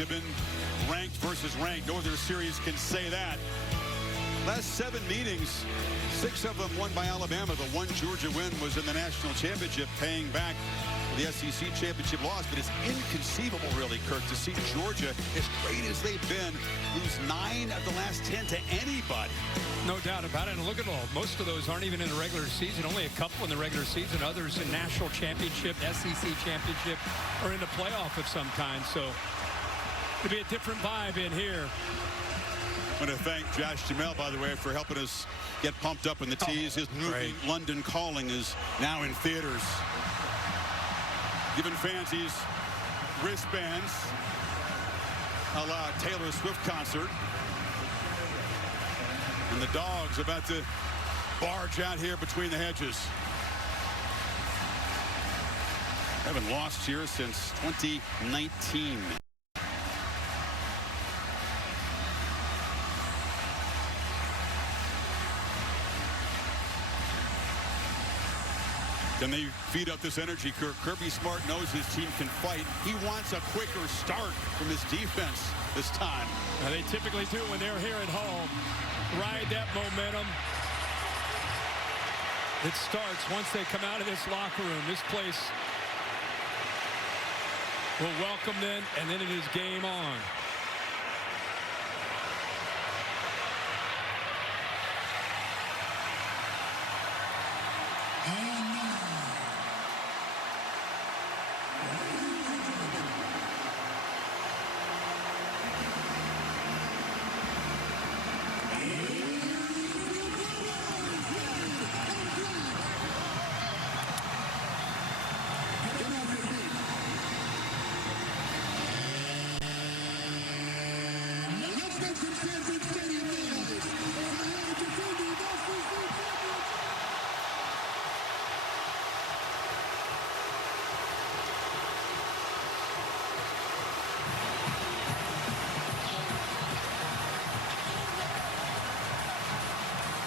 have been ranked versus ranked. Northern Series can say that. Last 7 meetings, 6 of them won by Alabama. The one Georgia win was in the national championship, paying back the SEC championship loss. But it's inconceivable, really, Kirk, to see Georgia, as great as they've been, lose 9 of the last 10 to anybody. No doubt about it. And look at all. Most of those aren't even in the regular season. Only a couple in the regular season. Others in national championship, SEC championship, or in the playoff of some kind. So it'll be a different vibe in here. I want to thank Josh Jamel, by the way, for helping us get pumped up in the tees. His movie, London Calling, is now in theaters. Giving fans these wristbands a la Taylor Swift concert. And the Dogs about to barge out here between the hedges. Haven't lost here since 2019. Can they feed up this energy, Kirk? Kirby Smart knows his team can fight. He wants a quicker start from his defense this time. Now, they typically do when they're here at home. Ride that momentum. It starts once they come out of this locker room. This place will welcome them, and then it is game on.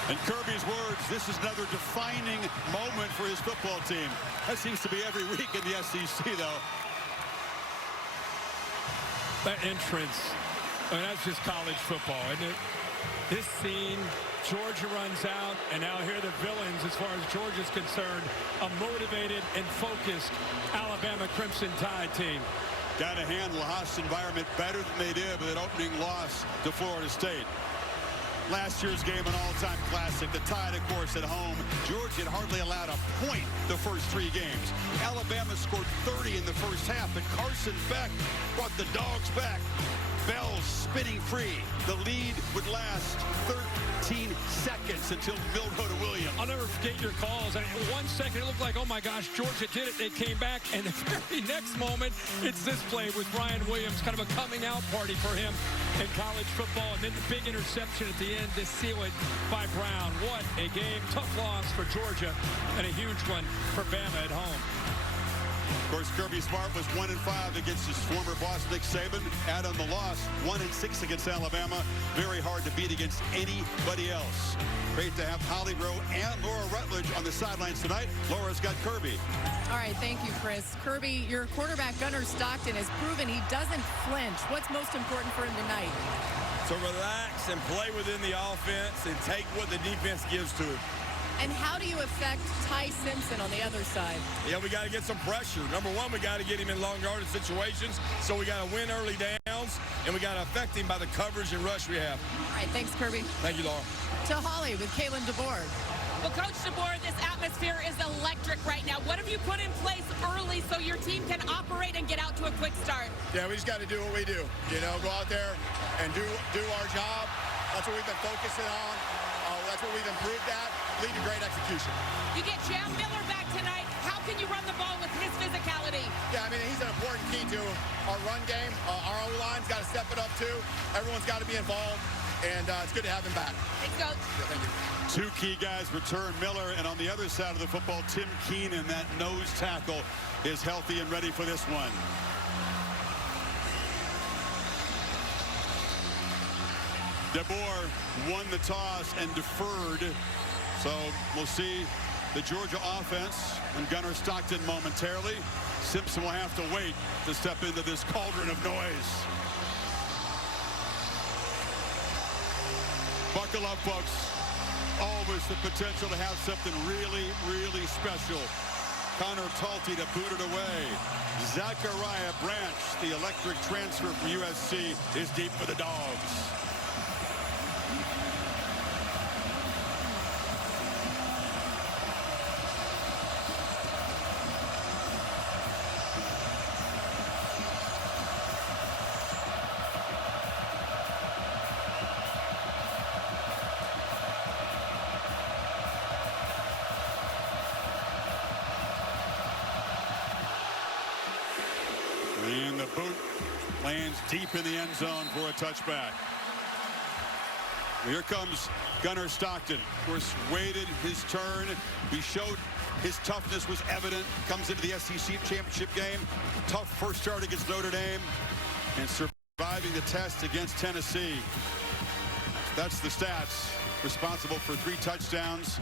In Kirby's words, this is another defining moment for his football team. That seems to be every week in the SEC, though. That entrance, I mean, that's just college football, isn't it? This scene, Georgia runs out, and now here are the villains as far as Georgia's concerned. A motivated and focused Alabama Crimson Tide team. Got to handle a hostile environment better than they did with an opening loss to Florida State. Last year's game, an all-time classic. The Tide, of course, at home. Georgia had hardly allowed a point the first 3 games. Alabama scored 30 in the first half, but Carson Beck brought the Dogs back. Bells spinning free. The lead would last 13 seconds until Mill to Williams. I'll never forget your calls. And in 1 second, it looked like, oh my gosh, Georgia did it. They came back. And the very next moment, it's this play with Ryan Williams, kind of a coming out party for him in college football. And then the big interception at the end to seal it by Brown. What a game. Tough loss for Georgia and a huge one for Bama at home. Of course, Kirby Smart was 1-5 against his former boss, Nick Saban. Add on the loss, 1-6 against Alabama. Very hard to beat against anybody else. Great to have Holly Rowe and Laura Rutledge on the sidelines tonight. Laura's got Kirby. All right, thank you, Chris. Kirby, your quarterback, Gunnar Stockton, has proven he doesn't flinch. What's most important for him tonight? To relax and play within the offense and take what the defense gives to him. And how do you affect Ty Simpson on the other side? Yeah, we got to get some pressure. Number one, we got to get him in long yardage situations, so we got to win early downs, and we got to affect him by the coverage and rush we have. All right, thanks, Kirby. Thank you, Laura. To Holly with Kalen DeBoer. Well, Coach DeBoer, this atmosphere is electric right now. What have you put in place early so your team can operate and get out to a quick start? Yeah, we just got to do what we do. You know, go out there and do our job. That's what we've been focusing on. That's what we've improved at. Lead to great execution. You get Jam Miller back tonight. How can you run the ball with his physicality? Yeah, I mean, he's an important key to our run game. Our O-line's got to step it up, too. Everyone's got to be involved, and it's good to have him back. Thanks, Coach. Yeah, thank you. 2 key guys return, Miller, and on the other side of the football, Tim Keenan, that nose tackle, is healthy and ready for this one. DeBoer won the toss and deferred. So we'll see the Georgia offense and Gunnar Stockton momentarily. Simpson will have to wait to step into this cauldron of noise. Buckle up, folks. Always the potential to have something really, really special. Connor Talty to boot it away. Zachariah Branch, the electric transfer from USC, is deep for the Dogs. And the boot lands deep in the end zone for a touchback. Here comes Gunnar Stockton. Of course, waited his turn. He showed his toughness was evident. Comes into the SEC championship game. Tough first start against Notre Dame. And surviving the test against Tennessee. That's the stats. Responsible for 3 touchdowns.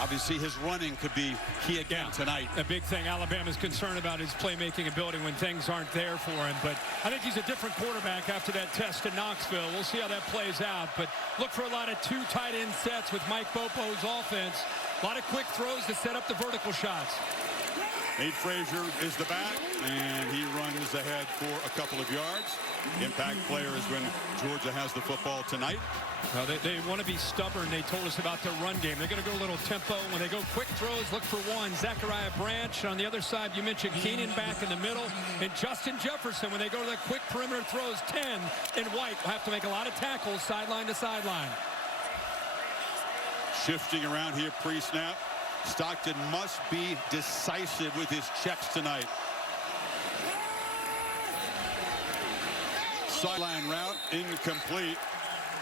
Obviously, his running could be key again tonight. A big thing Alabama's concerned about his playmaking ability when things aren't there for him. But I think he's a different quarterback after that test in Knoxville. We'll see how that plays out. But look for a lot of 2 tight end sets with Mike Bobo's offense. A lot of quick throws to set up the vertical shots. Nate Frazier is the back, and he runs ahead for a couple of yards. Impact player is when Georgia has the football tonight. Well, they want to be stubborn. They told us about their run game. They're going to go a little tempo. When they go quick throws, look for 1. Zachariah Branch. On the other side, you mentioned Keenan back in the middle. And Justin Jefferson, when they go to the quick perimeter throws, 10. And White will have to make a lot of tackles sideline to sideline. Shifting around here pre-snap. Stockton must be decisive with his checks tonight. Sideline route incomplete.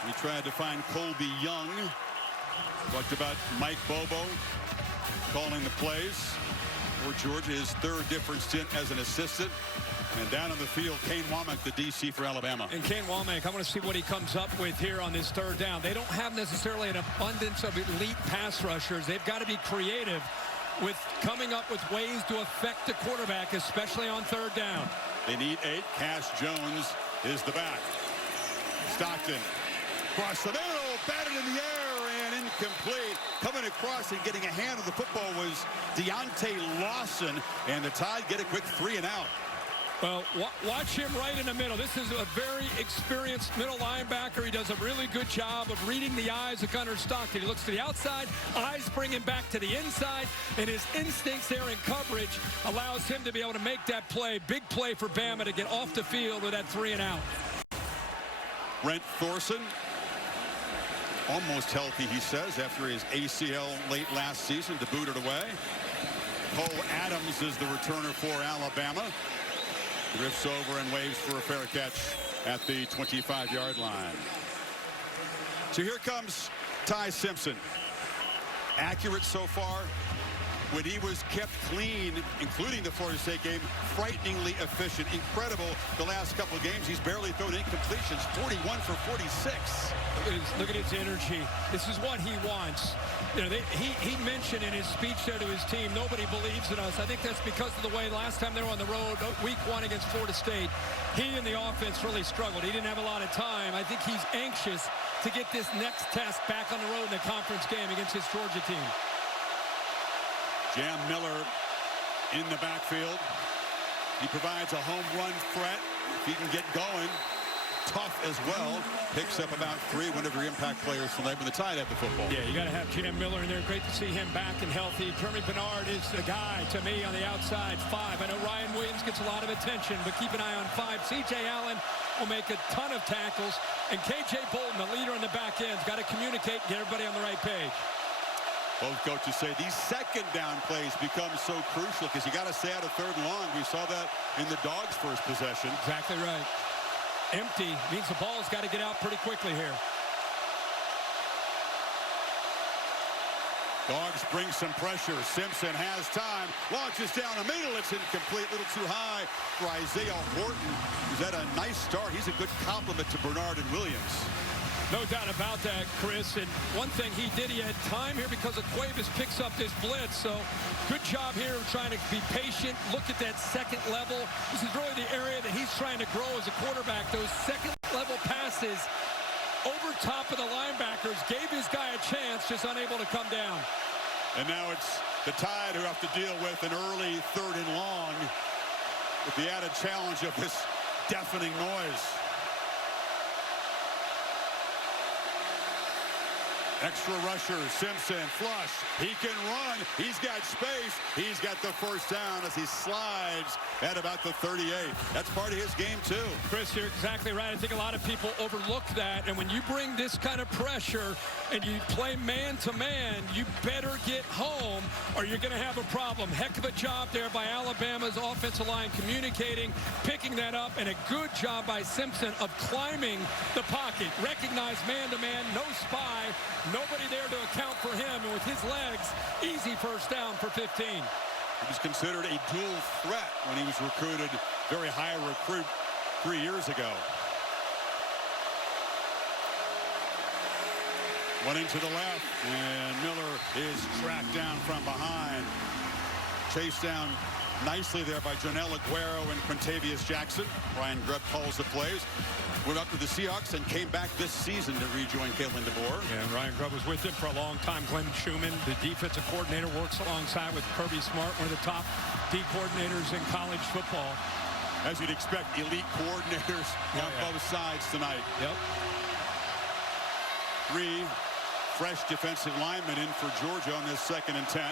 He tried to find Colby Young. Talked about Mike Bobo calling the plays for Georgia, his 3rd different stint as an assistant. And down on the field, Kane Womack, the DC for Alabama. And Kane Womack, I want to see what he comes up with here on this 3rd down. They don't have necessarily an abundance of elite pass rushers. They've got to be creative with coming up with ways to affect the quarterback, especially on 3rd down. They need 8. Cash Jones is the back. Stockton across the middle, batted in the air, and incomplete. Coming across and getting a hand on the football was Deontay Lawson, and the Tide get a quick 3 and out. Well, watch him right in the middle. This is a very experienced middle linebacker. He does a really good job of reading the eyes of Gunnar Stockton. He looks to the outside, eyes bring him back to the inside, and his instincts there in coverage allows him to be able to make that play. Big play for Bama to get off the field with that 3 and out. Brent Thorson, almost healthy, he says, after his ACL late last season, to boot it away. Cole Adams is the returner for Alabama. Drifts over and waves for a fair catch at the 25-yard line. So here comes Ty Simpson. Accurate so far. When he was kept clean, including the Florida State game, frighteningly efficient. Incredible the last couple of games. He's barely thrown incompletions, 41 for 46. Look at his energy. This is what he wants. You know, he mentioned in his speech there to his team, nobody believes in us. I think that's because of the way last time they were on the road, week 1 against Florida State, he and the offense really struggled. He didn't have a lot of time. I think he's anxious to get this next test back on the road in the conference game against his Georgia team. Jam Miller in the backfield. He provides a home run threat. If he can get going, tough as well. Picks up about 3 whenever impact players select when the Tide have the football. Yeah, you got to have Jam Miller in there. Great to see him back and healthy. Kermit Bernard is the guy to me on the outside, 5. I know Ryan Williams gets a lot of attention, but keep an eye on 5. C.J. Allen will make a ton of tackles. And K.J. Bolton, the leader in the back end, has got to communicate and get everybody on the right page. Both coaches say these second down plays become so crucial because you got to stay out of 3rd and long. We saw that in the Dogs' first possession. Exactly right. Empty means the ball's got to get out pretty quickly here. Dogs bring some pressure. Simpson has time. Launches down the middle. It's incomplete. A little too high for Isaiah Horton, who's had a nice start. He's a good compliment to Bernard and Williams. No doubt about that, Chris. And one thing he did, he had time here because of Cuevas picks up this blitz. So good job here of trying to be patient. Look at that second level. This is really the area that he's trying to grow as a quarterback. Those second level passes over top of the linebackers, gave his guy a chance, just unable to come down. And now it's the Tide who have to deal with an early 3rd and long with the added challenge of this deafening noise. Extra rusher, Simpson, flush. He can run. He's got space. He's got the first down as he slides at about the 38. That's part of his game, too. Chris, you're exactly right. I think a lot of people overlook that. And when you bring this kind of pressure and you play man-to-man, you better get home or you're going to have a problem. Heck of a job there by Alabama's offensive line communicating, picking that up, and a good job by Simpson of climbing the pocket. Recognized man-to-man, no spy. Nobody there to account for him, and with his legs, easy first down for 15. He was considered a dual threat when he was recruited, very high recruit 3 years ago. Running to the left, and Miller is tracked down from behind. Chased down nicely there by Jonell Aguero and Quintavious Jackson. Ryan Grubb calls the plays. Went up to the Seahawks and came back this season to rejoin Kalen DeBoer. Yeah, Ryan Grubb was with him for a long time. Glenn Schumann, the defensive coordinator, works alongside with Kirby Smart, one of the top D coordinators in college football. As you'd expect, elite coordinators on both sides tonight. Yep. 3 fresh defensive linemen in for Georgia on this 2nd and 10.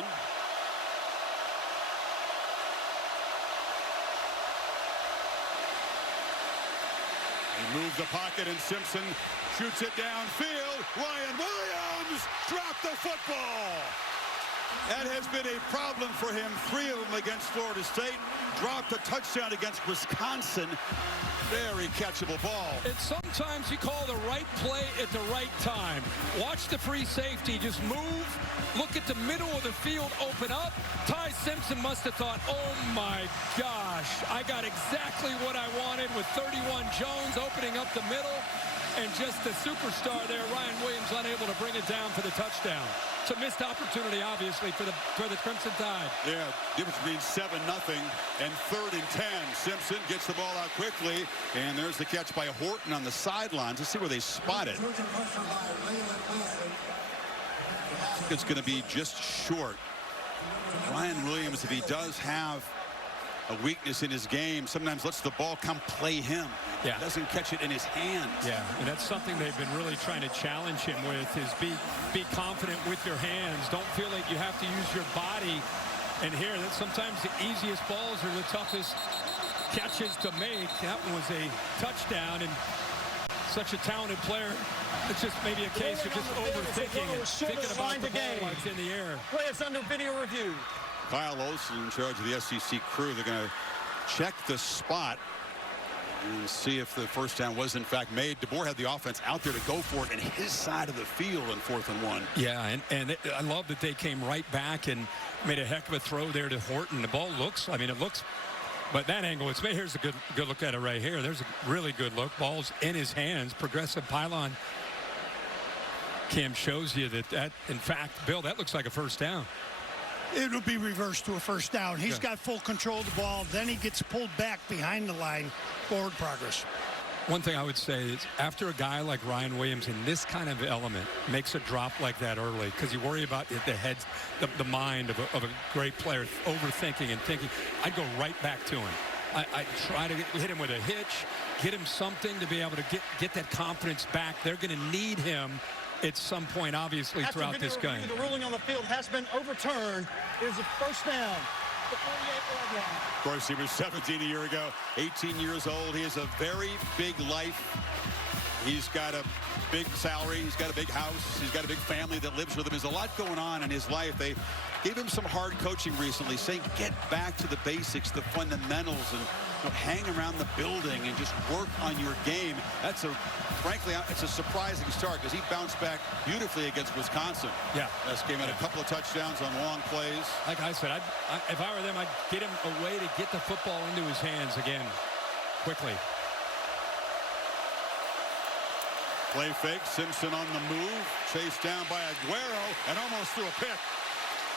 Move the pocket, and Simpson shoots it downfield. Ryan Williams dropped the football. That has been a problem for him. 3 of them against Florida State. Dropped a touchdown against Wisconsin. Very catchable ball. And sometimes you call the right play at the right time. Watch the free safety. Just move. Look at the middle of the field open up. Ty Simpson must have thought, oh my gosh, I got exactly what I wanted with 31 Jones opening up the middle. And just the superstar there, Ryan Williams, unable to bring it down for the touchdown. It's a missed opportunity, obviously, for the Crimson Tide. Yeah, difference between 7-0 and 3rd and 10. Simpson gets the ball out quickly, and there's the catch by Horton on the sidelines. Let's see where they spot it. I think it's going to be just short. Ryan Williams, if he does have a weakness in his game, sometimes lets the ball come play him. Yeah. Doesn't catch it in his hands. Yeah, and that's something they've been really trying to challenge him with, is be confident with your hands. Don't feel like you have to use your body. And here, that sometimes the easiest balls are the toughest catches to make. That one was a touchdown, and such a talented player. It's just maybe a case of just overthinking and thinking about the ball while it's in the air. Play is under video review. Kyle Olson in charge of the SEC crew. They're going to check the spot and see if the first down was in fact made. DeBoer had the offense out there to go for it in his side of the field on 4th and 1. Yeah, and I love that they came right back and made a heck of a throw there to Horton. The ball looks, I mean, it looks, but that angle, here's a good look at it right here. There's a really good look. Ball's in his hands. Progressive pylon cam shows you that in fact, Bill, that looks like a first down. It'll be reversed to a first down. He's got full control of the ball. Then he gets pulled back behind the line. Forward progress. One thing I would say is after a guy like Ryan Williams in this kind of element makes a drop like that early, because you worry about the head, the mind of a great player overthinking and thinking, I'd go right back to him. I try to hit him with a hitch, get him something to be able to get that confidence back. They're going to need him at some point, obviously, throughout this game. The ruling on the field has been overturned. It is a first down. The 48-yard line. Of course, he was 17 a year ago, 18 years old. He has a very big life. He's got a big salary. He's got a big house. He's got a big family that lives with him. There's a lot going on in his life. They gave him some hard coaching recently, saying get back to the basics, the fundamentals, and hang around the building and just work on your game. Frankly, it's a surprising start because he bounced back beautifully against Wisconsin. Yeah. This game had a couple of touchdowns on long plays. Like I said, if I were them, I'd get him a way to get the football into his hands again quickly. Play fake, Simpson on the move, chased down by Aguero, and almost threw a pick.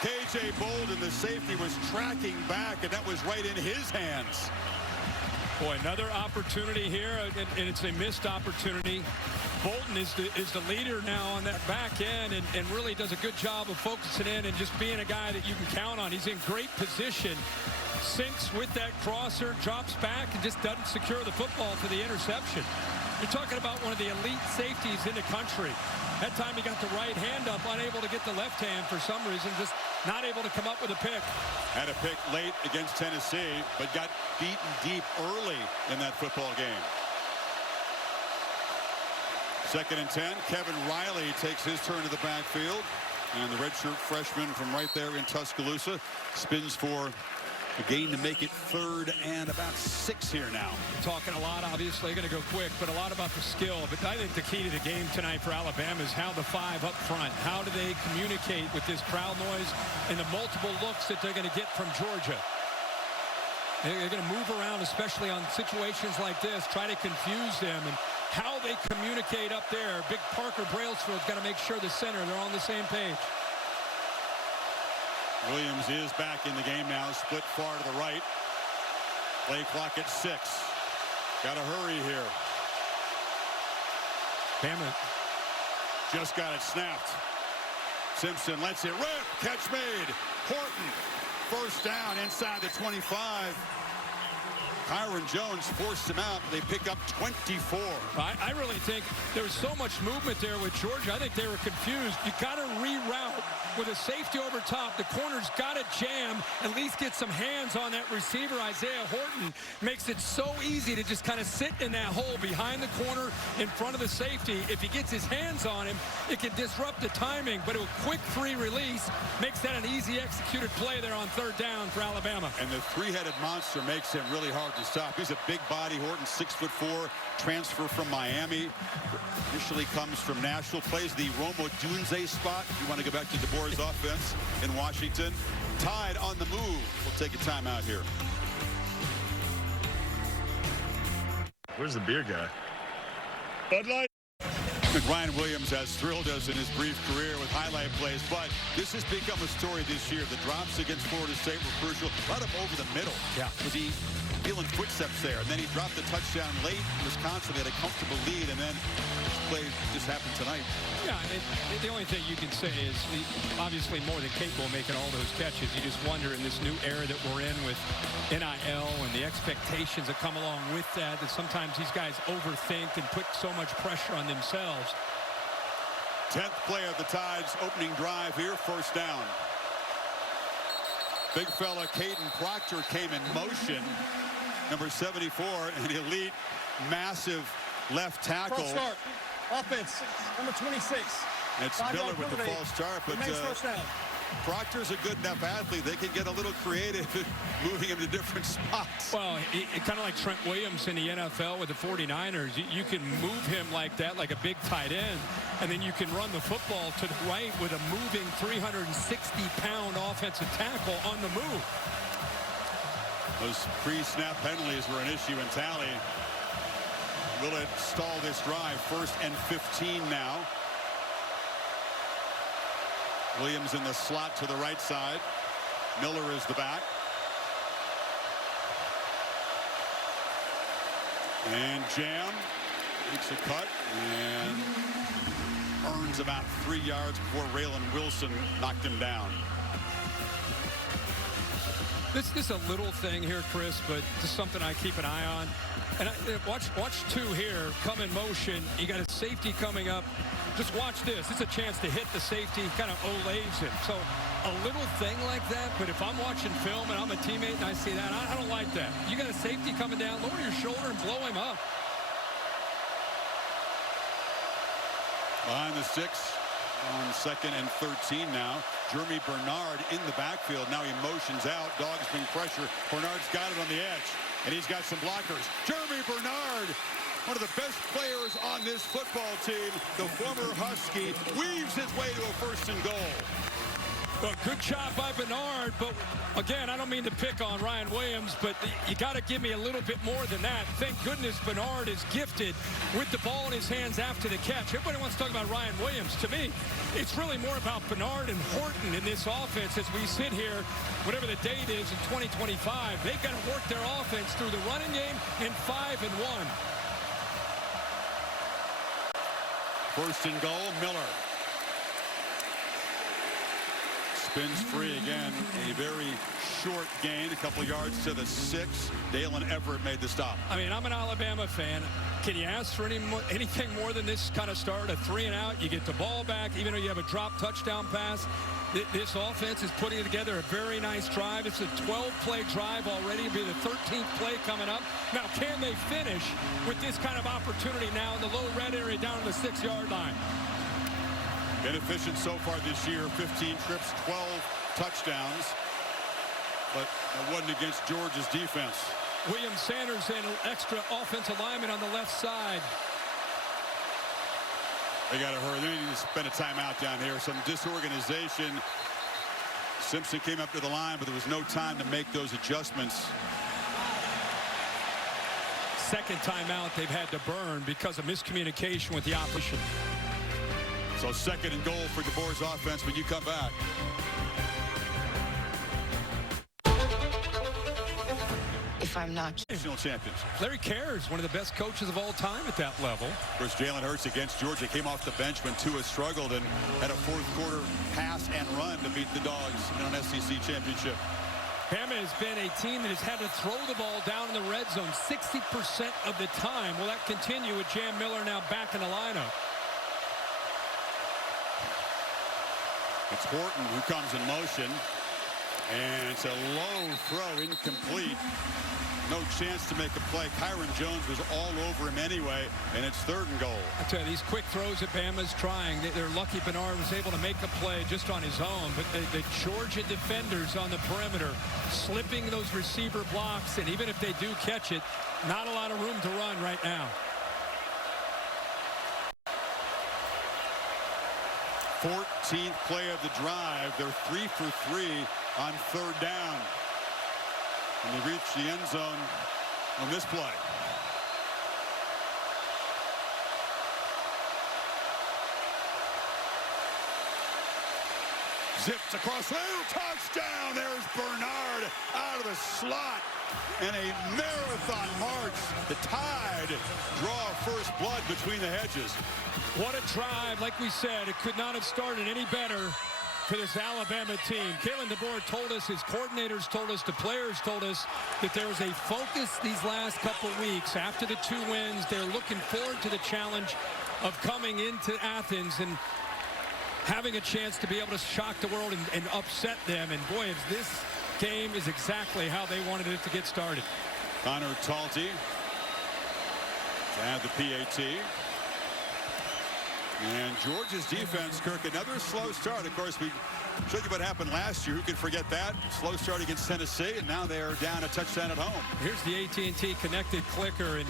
K.J. Bolden, the safety, was tracking back, and that was right in his hands. Boy, another opportunity here, and it's a missed opportunity. Bolton is the leader now on that back end and really does a good job of focusing in and just being a guy that you can count on. He's in great position. Sinks with that crosser, drops back, and just doesn't secure the football for the interception. You're talking about one of the elite safeties in the country. That time he got the right hand up, unable to get the left hand for some reason, just not able to come up with a pick. Had a pick late against Tennessee, but got beaten deep early in that football game. 2nd and 10. Kevin Riley takes his turn to the backfield. And the redshirt freshman from right there in Tuscaloosa spins for a gain to make it 3rd and about 6 here now. Talking a lot, obviously, going to go quick, but a lot about the skill. But I think the key to the game tonight for Alabama is how the 5 up front, how do they communicate with this crowd noise and the multiple looks that they're going to get from Georgia. They're going to move around, especially on situations like this, try to confuse them, and how they communicate up there. Big Parker Brailsfield's got to make sure the center, they're on the same page. Williams is back in the game now, split far to the right. Play clock at 6. Got to hurry here. Bama just got it snapped. Simpson lets it rip. Catch made. Horton, 1st down inside the 25. Kyron Jones forced him out. They pick up 24. I really think there was so much movement there with Georgia. I think they were confused. You got to reroute with a safety over top. The corner's got to jam, at least get some hands on that receiver. Isaiah Horton makes it so easy to just kind of sit in that hole behind the corner in front of the safety. If he gets his hands on him, it can disrupt the timing, but a quick free release makes that an easy executed play there on 3rd down for Alabama. And the 3-headed monster makes him really hard to stop. He's a big body. Horton, 6'4", transfer from Miami. Initially comes from Nashville, plays the Rome Odunze spot. You want to go back to DeBoer's offense in Washington. Tide on the move. We'll take a timeout here. Where's the beer guy? Bud Light. Ryan Williams has thrilled us in his brief career with highlight plays, but this has become a story this year. The drops against Florida State were crucial. Let him over the middle. Yeah. Was he feeling footsteps there? And then he dropped the touchdown late. Wisconsin had a comfortable lead, and then this play just happened tonight. Yeah, the only thing you can say is obviously more than capable of making all those catches. You just wonder in this new era that we're in with NIL and the expectations that come along with that, that sometimes these guys overthink and put so much pressure on themselves. 10th play of the Tide's opening drive here, 1st down. Big fella Caden Proctor came in motion. Number 74, an elite, massive left tackle. False start. Offense, number 26. It's Miller with the false start, but Proctor's a good enough athlete. They can get a little creative moving him to different spots. Well, kind of like Trent Williams in the NFL with the 49ers. You can move him like that, like a big tight end, and then you can run the football to the right with a moving 360-pound offensive tackle on the move. Those pre-snap penalties were an issue in Tally. Will it stall this drive? 1st and 15 now. Williams in the slot to the right side. Miller is the back. And Jam makes a cut and earns about 3 yards before Raylan Wilson knocked him down. This is a little thing here, Chris, but just something I keep an eye on. And watch 2 here come in motion. You got a safety coming up. Just watch this. It's a chance to hit the safety, kind of olays him. So a little thing like that, but if I'm watching film and I'm a teammate and I see that, I don't like that. You got a safety coming down, lower your shoulder and blow him up. Behind the 6 on 2nd and 13 now. Jeremy Bernard in the backfield. Now he motions out. Dogs bring pressure. Bernard's got it on the edge, and he's got some blockers. Jeremy Bernard, one of the best players on this football team, the former Husky, weaves his way to a 1st and goal. Well, good job by Bernard, but again, I don't mean to pick on Ryan Williams, but you got to give me a little bit more than that. Thank goodness Bernard is gifted with the ball in his hands after the catch. Everybody wants to talk about Ryan Williams. To me, it's really more about Bernard and Horton in this offense as we sit here, whatever the date is in 2025. They've got to work their offense through the running game in 5-1. First and goal, Miller. Spins free again. A very short gain, a couple yards to the 6. Dalen Everett made the stop. I mean, I'm an Alabama fan. Can you ask for anything more than this kind of start? A 3-and-out, you get the ball back, even though you have a drop touchdown pass. This offense is putting together a very nice drive. It's a 12-play drive already. It'll be the 13th play coming up. Now, can they finish with this kind of opportunity now in the low red area down to the 6-yard line? Inefficient so far this year. 15 trips, 12 touchdowns. But it wasn't against Georgia's defense. William Sanders and extra offensive lineman on the left side. They got to hurry. They need to spend a timeout down here. Some disorganization. Simpson came up to the line, but there was no time to make those adjustments. Second timeout they've had to burn because of miscommunication with the opposition. So second and goal for DeBoer's offense when you come back. If I'm not National champions. Larry Kerr is one of the best coaches of all time at that level. Of course, Jalen Hurts against Georgia came off the bench when Tua struggled and had a fourth quarter pass and run to beat the Dogs in an SEC championship. Bama has been a team that has had to throw the ball down in the red zone 60% of the time. Will that continue with Jam Miller now back in the lineup? It's Horton who comes in motion. And it's a low throw, incomplete. No chance to make a play. Kyron Jones was all over him anyway, and it's third and goal. I tell you, these quick throws that Bama's trying, they're lucky Bernard was able to make a play just on his own. But the Georgia defenders on the perimeter slipping those receiver blocks, and even if they do catch it, not a lot of room to run right now. 14th play of the drive. They're 3 for 3 on third down. And they reach the end zone on this play. Zipped across the touchdown. There's Bernard out of the slot. And a marathon march. The Tide draw first blood between the hedges. What a drive. Like we said, it could not have started any better for this Alabama team. Kalen DeBoer told us, his coordinators told us, the players told us that there was a focus these last couple weeks. After the 2 wins, they're looking forward to the challenge of coming into Athens and having a chance to be able to shock the world and upset them. And boy, if this game is exactly how they wanted it to get started. Connor Talty to add the PAT. And Georgia's defense, Kirk, another slow start. Of course, we showed you what happened last year. Who can forget that? Slow start against Tennessee, and now they are down a touchdown at home. Here's the AT&T connected clicker, and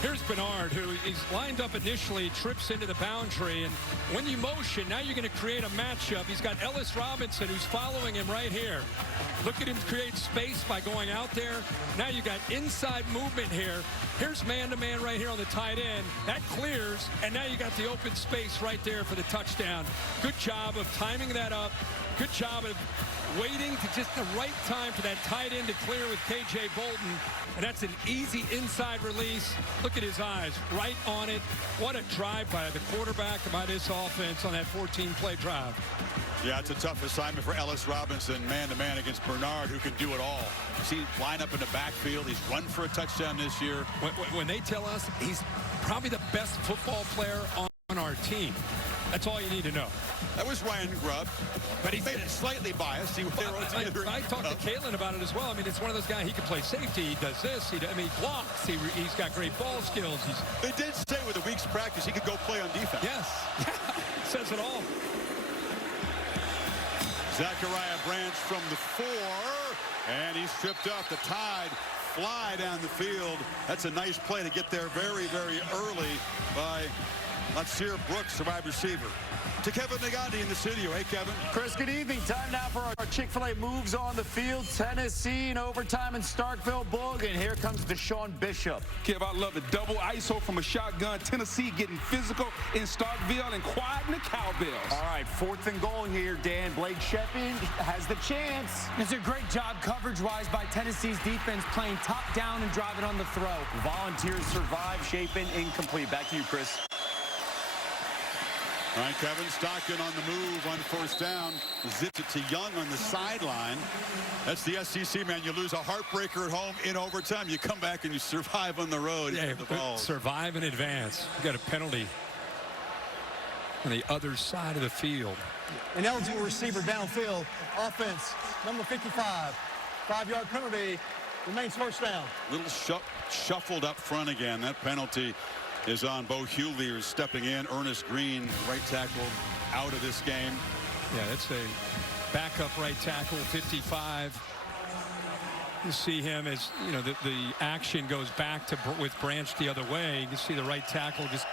here's Bernard, who is lined up initially, trips into the boundary, and when you motion, now you're going to create a matchup. He's got Ellis Robinson, who's following him right here. Look at him create space by going out there. Now you got inside movement here. Here's man-to-man right here on the tight end. That clears, and now you got the open space right there for the touchdown. Good job of timing that up. Good job of waiting to just the right time for that tight end to clear with K.J. Bolton. And that's an easy inside release. Look at his eyes, right on it. What a drive by the quarterback and by this offense on that 14-play drive. Yeah, it's a tough assignment for Ellis Robinson, man-to-man against Bernard, who can do it all. See, line up in the backfield. He's run for a touchdown this year. When they tell us he's probably the best football player on our team, that's all you need to know. That was Ryan Grubb, but he made it slightly biased. I talked to Kalen about it as well. I mean, it's one of those guys, he can play safety. He does this. He blocks. He's got great ball skills. They did say with a week's practice he could go play on defense. Yes. Says it all. Zachariah Branch from the 4, and he's tripped up. The Tide fly down the field. That's a nice play to get there very, very early by Latsir Brooks, the wide receiver. To Kevin Negandhi in the studio. Hey, Kevin. Chris, good evening. Time now for our Chick-fil-A moves on the field. Tennessee in overtime in Starkville. Boog, and here comes Deshaun Bishop. Kev, I love it. Double ISO from a shotgun. Tennessee getting physical in Starkville and quieting the cowbells. All right, 4th and goal here, Dan. Blake Shepard has the chance. It's a great job coverage-wise by Tennessee's defense, playing top down and driving on the throw. Volunteers survive. Shapen incomplete. Back to you, Chris. All right, Kevin Stockton on the move on first down. Zipped it to Young on the sideline. That's the SEC, man. You lose a heartbreaker at home in overtime. You come back and you survive on the road. Yeah, the ball. Survive in advance. You got a penalty on the other side of the field. An eligible receiver downfield. Offense, number 55. 5-yard penalty. Remains first down. Little shuffled up front again. That penalty is on Bo Hughley, who's stepping in. Ernest Green, right tackle, out of this game. Yeah, that's a backup right tackle, 55. You see him as, you know, the action goes back to with Branch the other way. You can see the right tackle just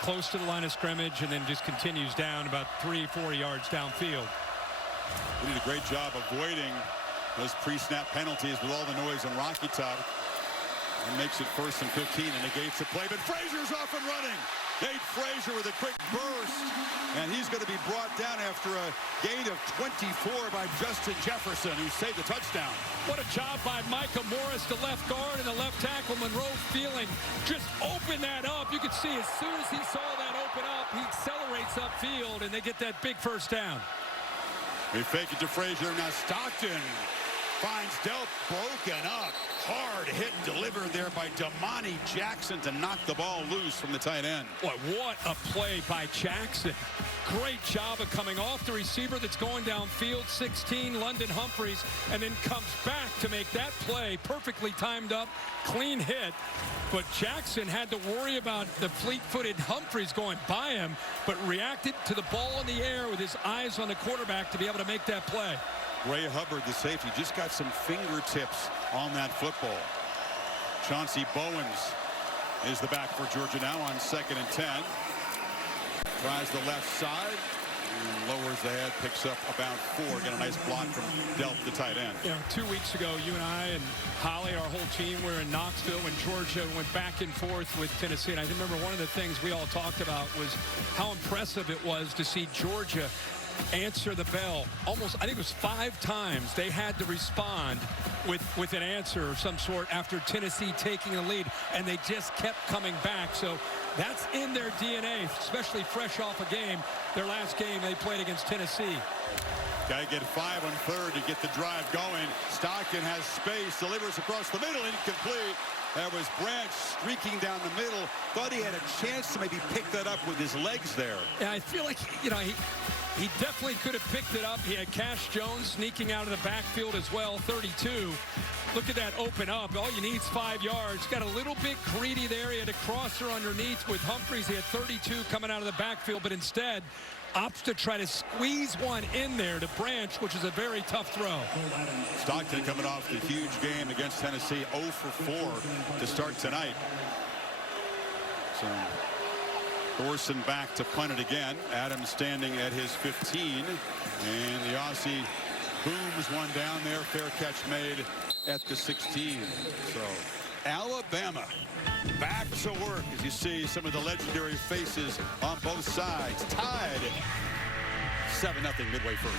close to the line of scrimmage and then just continues down about 3-4 yards downfield. We did a great job avoiding those pre-snap penalties with all the noise on Rocky Top. And makes it 1st and 15 and negates the play. But Frazier's off and running. Nate Frazier with a quick burst. And he's going to be brought down after a gain of 24 by Justin Jefferson, who saved the touchdown. What a job by Micah Morris, the left guard, and the left tackle. Monroe Feeling just open that up. You can see as soon as he saw that open up, he accelerates upfield, and they get that big first down. We fake it to Frazier. Now Stockton finds Delp broken up. Hard hit delivered there by Damani Jackson to knock the ball loose from the tight end. What a play by Jackson. Great job of coming off the receiver that's going downfield, 16, London Humphreys, and then comes back to make that play. Perfectly timed up, clean hit. But Jackson had to worry about the fleet-footed Humphreys going by him, but reacted to the ball in the air with his eyes on the quarterback to be able to make that play. Ray Hubbard, the safety, just got some fingertips on that football. Chauncey Bowens is the back for Georgia now on 2nd and 10. Tries the left side and lowers the head, picks up about 4. Got a nice block from Delp, the tight end. You know, 2 weeks ago, you and I and Holly, our whole team, were in Knoxville when Georgia went back and forth with Tennessee. And I remember one of the things we all talked about was how impressive it was to see Georgia answer the bell. Almost, I think it was 5 times they had to respond with an answer of some sort after Tennessee taking the lead, and they just kept coming back. So that's in their DNA, especially fresh off a game. Their last game they played against Tennessee. Got to get 5 on 3rd to get the drive going. Stockton has space, delivers across the middle, incomplete. That was Branch streaking down the middle. Thought he had a chance to maybe pick that up with his legs there. Yeah, I feel like, you know, he definitely could have picked it up. He had Cash Jones sneaking out of the backfield as well, 32. Look at that open up. All you need is 5 yards. Got a little bit greedy there. He had a crosser underneath with Humphreys. He had 32 coming out of the backfield, but instead opts to try to squeeze one in there to Branch, which is a very tough throw. Stockton coming off the huge game against Tennessee, 0 for 4 to start tonight. So Thorson back to punt it again. Adams standing at his 15. And the Aussie booms one down there. Fair catch made at the 16. So Alabama back to work as you see some of the legendary faces on both sides. Tied 7-0 midway first.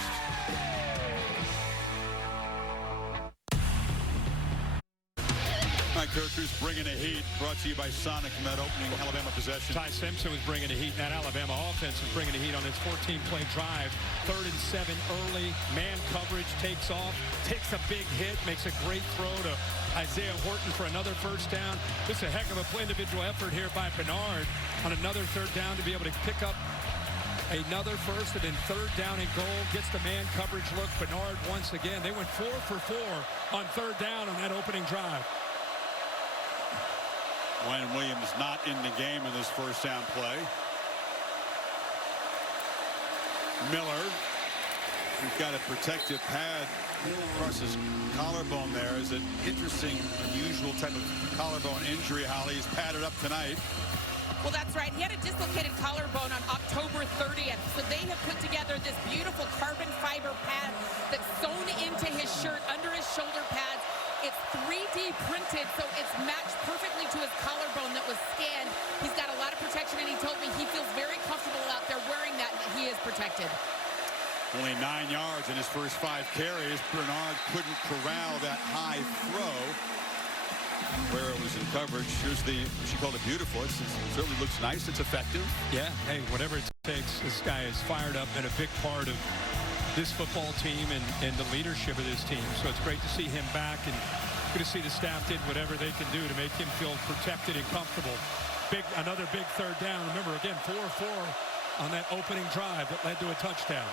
Mike Kirkus bringing the heat, brought to you by Sonic from that opening Alabama possession. Ty Simpson was bringing the heat, and that Alabama offense was bringing the heat on its 14-play drive. 3rd and 7 early, man coverage takes off, takes a big hit, makes a great throw to Isaiah Horton for another first down. Just a heck of a play individual effort here by Bernard on another 3rd down to be able to pick up another first and then 3rd down and goal. Gets the man coverage look. Bernard once again. They went 4 for 4 on 3rd down on that opening drive. Ryan Williams not in the game in this first down play. Miller, who's got a protective pad across his collarbone there. Is an interesting, unusual type of collarbone injury. Holly is padded up tonight. Well, that's right. He had a dislocated collarbone on October 30th. So they have put together this beautiful carbon fiber pad that's sewn into his shirt under his shoulder pads. It's 3D printed, so it's matched perfectly to his collarbone that was scanned. He's got a lot of protection, and he told me he feels very comfortable out there wearing that, and he is protected. Only 9 yards in his first 5 carries. Bernard couldn't corral that high throw. where it was in coverage. Here's she called it beautiful. It certainly looks nice. It's effective. Yeah, hey, whatever it takes. This guy is fired up and a big part of this football team and the leadership of this team. So it's great to see him back, and good to see the staff did whatever they can do to make him feel protected and comfortable. Another big third down. Remember, again, 4-4 on that opening drive that led to a touchdown.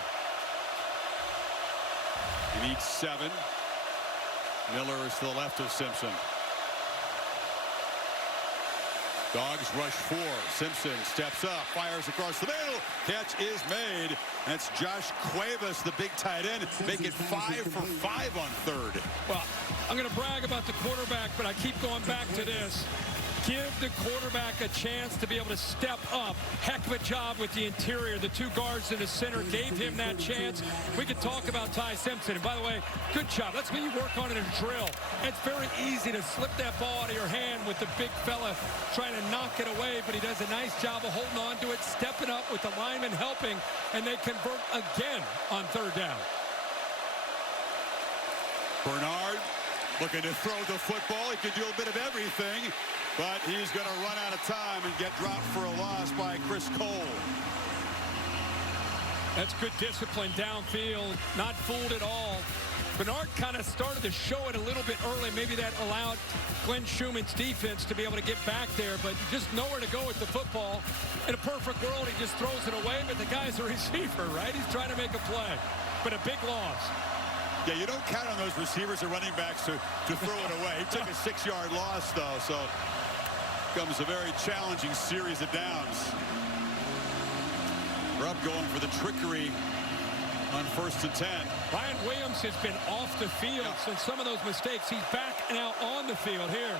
He needs 7. Miller is to the left of Simpson. Dogs rush 4. Simpson steps up, fires across the middle. Catch is made. That's Josh Cuevas, the big tight end. Make it 5 for 5 on third. Well, I'm going to brag about the quarterback, but I keep going back to this. Give the quarterback a chance to be able to step up. Heck of a job with the interior. The 2 guards in the center gave him that chance. We could talk about Ty Simpson. And by the way, good job. That's what you work on in a drill. It's very easy to slip that ball out of your hand with the big fella trying to knock it away, but he does a nice job of holding on to it, stepping up with the lineman helping, and they convert again on third down. Bernard looking to throw the football. He can do a bit of everything, but he's going to run out of time and get dropped for a loss by Chris Cole. That's good discipline downfield, not fooled at all. Bernard kind of started to show it a little bit early. Maybe that allowed Glenn Schumann's defense to be able to get back there, but just nowhere to go with the football. In a perfect world, he just throws it away, but the guy's a receiver, right? He's trying to make a play, but a big loss. Yeah, you don't count on those receivers or running backs to throw it away. He took a 6-yard loss, though, so comes a very challenging series of downs. Rupp going for the trickery on 1st and 10. Ryan Williams has been off the field since some of those mistakes. He's back now on the field here.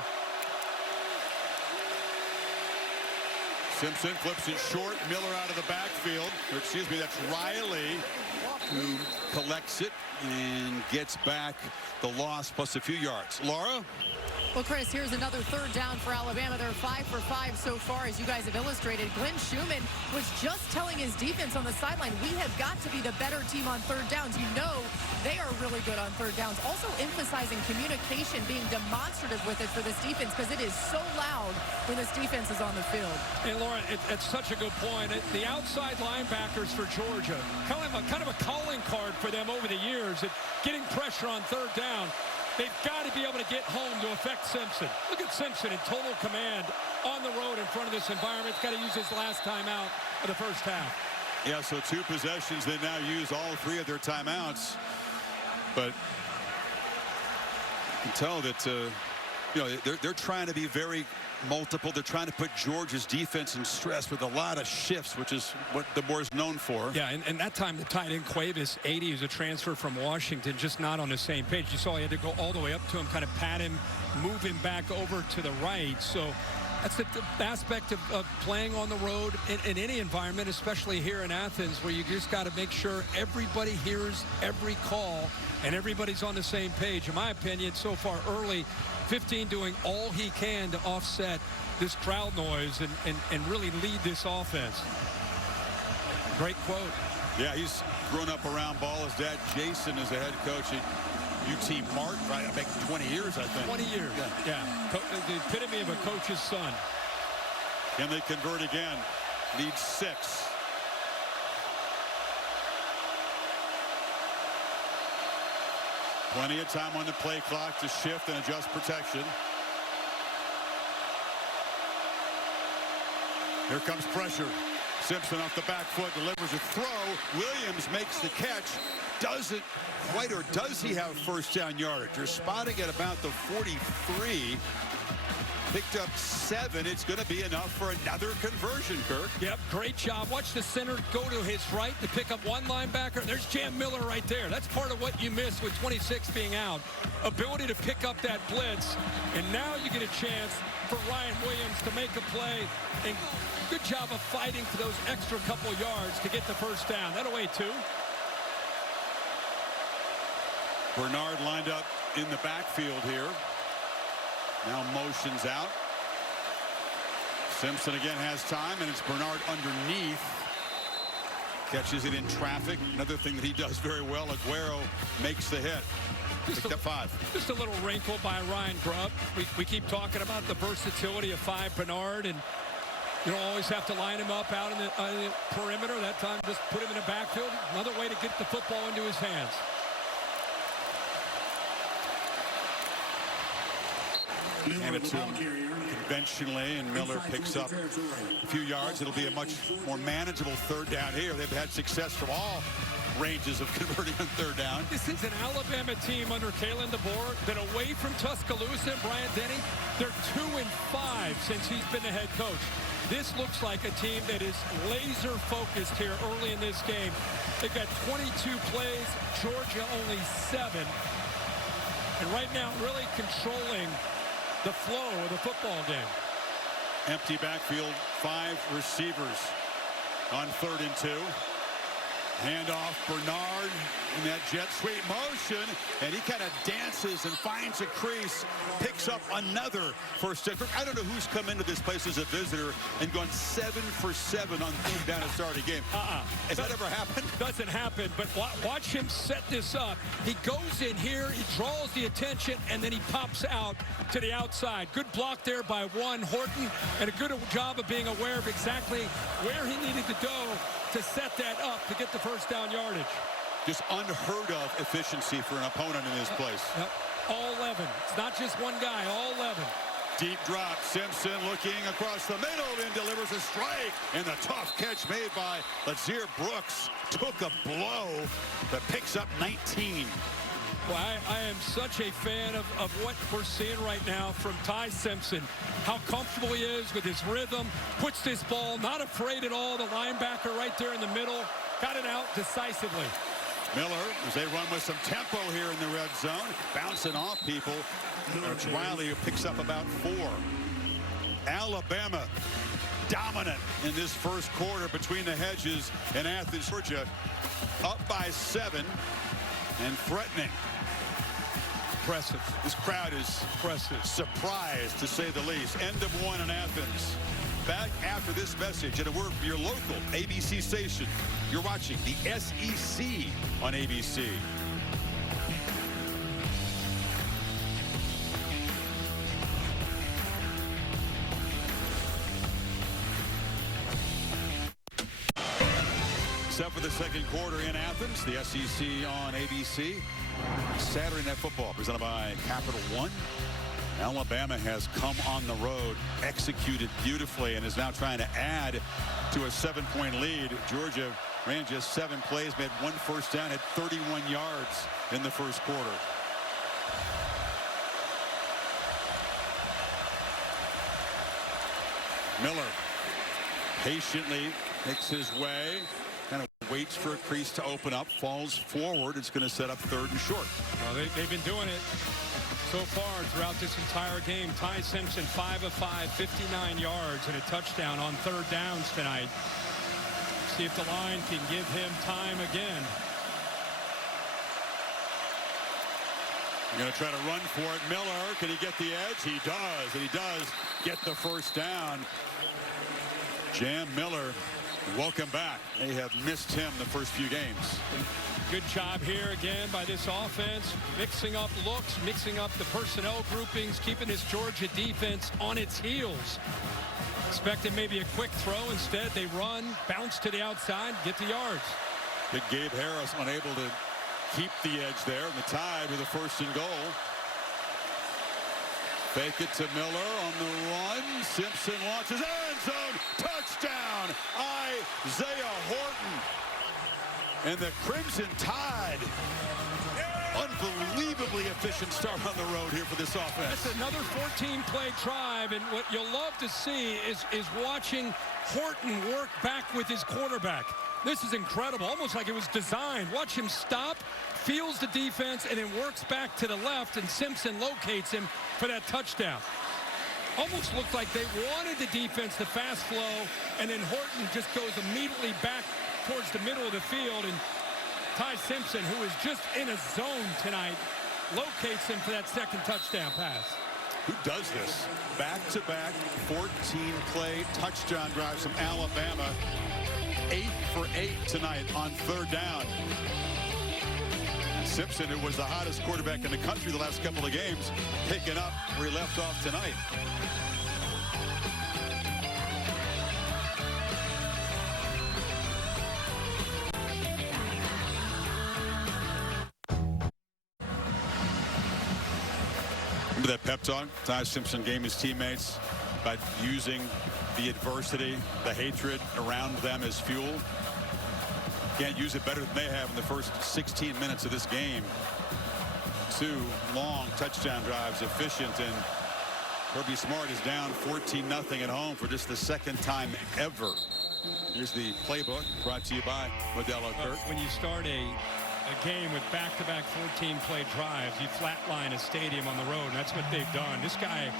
Simpson flips it short. Miller out of the backfield. Or excuse me, that's Riley who collects it and gets back the loss plus a few yards. Laura? Well, Chris, here's another third down for Alabama. They're 5 for 5 so far, as you guys have illustrated. Glenn Schumann was just telling his defense on the sideline, we have got to be the better team on third downs. You know they are really good on third downs. Also emphasizing communication, being demonstrative with it for this defense, because it is so loud when this defense is on the field. And Lauren, it's such a good point. The outside linebackers for Georgia, kind of a calling card for them over the years, at getting pressure on third down. They've got to be able to get home to affect Simpson. Look at Simpson in total command on the road in front of this environment. He's got to use his last timeout of the first half. Yeah, so 2 possessions. They now use all 3 of their timeouts. But you can tell that, you know, they're trying to be very multiple. They're trying to put Georgia's defense in stress with a lot of shifts, which is what the DeBoer is known for. Yeah, and that time the tight end Cuevas, 80, is a transfer from Washington, just not on the same page. You saw he had to go all the way up to him, kind of pat him, move him back over to the right. So that's the aspect of playing on the road in any environment, especially here in Athens, where you just got to make sure everybody hears every call and everybody's on the same page. In my opinion, so far early, 15 doing all he can to offset this crowd noise and really lead this offense. Great quote. Yeah, he's grown up around ball. His dad, Jason, is the head coach at UT Martin, right? I think 20 years, I think. 20 years, yeah. The epitome of a coach's son. Can they convert again? Lead 6. Plenty of time on the play clock to shift and adjust protection. Here comes pressure. Simpson off the back foot, delivers a throw. Williams makes the catch. Doesn't quite, or does he have first down yardage? You're spotting at about the 43. Picked up 7. It's going to be enough for another conversion, Kirk. Yep, great job. Watch the center go to his right to pick up one linebacker. There's Jam Miller right there. That's part of what you miss with 26 being out. Ability to pick up that blitz. And now you get a chance for Ryan Williams to make a play. And good job of fighting for those extra couple yards to get the first down. That'll weigh 2. Bernard lined up in the backfield here. Now motions out. Simpson again has time, and it's Bernard underneath. Catches it in traffic. Another thing that he does very well. Aguero makes the hit. Picked up 5. Just a little wrinkle by Ryan Grubb. We keep talking about the versatility of 5 Bernard, and you don't always have to line him up out in the perimeter. That time, just put him in the backfield. Another way to get the football into his hands. And it's conventionally, and Miller picks up a few yards. It'll be a much more manageable third down here. They've had success from all ranges of converting on third down. This is an Alabama team under Kalen DeBoer that away from Tuscaloosa and Bryant Denny, they're 2-5 since he's been the head coach. This looks like a team that is laser focused here early in this game. They've got 22 plays, Georgia only 7. And right now really controlling the flow of the football game. Empty backfield, 5 receivers on 3rd and 2. Handoff, Bernard in that jet sweep motion, and he kind of dances and finds a crease, picks up another first down. I don't know who's come into this place as a visitor and gone 7 for 7 on 3rd down to start a game. Has that ever happened? Doesn't happen, but watch him set this up. He goes in here, he draws the attention, and then he pops out to the outside. Good block there by Horton, and a good job of being aware of exactly where he needed to go to set that up to get the first down yardage. Just unheard of efficiency for an opponent in this place. All 11. It's not just one guy, all 11. Deep drop. Simpson looking across the middle and delivers a strike. And the tough catch made by Lazir Brooks took a blow that picks up 19. Well, I am such a fan of what we're seeing right now from Ty Simpson. How comfortable he is with his rhythm. Puts this ball, not afraid at all. The linebacker right there in the middle. Got it out decisively. Miller, as they run with some tempo here in the red zone. Bouncing off people. It's Riley who picks up about 4. Alabama dominant in this first quarter between the hedges and Athens, Georgia. Up by 7 and threatening. Impressive. This crowd is surprised, to say the least. End of 1 in Athens. Back after this message, and a word from your local ABC station. You're watching the SEC on ABC. Except for the second quarter in Athens, the SEC on ABC. Saturday Night Football presented by Capital One. Alabama has come on the road, executed beautifully, and is now trying to add to a 7-point lead. Georgia ran just 7 plays, made 1 first down, had 31 yards in the first quarter. Miller patiently makes his way, kind of waits for a crease to open up, falls forward. It's going to set up 3rd and short. Well, they've been doing it so far throughout this entire game. Ty Simpson, 5 of 5, 59 yards and a touchdown on 3rd downs tonight. See if the line can give him time again. Going to try to run for it. Miller, can he get the edge? He does, and he does get the first down. Jam Miller, welcome back. They have missed him the first few games. Good job here again by this offense, mixing up looks, mixing up the personnel groupings, keeping this Georgia defense on its heels. Expected maybe a quick throw. Instead, they run, bounce to the outside, get the yards. Big Gabe Harris unable to keep the edge there, and the Tide with a 1st and goal. Fake it to Miller on the run. Simpson launches, end zone, touchdown, Isaiah Horton. And the Crimson Tide, unbelievably efficient start on the road here for this offense. That's another 14-play drive, and what you'll love to see is watching Horton work back with his quarterback. This is incredible, almost like it was designed. Watch him stop, feels the defense, and then works back to the left, and Simpson locates him for that touchdown. Almost looked like they wanted the defense to fast flow, and then Horton just goes immediately back towards the middle of the field, and Ty Simpson, who is just in a zone tonight, locates him for that 2nd touchdown pass. Who does this? Back-to-back 14-play touchdown drives from Alabama. 8 for 8 tonight on third down. Simpson, who was the hottest quarterback in the country the last couple of games, picking up where he left off tonight. Remember that pep talk Ty Simpson gave his teammates about using the adversity, the hatred around them as fuel? Can't use it better than they have in the first 16 minutes of this game. 2 long touchdown drives, efficient, and Kirby Smart is down 14-0 at home for just the second time ever. Here's the playbook brought to you by Modelo Kirk. When you start a game with back-to-back 14-play drives, you flatline a stadium on the road, and that's what they've done. This guy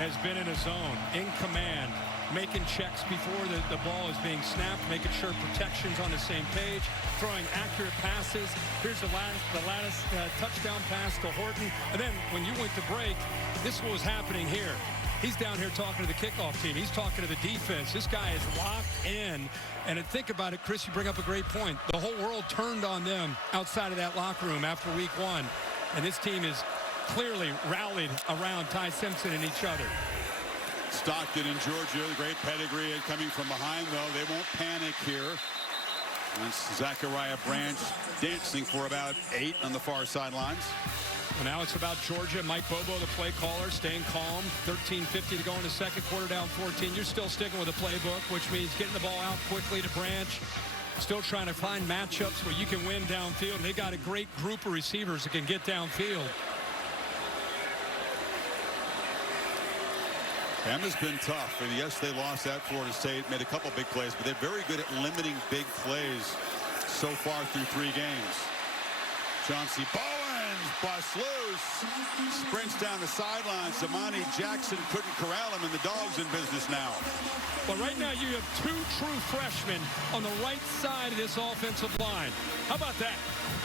has been in a zone, in command, making checks before the ball is being snapped, making sure protection's on the same page, throwing accurate passes. Here's the latest touchdown pass to Horton. And then when you went to break, this is what was happening here. He's down here talking to the kickoff team. He's talking to the defense. This guy is locked in. And think about it, Chris, you bring up a great point. The whole world turned on them outside of that locker room after week 1. And this team is clearly rallied around Ty Simpson and each other. Stockton in Georgia, great pedigree coming from behind, though. They won't panic here. That's Zachariah Branch dancing for about 8 on the far sidelines. Well, now it's about Georgia. Mike Bobo, the play caller, staying calm. 13:50 to go in the second quarter, down 14. You're still sticking with the playbook, which means getting the ball out quickly to Branch. Still trying to find matchups where you can win downfield. They got a great group of receivers that can get downfield. Bama's been tough, and yes, they lost at Florida State, made a couple big plays, but they're very good at limiting big plays so far through 3 games. Chauncey Bowens busts loose, sprints down the sidelines. Damani Jackson couldn't corral him, and the Dogs in business now. Well, right now you have 2 true freshmen on the right side of this offensive line. How about that?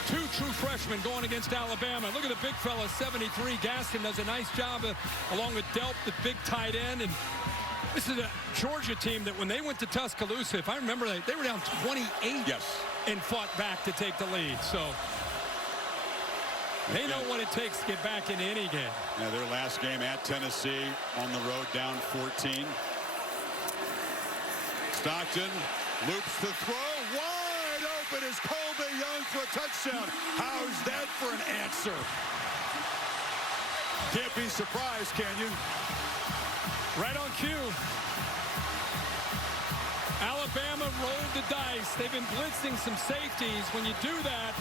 2 true freshmen going against Alabama. Look at the big fella, 73. Gaston does a nice job along with Delp, the big tight end. And this is a Georgia team that when they went to Tuscaloosa, if I remember, they were down 28 and fought back to take the lead. So they know what it takes to get back into any game. Yeah, their last game at Tennessee on the road, down 14. Stockton loops the throw. Wide open is Colby Young for a touchdown. How's that for an answer? Can't be surprised, can you? Right on cue. Alabama rolled the dice. They've been blitzing some safeties. When you do that,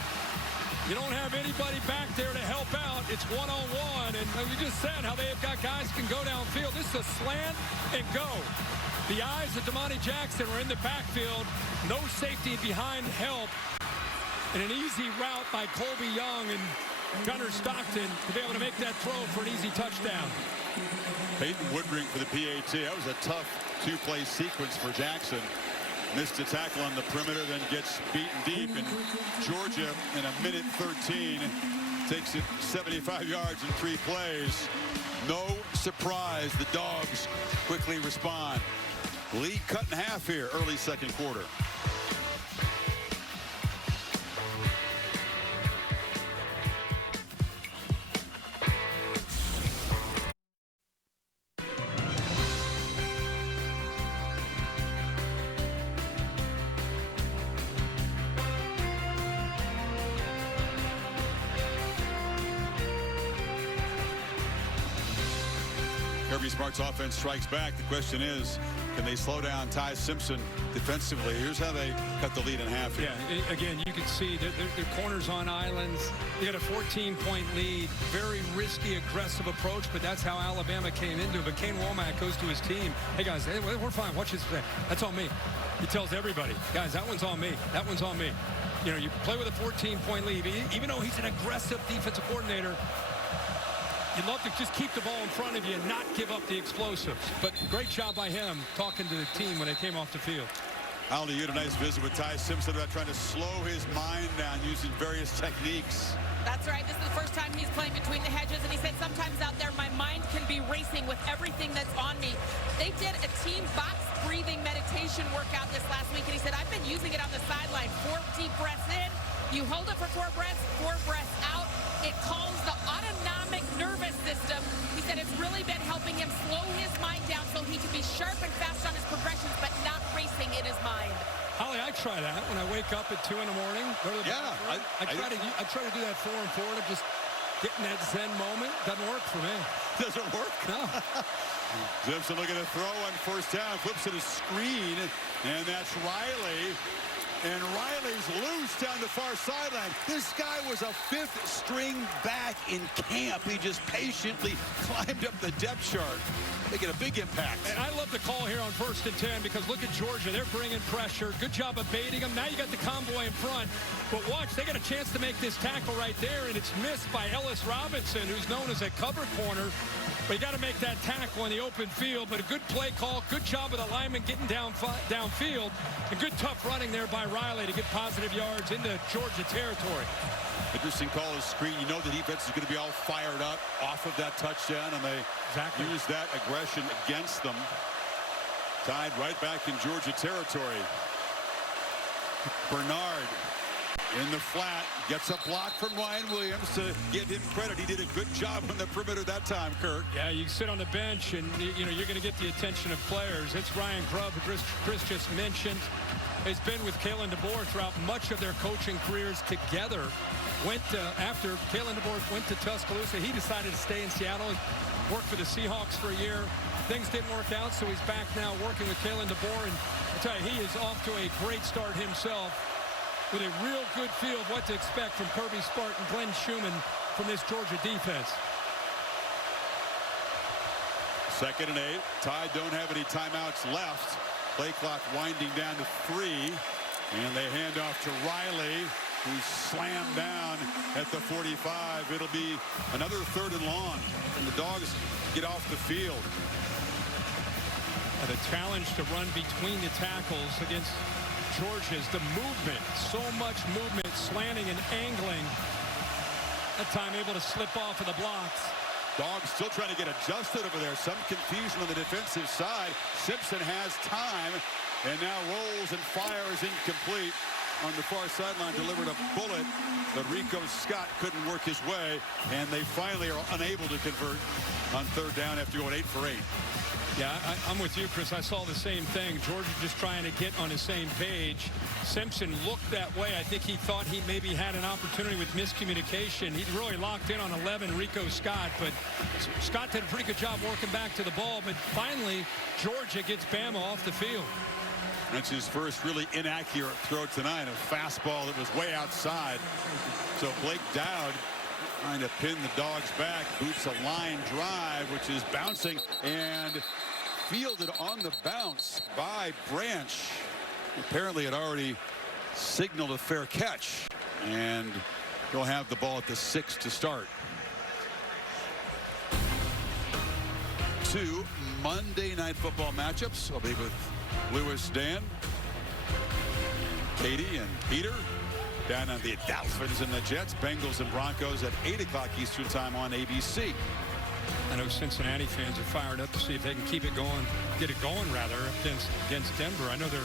you don't have anybody back there to help out. It's one-on-one. And we just said how they have got guys who can go downfield. This is a slant and go. The eyes of Damani Jackson were in the backfield. No safety behind help. And an easy route by Colby Young and Gunnar Stockton to be able to make that throw for an easy touchdown. Peyton Woodring for the PAT. That was a tough 2-play sequence for Jackson. Missed a tackle on the perimeter, then gets beaten deep. And Georgia, in 1:13, takes it 75 yards in 3 plays. No surprise, the Dogs quickly respond. Lead cut in half here, early second quarter. Kirby Smart's offense strikes back. The question is, can they slow down Ty Simpson defensively? Here's how they cut the lead in half here. Yeah, again, you can see their corners on islands. They got a 14-point lead. Very risky, aggressive approach, but that's how Alabama came into it. But Kane Womack goes to his team. Hey, guys, we're fine. Watch this play. That's on me. He tells everybody, guys, that one's on me. That one's on me. You know, you play with a 14-point lead. Even though he's an aggressive defensive coordinator, you'd love to just keep the ball in front of you and not give up the explosives. But great job by him talking to the team when they came off the field. Aldi, you had a nice visit with Ty Simpson about trying to slow his mind down using various techniques. That's right. This is the first time he's playing between the hedges, and he said sometimes out there my mind can be racing with everything that's on me. They did a team box breathing meditation workout this last week, and he said, I've been using it on the sideline. 4 deep breaths in, you hold it for 4 breaths, 4 breaths out. It calms the autonomic nervous system. He said it's really been helping him slow his mind down so he can be sharp and fast on his progressions, but not racing in his mind. Holly, I try that when I wake up at 2 in the morning. I try to do that 4 and 4 to just getting that Zen moment. Doesn't work for me. Doesn't work? No. Simpson looking to throw on first down. Flips it a screen, and that's Riley. And Riley's loose down the far sideline. This guy was a 5th string back in camp. He just patiently climbed up the depth chart, making a big impact. And I love the call here on 1st and 10 because look at Georgia. They're bringing pressure. Good job of baiting them. Now you got the convoy in front. But watch, they got a chance to make this tackle right there, and it's missed by Ellis Robinson, who's known as a cover corner. But you got to make that tackle in the open field. But a good play call. Good job of the lineman getting downfield. And good tough running there by Riley to get positive yards into Georgia territory. Interesting call of screen. You know the defense is going to be all fired up off of that touchdown, and they use that aggression against them. Tied right back in Georgia territory. Bernard in the flat, gets a block from Ryan Williams. To give him credit, he did a good job on the perimeter that time, Kirk. Yeah, you sit on the bench, and you know you're going to get the attention of players. It's Ryan Grubb, who Chris just mentioned, has been with Kalen DeBoer throughout much of their coaching careers together. After Kalen DeBoer went to Tuscaloosa, he decided to stay in Seattle, worked for the Seahawks for a year. Things didn't work out, so he's back now working with Kalen DeBoer, and I tell you, he is off to a great start himself, with a real good feel of what to expect from Kirby Smart and Glenn Schumann from this Georgia defense. 2nd and 8. Tide don't have any timeouts left. Play clock winding down to 3. And they hand off to Riley, who's slammed down at the 45. It'll be another 3rd and long. And the Dogs get off the field. And the challenge to run between the tackles against Georgia's the movement. So much movement, slanting and angling. That time able to slip off of the blocks. Dogs still trying to get adjusted over there. Some confusion on the defensive side. Simpson has time and now rolls and fires incomplete on the far sideline. Delivered a bullet, but Rico Scott couldn't work his way, and they finally are unable to convert on 3rd down after going 8 for 8. Yeah, I'm with you, Chris. I saw the same thing. Georgia just trying to get on the same page. Simpson looked that way. I think he thought he maybe had an opportunity with miscommunication. He really locked in on 11, Rico Scott, but Scott did a pretty good job working back to the ball. But finally, Georgia gets Bama off the field. That's his first really inaccurate throw tonight, a fastball that was way outside. So Blake Dowd trying to pin the Dogs back, boots a line drive, which is bouncing and fielded on the bounce by Branch. Apparently it already signaled a fair catch, and he'll have the ball at the 6 to start. 2 Monday Night Football matchups. I'll be with Lewis, Dan, Katie, and Peter. Down on the Dolphins and the Jets, Bengals and Broncos at 8 o'clock Eastern time on ABC. I know Cincinnati fans are fired up to see if they can keep it going, get it going rather, against Denver. I know they're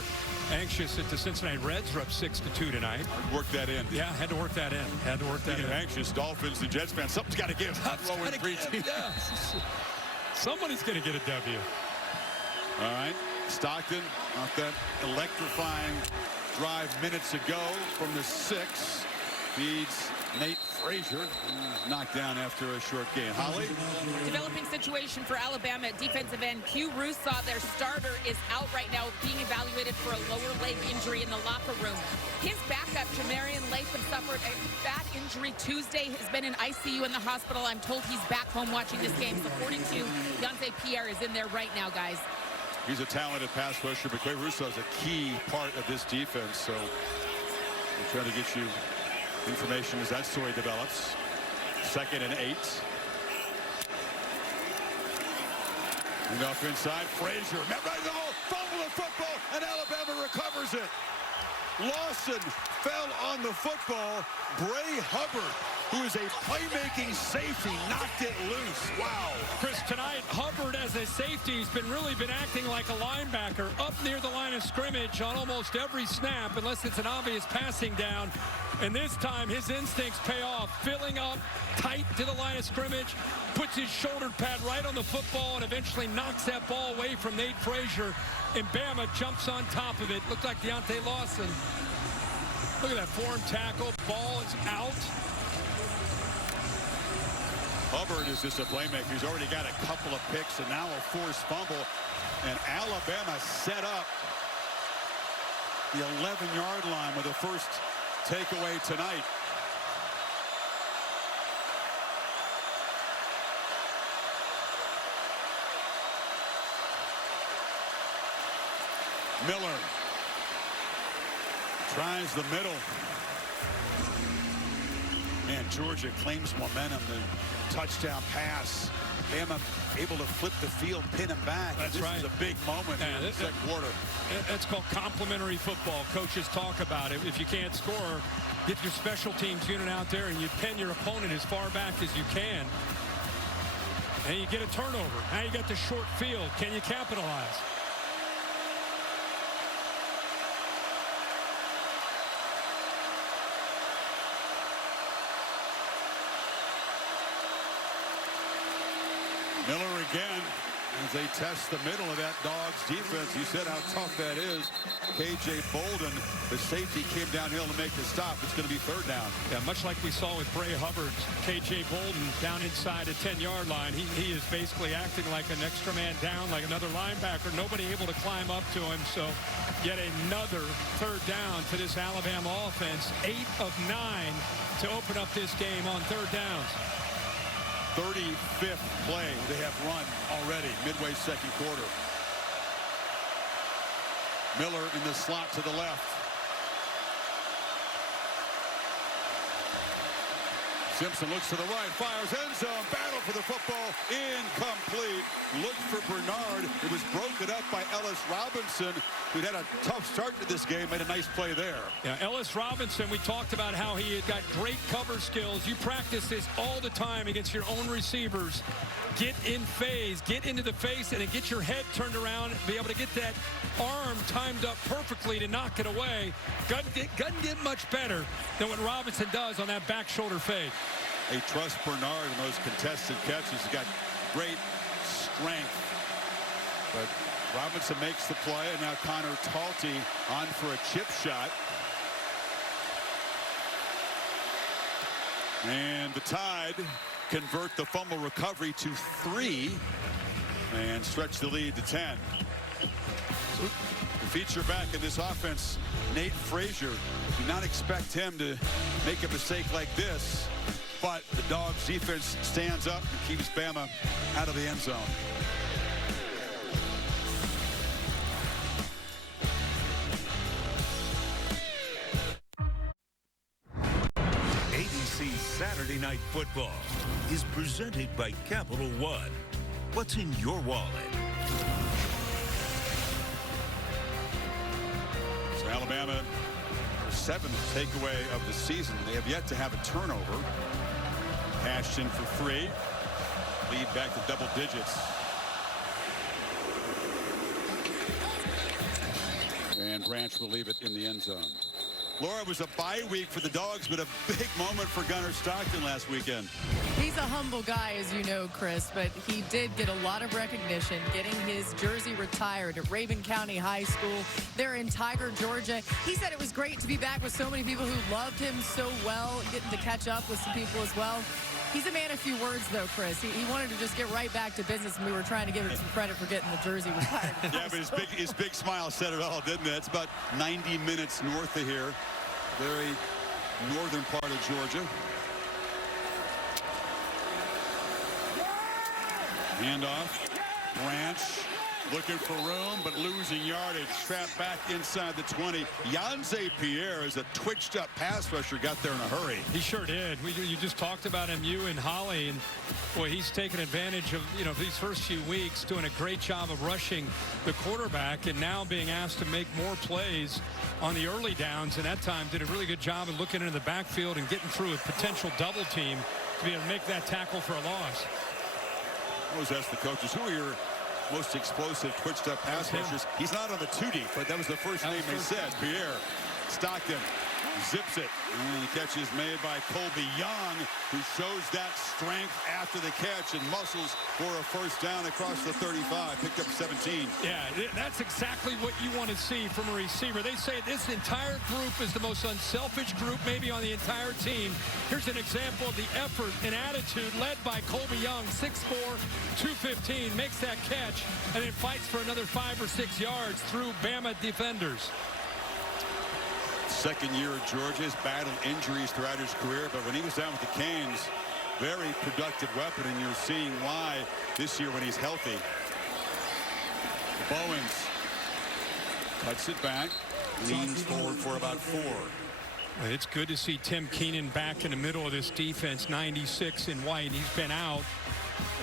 anxious that the Cincinnati Reds are up 6-2 tonight. Work that in. Yeah, had to work that in. Anxious Dolphins and Jets fans, something's got to give. Yeah. Somebody's going to get a W. All right, Stockton off that electrifying drive minutes ago from the 6. Feeds Nate Frazier, who's knocked down after a short gain. Holly? Developing situation for Alabama at defensive end. Q Rusaw, their starter, is out right now being evaluated for a lower leg injury in the locker room. His backup, Jamarian Latham, suffered a back injury Tuesday, has been in ICU in the hospital. I'm told he's back home watching this game. So 42, Yonsei Pierre is in there right now, guys. He's a talented pass rusher, but Quay Russo is a key part of this defense. So we're trying to get you information as that story develops. 2nd and 8. And off inside, Frazier. Met right in the hole, fumble the football, and Alabama recovers it. Lawson fell on the football. Bray Hubbard who is a playmaking safety, knocked it loose. Wow. Chris, tonight, Hubbard as a safety has really been acting like a linebacker up near the line of scrimmage on almost every snap, unless it's an obvious passing down. And this time, his instincts pay off, filling up tight to the line of scrimmage, puts his shoulder pad right on the football, and eventually knocks that ball away from Nate Frazier. And Bama jumps on top of it. Looked like Deontay Lawson. Look at that form tackle. Ball is out. Hubbard is just a playmaker. He's already got a couple of picks and now a forced fumble. And Alabama set up the 11-yard line with the first takeaway tonight. Miller tries the middle. Man, Georgia claims momentum. The touchdown pass. Bama able to flip the field, pin him back. That's this right. is a big moment in the second quarter. That's called complementary football. Coaches talk about it. If you can't score, get your special teams unit out there and you pin your opponent as far back as you can. And you get a turnover. Now you got the short field. Can you capitalize? Miller again as they test the middle of that Dogs defense. You said how tough that is. K.J. Bolden, the safety, came downhill to make the stop. It's going to be third down. Yeah, much like we saw with Bray Hubbard, K.J. Bolden down inside the 10-yard line. He is basically acting like an extra man down, like another linebacker. Nobody able to climb up to him. So yet another third down to this Alabama offense. 8 of 9 to open up this game on third downs. 35th play they have run already, midway second quarter. Miller in the slot to the left. Simpson looks to the right, fires end zone, battle for the football, incomplete. Looked for Bernard. It was broken up by Ellis Robinson, who had a tough start to this game, made a nice play there. Yeah, Ellis Robinson, we talked about how he had got great cover skills. You practice this all the time against your own receivers. Get in phase, get into the face, and then get your head turned around, be able to get that arm timed up perfectly to knock it away. Doesn't get much better than what Robinson does on that back shoulder fade. They trust Bernard in those contested catches. He's got great strength. But Robinson makes the play, and now Connor Talty on for a chip shot. And the Tide convert the fumble recovery to 3 and stretch the lead to 10. The feature back in this offense, Nate Frazier. Do not expect him to make a mistake like this, but the Dogs defense stands up and keeps Bama out of the end zone. ABC Saturday Night Football is presented by Capital One. What's in your wallet? So Alabama, their 7th takeaway of the season. They have yet to have a turnover. Ashton for 3. Lead back to double digits. And Branch will leave it in the end zone. Laura, was a bye week for the Dogs, but a big moment for Gunnar Stockton last weekend. He's a humble guy, as you know, Chris, but he did get a lot of recognition, getting his jersey retired at Raven County High School there in Tiger, Georgia. He said it was great to be back with so many people who loved him so well, getting to catch up with some people as well. He's a man of few words, though, Chris. He wanted to just get right back to business, and we were trying to give him some credit for getting the jersey retired. Yeah, but his big smile said it all, didn't it? It's about 90 minutes north of here. Very northern part of Georgia. Handoff. Branch Looking for room, but losing yardage. Trapped back inside the 20. Yhonzae Pierre is a twitched-up pass rusher. Got there in a hurry. He sure did. You just talked about him, you and Holly, and boy, he's taken advantage of these first few weeks, doing a great job of rushing the quarterback, and now being asked to make more plays on the early downs. And that time did a really good job of looking into the backfield and getting through a potential double team to be able to make that tackle for a loss. I always ask the coaches, who are your most explosive twitched-up pass rushers? He's not on the 2 deep, but that was the first name they said. Pierre. Stockton zips it. And the catch is made by Colby Young, who shows that strength after the catch and muscles for a first down across the 35. Picked up 17. Yeah, that's exactly what you want to see from a receiver. They say this entire group is the most unselfish group maybe on the entire team. Here's an example of the effort and attitude led by Colby Young, 6'4", 215, makes that catch and then fights for another 5 or 6 yards through Bama defenders. Second year at Georgia, has battled injuries throughout his career, but when he was down with the Canes, very productive weapon, and you're seeing why this year when he's healthy. Bowens cuts it back, leans forward for about 4. It's good to see Tim Keenan back in the middle of this defense, 96 in white. He's been out,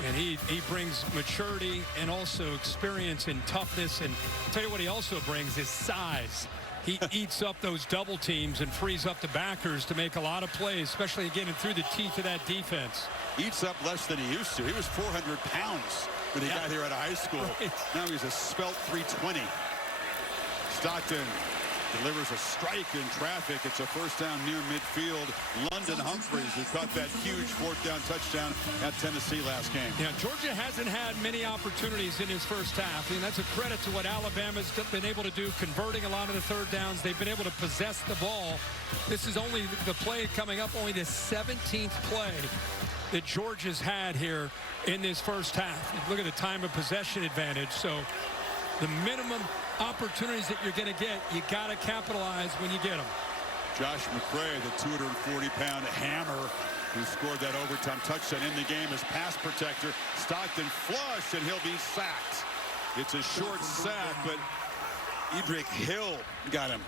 and he brings maturity and also experience and toughness. And I'll tell you what he also brings is size. He eats up those double teams and frees up the backers to make a lot of plays, especially getting through the teeth of that defense. Eats up less than he used to. He was 400 pounds when he got here out of high school. Right. Now he's a svelte 320. Stockton delivers a strike in traffic. It's a first down near midfield. London Humphreys, who caught that huge 4th down touchdown at Tennessee last game. Yeah, Georgia hasn't had many opportunities in his first half, and that's a credit to what Alabama's been able to do, converting a lot of the 3rd downs. They've been able to possess the ball. This is only the play coming up, only the 17th play that Georgia's had here in this first half. Look at the time of possession advantage. So the minimum opportunities that you're going to get, you got to capitalize when you get them. Josh McCray, the 240-pound hammer who scored that overtime touchdown in the game as pass protector. Stockton flush, and he'll be sacked. It's a short sack, but Edric Hill got him.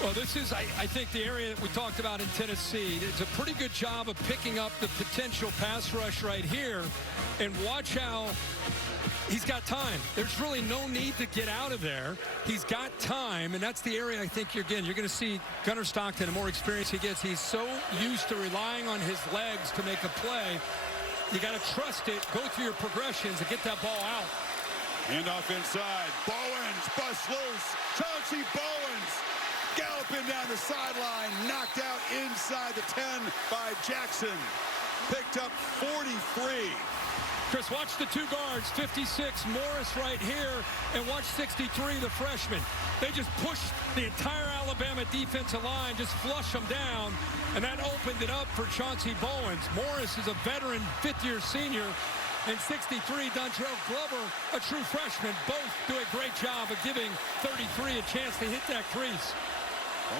Well, this is, I think, the area that we talked about in Tennessee. It's a pretty good job of picking up the potential pass rush right here. And watch how he's got time. There's really no need to get out of there. He's got time, and that's the area I think you're going to see Gunnar Stockton, the more experience he gets. He's so used to relying on his legs to make a play. You got to trust it, go through your progressions, and get that ball out. Handoff inside. Bowens busts loose. Chauncey Bowens galloping down the sideline, knocked out inside the 10 by Jackson. Picked up 43. Chris, watch the 2 guards, 56, Morris right here, and watch 63, the freshman. They just pushed the entire Alabama defensive line, just flush them down, and that opened it up for Chauncey Bowens. Morris is a veteran 5th-year senior, and 63, Dontrell Glover, a true freshman. Both do a great job of giving 33 a chance to hit that crease.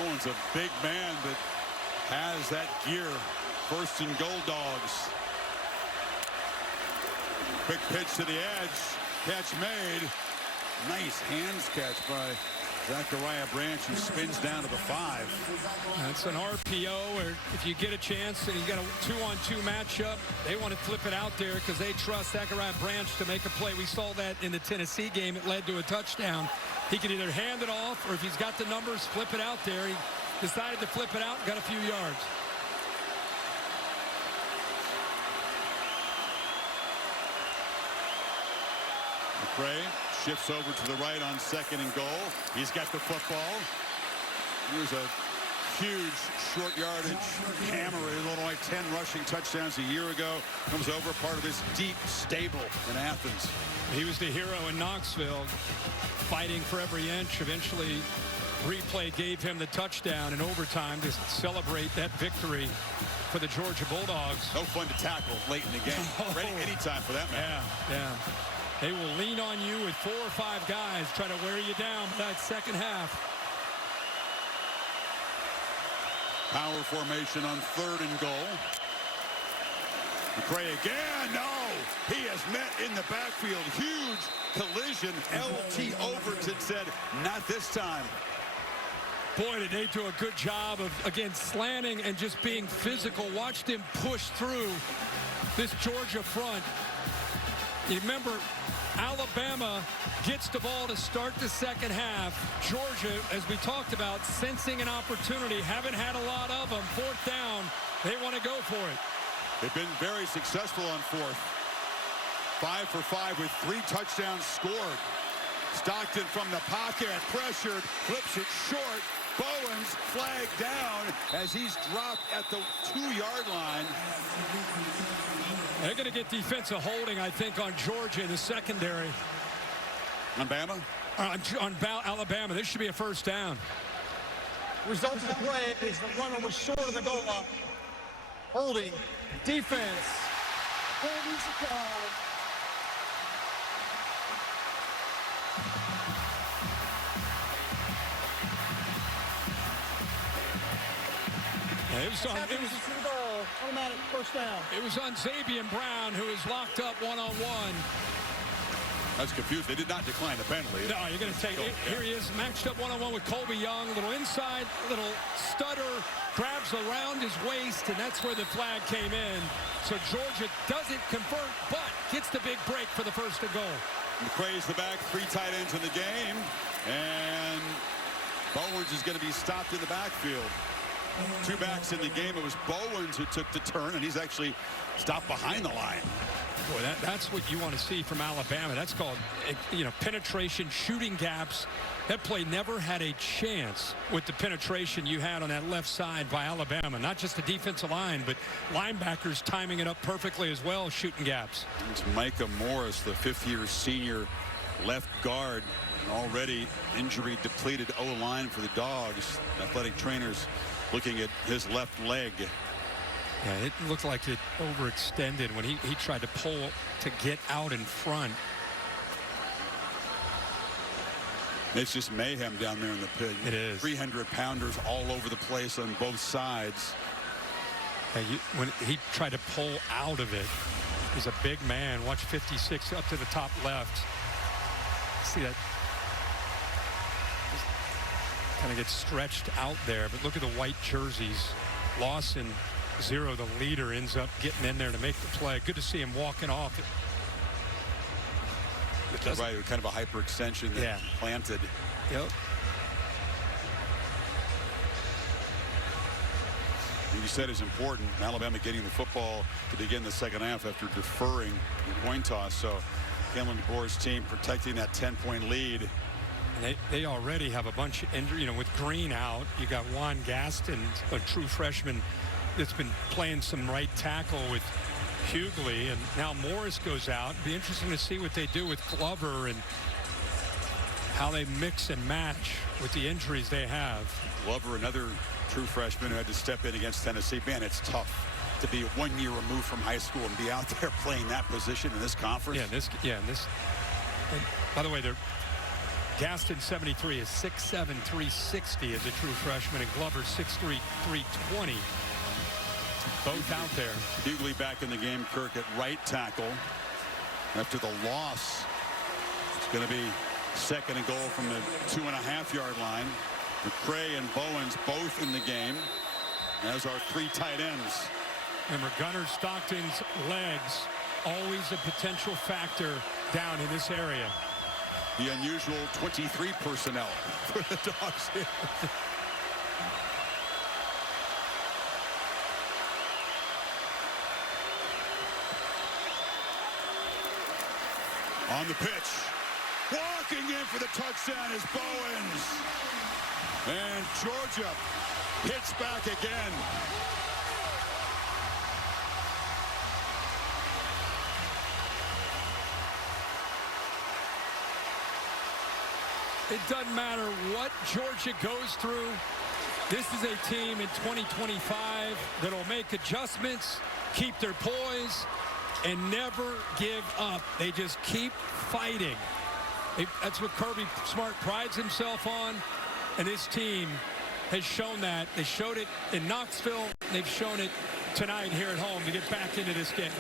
Bowens a big man, but has that gear. 1st and goal, Dogs. Quick pitch to the edge. Catch made. Nice hands catch by Zachariah Branch, who spins down to the 5. That's an RPO, or if you get a chance and you got a 2-on-2 matchup, they want to flip it out there because they trust Zachariah Branch to make a play. We saw that in the Tennessee game. It led to a touchdown. He can either hand it off, or if he's got the numbers, flip it out there. He decided to flip it out and got a few yards. McCray shifts over to the right on 2nd and goal. He's got the football. Here's a huge short yardage hammer. Illinois 10 rushing touchdowns a year ago. Comes over part of this deep stable in Athens. He was the hero in Knoxville, fighting for every inch. Eventually, replay gave him the touchdown in overtime to celebrate that victory for the Georgia Bulldogs. No fun to tackle late in the game. Ready anytime for that man. Yeah. They will lean on you with 4 or 5 guys, try to wear you down that second half. Power formation on 3rd and goal. McCray again, no! He has met in the backfield. Huge collision. L.T. Overton said, not this time. Boy, did they do a good job of, again, slanting and just being physical. Watched him push through this Georgia front. You remember, Alabama gets the ball to start the second half. Georgia, as we talked about, sensing an opportunity. Haven't had a lot of them. Fourth down, they want to go for it. They've been very successful on fourth. 5 for 5 with 3 touchdowns scored. Stockton from the pocket, pressured, flips it short. Bowens flagged down as he's dropped at the 2-yard line. They're going to get defensive holding, I think, on Georgia in the secondary. On Bama? On Alabama. This should be a first down. Result of the play is the runner was short of the goal line. Holding. Defense. Holding the call. Automatic first down. It was on Xavier Brown, who is locked up one-on-one. I was confused. They did not decline the penalty. No, you're going to take it. Here he is, matched up one-on-one with Colby Young. Little inside, little stutter, grabs around his waist, and that's where the flag came in. So Georgia doesn't convert, but gets the big break for the first and goal. McCray's the back, 3 tight ends in the game, and Bowens is going to be stopped in the backfield. 2 backs in the game. It was Bowens who took the turn, and he's actually stopped behind the line. Boy, that's what you want to see from Alabama. That's called, penetration, shooting gaps. That play never had a chance with the penetration you had on that left side by Alabama. Not just the defensive line, but linebackers timing it up perfectly as well, shooting gaps. It's Micah Morris, the 5th-year senior left guard. Already injury-depleted O-line for the Dogs. Athletic trainers looking at his left leg. Yeah, it looked like it overextended when he tried to pull to get out in front. It's just mayhem down there in the pit. It is. 300-pounders all over the place on both sides. Yeah, when he tried to pull out of it, he's a big man. Watch 56 up to the top left. See that? Kind of gets stretched out there, but look at the white jerseys. Lawson, 0, the leader, ends up getting in there to make the play. Good to see him walking off. Right, kind of a hyperextension that planted. Yep. You said is important. Alabama getting the football to begin the second half after deferring the coin toss. So Kalen DeBoer's team protecting that 10-point lead. And they already have a bunch of injury. With Green out, you got Juan Gaston, a true freshman that's been playing some right tackle with Hughley, and now Morris goes out. It'd be interesting to see what they do with Glover and how they mix and match with the injuries they have. Glover, another true freshman who had to step in against Tennessee. Man, it's tough to be 1 year removed from high school and be out there playing that position in this conference. And by the way, Gaston 73 is 6'7", 360 as a true freshman, and Glover 6'3", 320. Both out there. Hughley back in the game. Kirk at right tackle. After the loss, it's going to be second and goal from the 2.5-yard line. McCray and Bowens both in the game, as are 3 tight ends. Remember, Gunnar Stockton's legs, always a potential factor down in this area. The unusual 23 personnel for the Dogs here. On the pitch, walking in for the touchdown is Bowens. And Georgia hits back again. It doesn't matter what Georgia goes through. This is a team in 2025 that'll make adjustments, keep their poise, and never give up. They just keep fighting. That's what Kirby Smart prides himself on, and this team has shown that. They showed it in Knoxville. They've shown it tonight here at home to get back into this game.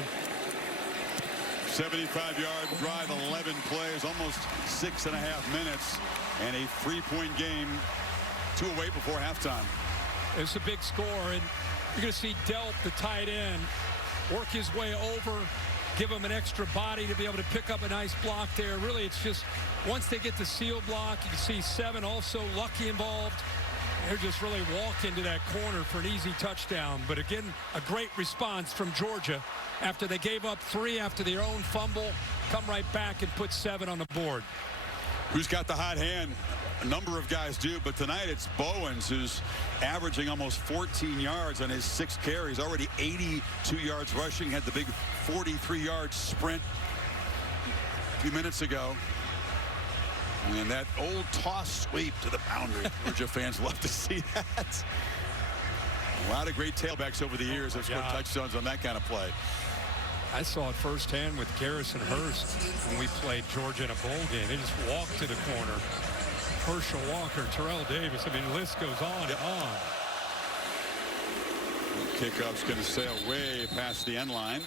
75-yard drive, 11 plays, almost 6.5 minutes, and a 3-point game, 2 away before halftime. It's a big score, and you're going to see Delp, the tight end, work his way over, give him an extra body to be able to pick up a nice block there. Really, it's just once they get the seal block, you can see Seven also Lucky involved. They're just really walk into that corner for an easy touchdown. But again, a great response from Georgia after they gave up 3 after their own fumble. Come right back and put 7 on the board. Who's got the hot hand? A number of guys do, but tonight it's Bowens, who's averaging almost 14 yards on his 6 carries, already 82 yards rushing, had the big 43-yard sprint a few minutes ago. And that old toss sweep to the boundary. Georgia fans love to see that. A lot of great tailbacks over the years have scored touchdowns on that kind of play. I saw it firsthand with Garrison Hurst when we played Georgia in a bowl game. They just walked to the corner. Herschel Walker, Terrell Davis. I mean, the list goes on and on. Kickoff's going to sail way past the end line.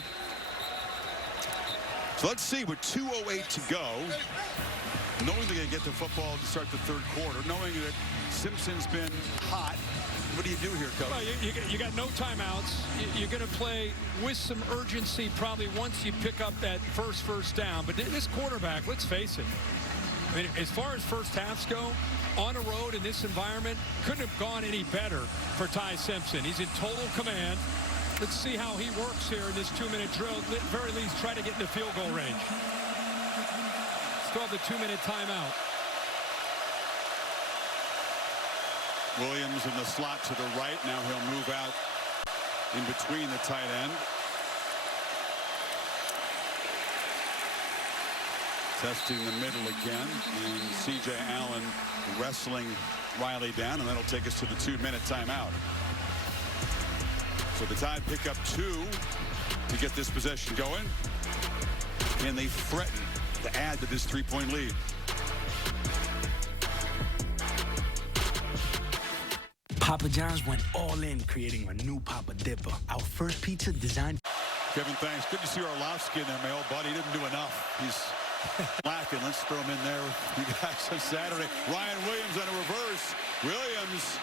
So let's see, with 2:08 to go, knowing they're going to get the football to start the third quarter, knowing that Simpson's been hot, what do you do here, Coach? Well, you got no timeouts. You're going to play with some urgency probably once you pick up that first down. But this quarterback, let's face it, I mean, as far as first halves go, on a road in this environment, couldn't have gone any better for Ty Simpson. He's in total command. Let's see how he works here in this 2-minute drill. At the very least, try to get in the field goal range. Still have the 2-minute timeout. Williams in the slot to the right. Now he'll move out in between the tight end. Testing the middle again, and C.J. Allen wrestling Riley down, and that'll take us to the 2-minute timeout. So the Tide pick up 2 to get this possession going, and they threaten to add to this 3-point lead. Papa John's went all in creating a new Papa Dipper. Our first pizza designed. Kevin, thanks. Good to see Orlovsky in there, my old buddy. He didn't do enough. He's lacking. Let's throw him in there with you guys on Saturday. Ryan Williams on a reverse. Williams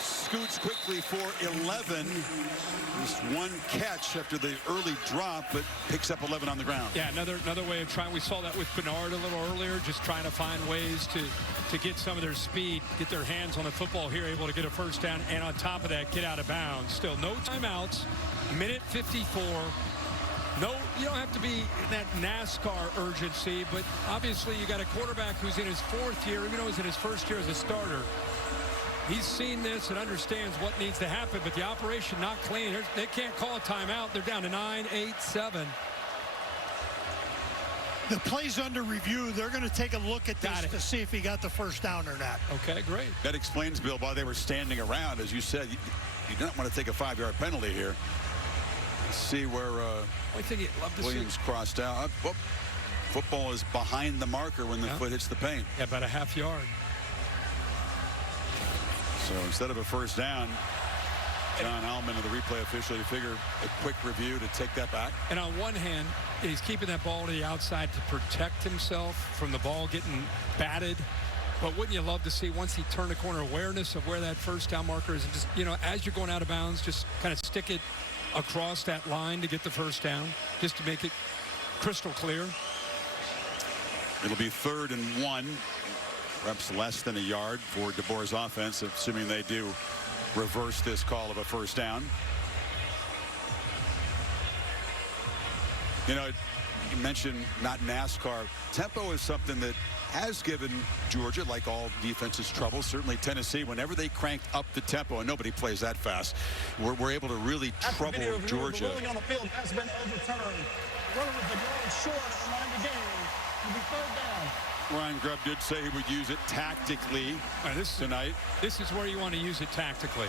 scoots quickly for 11. Just 1 catch after the early drop, but picks up 11 on the ground. Yeah, another way of trying. We saw that with Bernard a little earlier, just trying to find ways to get some of their speed, get their hands on the football here, able to get a first down, and on top of that, get out of bounds. Still no timeouts. Minute 54. No, you don't have to be in that NASCAR urgency, but obviously you got a quarterback who's in his 4th year, even though he's in his 1st year as a starter. He's seen this and understands what needs to happen, but the operation not clean. They can't call a timeout. They're down to 9, 8, 7. The play's under review. They're going to take a look at this to see if he got the first down or not. Okay, great. That explains, Bill, why they were standing around. As you said, you don't want to take a 5-yard penalty here. Let's see where Williams crossed out. Football is behind the marker when the foot hits the paint. Yeah, about a half yard. So instead of a first down, John Allman, the replay official, you figure a quick review to take that back. And on one hand, he's keeping that ball to the outside to protect himself from the ball getting batted. But wouldn't you love to see, once he turned the corner, awareness of where that first down marker is, and just, as you're going out of bounds, just kind of stick it across that line to get the first down, just to make it crystal clear. It'll be 3rd and 1, perhaps less than a yard for DeBoer's offense, assuming they do reverse this call of a first down. You mentioned not NASCAR. Tempo is something that has given Georgia, like all defenses, trouble. Certainly Tennessee, whenever they cranked up the tempo, and nobody plays that fast, we're able to really trouble Georgia. The ruling on the field has been overturned. Runner with the yard short at the line of the game. It'll be 3rd down. Ryan Grubb did say he would use it tactically tonight. This is where you want to use it tactically.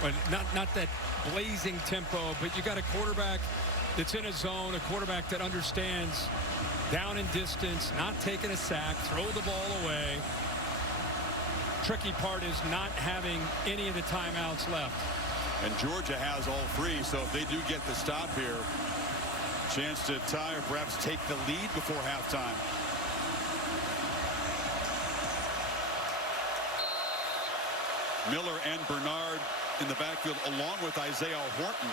But not that blazing tempo, but you got a quarterback that's in a zone, a quarterback that understands down and distance, not taking a sack, throw the ball away. Tricky part is not having any of the timeouts left. And Georgia has all 3, so if they do get the stop here, Chance to tie or perhaps take the lead before halftime. Miller and Bernard in the backfield along with Isaiah Horton.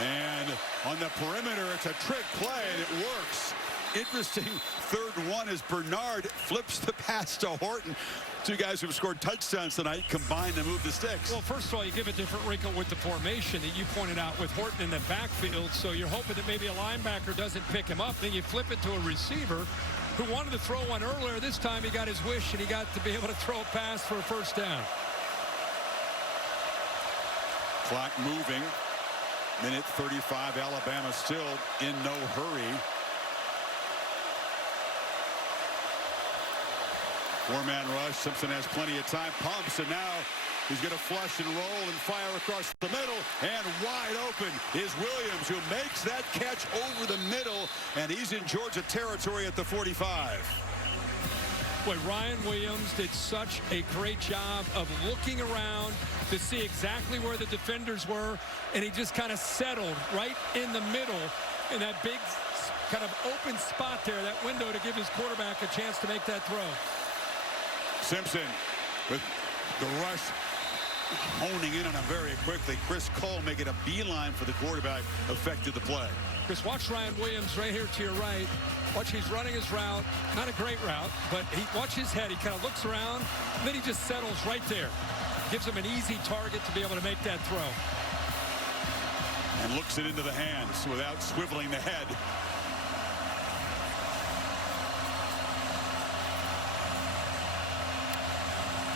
And on the perimeter, it's a trick play, and it works. Interesting third one as Bernard flips the pass to Horton. Two guys who've scored touchdowns tonight combined to move the sticks. Well, first of all, you give a different wrinkle with the formation that you pointed out with Horton in the backfield. So you're hoping that maybe a linebacker doesn't pick him up. Then you flip it to a receiver who wanted to throw one earlier. This time he got his wish, and he got to be able to throw a pass for a first down. Clock moving. Minute 35. Alabama still in no hurry. Four-man rush. Simpson has plenty of time. Pumps, and now he's going to flush and roll and fire across the middle. And wide open is Williams, who makes that catch over the middle. And he's in Georgia territory at the 45. Boy, Ryan Williams did such a great job of looking around to see exactly where the defenders were, and he just kind of settled right in the middle in that big kind of open spot there, that window to give his quarterback a chance to make that throw. Simpson with the rush honing in on him very quickly. Chris Cole making a beeline for the quarterback, affected the play. Chris, watch Ryan Williams right here to your right. Watch, he's running his route. Not a great route, but watch his head. He kind of looks around, and then he just settles right there. Gives him an easy target to be able to make that throw. And looks it into the hands without swiveling the head.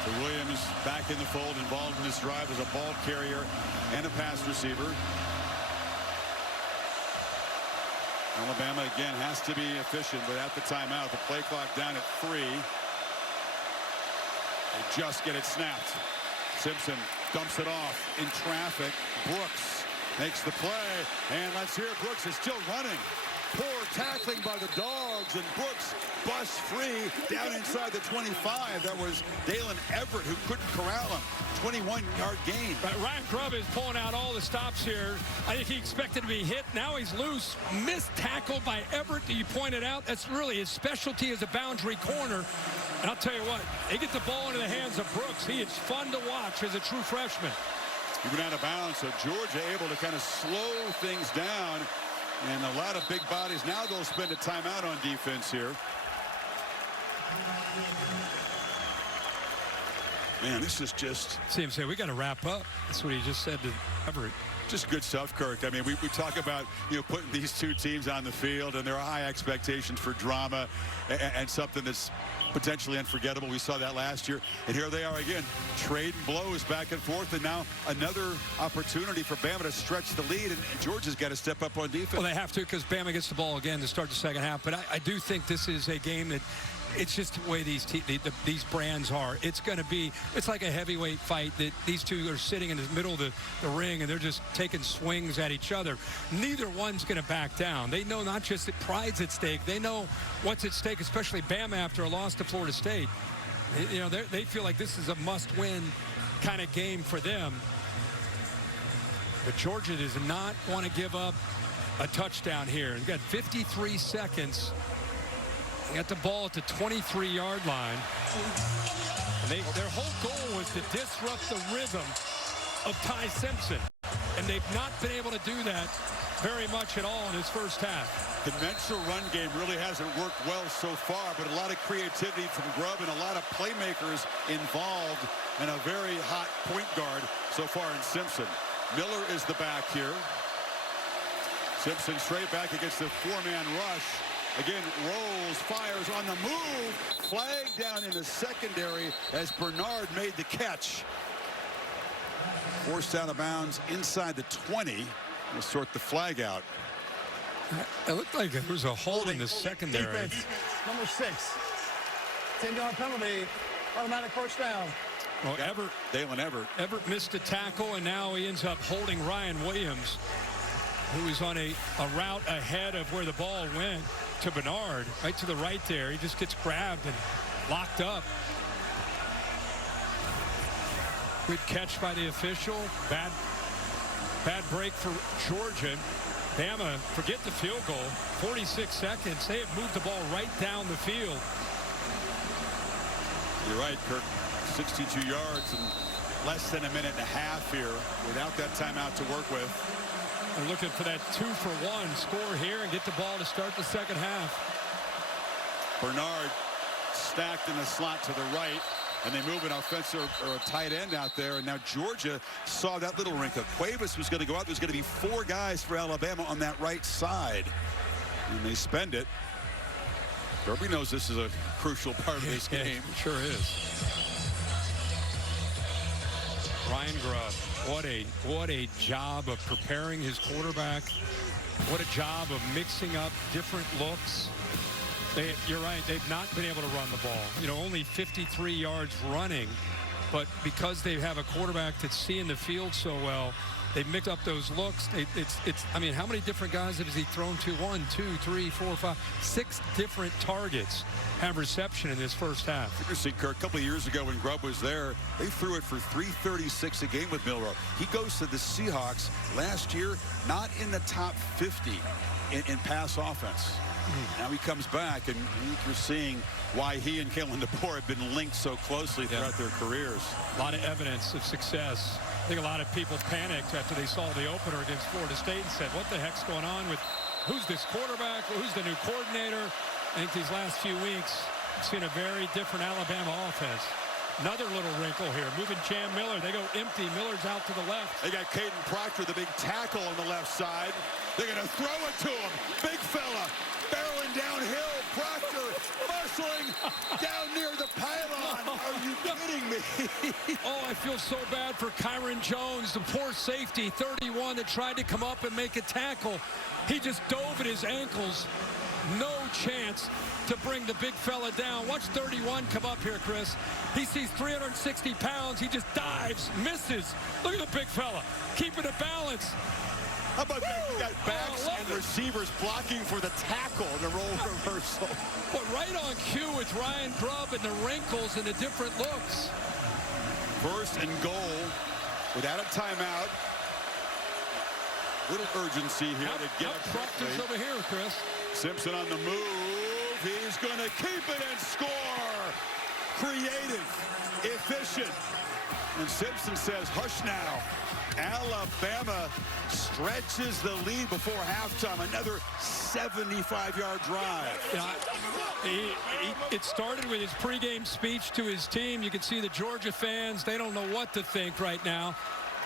So Williams back in the fold, involved in this drive as a ball carrier and a pass receiver. Alabama again has to be efficient without the timeout. The play clock down at 3. They just get it snapped. Simpson dumps it off in traffic. Brooks makes the play, and let's hear Brooks is still running. Poor tackling by the Dogs, and Brooks busts free down inside the 25. That was Dalen Everett who couldn't corral him. 21-yard gain. But Ryan Grubb is pulling out all the stops here. I think he expected to be hit. Now he's loose. Missed tackle by Everett that you pointed out. That's really his specialty as a boundary corner. And I'll tell you what, they get the ball into the hands of Brooks. He is fun to watch as a true freshman. He went out of bounds, so Georgia able to kind of slow things down. And a lot of big bodies. Now they'll spend a timeout on defense here. Man, this is just... See him say, we got to wrap up. That's what he just said to Everett. Just good stuff, Kirk. I mean, we talk about, putting these two teams on the field, and there are high expectations for drama and something that's potentially unforgettable. We saw that last year, and here they are again, trading blows back and forth, and now another opportunity for Bama to stretch the lead, and Georgia's got to step up on defense. Well, they have to, because Bama gets the ball again to start the second half, but I do think this is a game that it's just the way these brands are. It's going to be, it's like a heavyweight fight that these two are sitting in the middle of the ring, and they're just taking swings at each other. Neither one's going to back down. They know not just that pride's at stake, they know what's at stake, especially Bama after a loss to Florida State. They feel like this is a must-win kind of game for them. But Georgia does not want to give up a touchdown here. They've got 53 seconds. They got the ball at the 23-yard line. And their whole goal was to disrupt the rhythm of Ty Simpson. And they've not been able to do that very much at all in his first half. Conventional run game really hasn't worked well so far, but a lot of creativity from Grubb and a lot of playmakers involved, and a very hot point guard so far in Simpson. Miller is the back here. Simpson straight back against the four-man rush. Again, rolls, fires on the move. Flag down in the secondary as Bernard made the catch. Forced out of bounds inside the 20. We'll sort the flag out. It looked like there was a hold in the secondary. Defense, number 6. 10-yard penalty, automatic first down. Well, Dalen Everett. Everett missed a tackle, and now he ends up holding Ryan Williams, who is on a route ahead of where the ball went to Bernard, right to the right there. He just gets grabbed and locked up. Good catch by the official. Bad break for Georgia. Bama, forget the field goal, 46 seconds. They have moved the ball right down the field. You're right, Kirk. 62 yards and less than a minute and a half here without that timeout to work with. They're looking for that 2-for-1 score here and get the ball to start the second half. Bernard stacked in the slot to the right, and they move an offensive or a tight end out there, and now Georgia saw that little wrinkle. Cuevas was going to go out. There's going to be 4 guys for Alabama on that right side, and they spend it. Kirby knows this is a crucial part of this game. It sure is. Ryan Grubb, what a job of preparing his quarterback. What a job of mixing up different looks. You're right, they've not been able to run the ball. You know, only 53 yards running, but because they have a quarterback that's seeing the field so well, they've mixed up those looks. I mean, how many different guys has he thrown to? 1, 2, 3, 4, 5, 6 different targets have reception in this first half. Interesting, Kirk, a couple of years ago when Grubb was there, they threw it for 336 a game with Milroe. He goes to the Seahawks last year, not in the top 50 in pass offense. Now he comes back, and you're seeing why he and Kalen DeBoer have been linked so closely throughout their careers. A lot of evidence of success. I think a lot of people panicked after they saw the opener against Florida State and said, what the heck's going on with who's this quarterback? Who's the new coordinator? I think these last few weeks, we've seen a very different Alabama offense. Another little wrinkle here. Moving Cam Miller. They go empty. Miller's out to the left. They got Caden Proctor, the big tackle on the left side. They're going to throw it to him. Big fella. Barreling downhill. Proctor muscling down near the pylon. Are you kidding me? Oh, I feel so bad for Kyron Jones, the poor safety, 31, that tried to come up and make a tackle. He just dove at his ankles. No chance to bring the big fella down. Watch 31 come up here, Chris. He sees 360 pounds. He just dives, misses. Look at the big fella, keeping a balance. How about that? You got backs and receivers blocking for the tackle, the role reversal. But right on cue with Ryan Grubb and the wrinkles and the different looks. First and goal without a timeout. Little urgency here to get up quickly. Proctor's over here, Chris. Simpson on the move. He's going to keep it and score. Creative, efficient. And Simpson says, hush now. Alabama stretches the lead before halftime. Another 75-yard drive. It started with his pregame speech to his team. You can see the Georgia fans, they don't know what to think right now.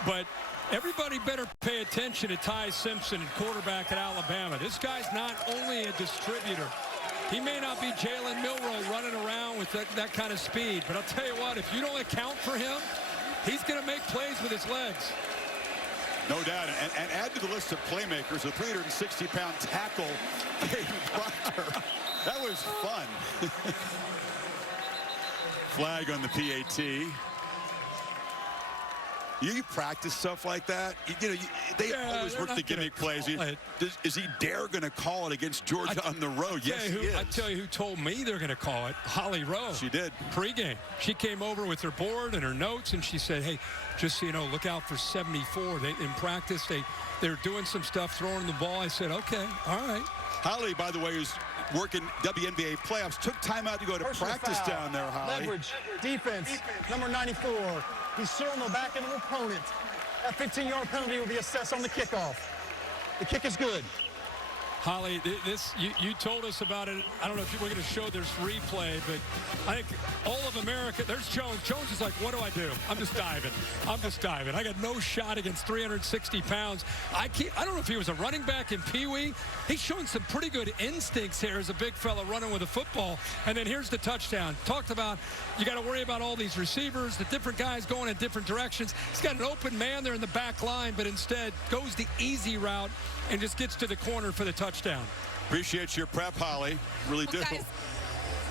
But everybody better pay attention to Ty Simpson, quarterback at Alabama. This guy's not only a distributor. He may not be Jalen Milroe running around with that kind of speed. But I'll tell you what, if you don't account for him, he's going to make plays with his legs. No doubt. And add to the list of playmakers, a 360-pound tackle, Caden Proctor. That was fun. Flag on the PAT. You practice stuff like that? They always work the gimmick plays. Is he going to call it against Georgia on the road? Yes, he is. I tell you who told me they're going to call it. Holly Rowe. She did. Pre-game. She came over with her board and her notes, and she said, hey, just so you know, look out for 74. In practice, they're doing some stuff, throwing the ball. I said, okay, all right. Holly, by the way, who's working WNBA playoffs, took time out to go to practice down there, Holly. Leverage, defense, number 94. He's still on the back of the opponent. That 15-yard penalty will be assessed on the kickoff. The kick is good. Holly, you told us about it. I don't know if we're going to show this replay, but I think all of America, there's Jones. Jones is like, what do I do? I'm just diving. I got no shot against 360 pounds. I don't know if he was a running back in Pee Wee. He's showing some pretty good instincts here as a big fella running with a football. And then here's the touchdown. Talked about, you got to worry about all these receivers, the different guys going in different directions. He's got an open man there in the back line, but instead goes the easy route and just gets to the corner for the touchdown. Appreciate your prep, Holly. Really do. Guys,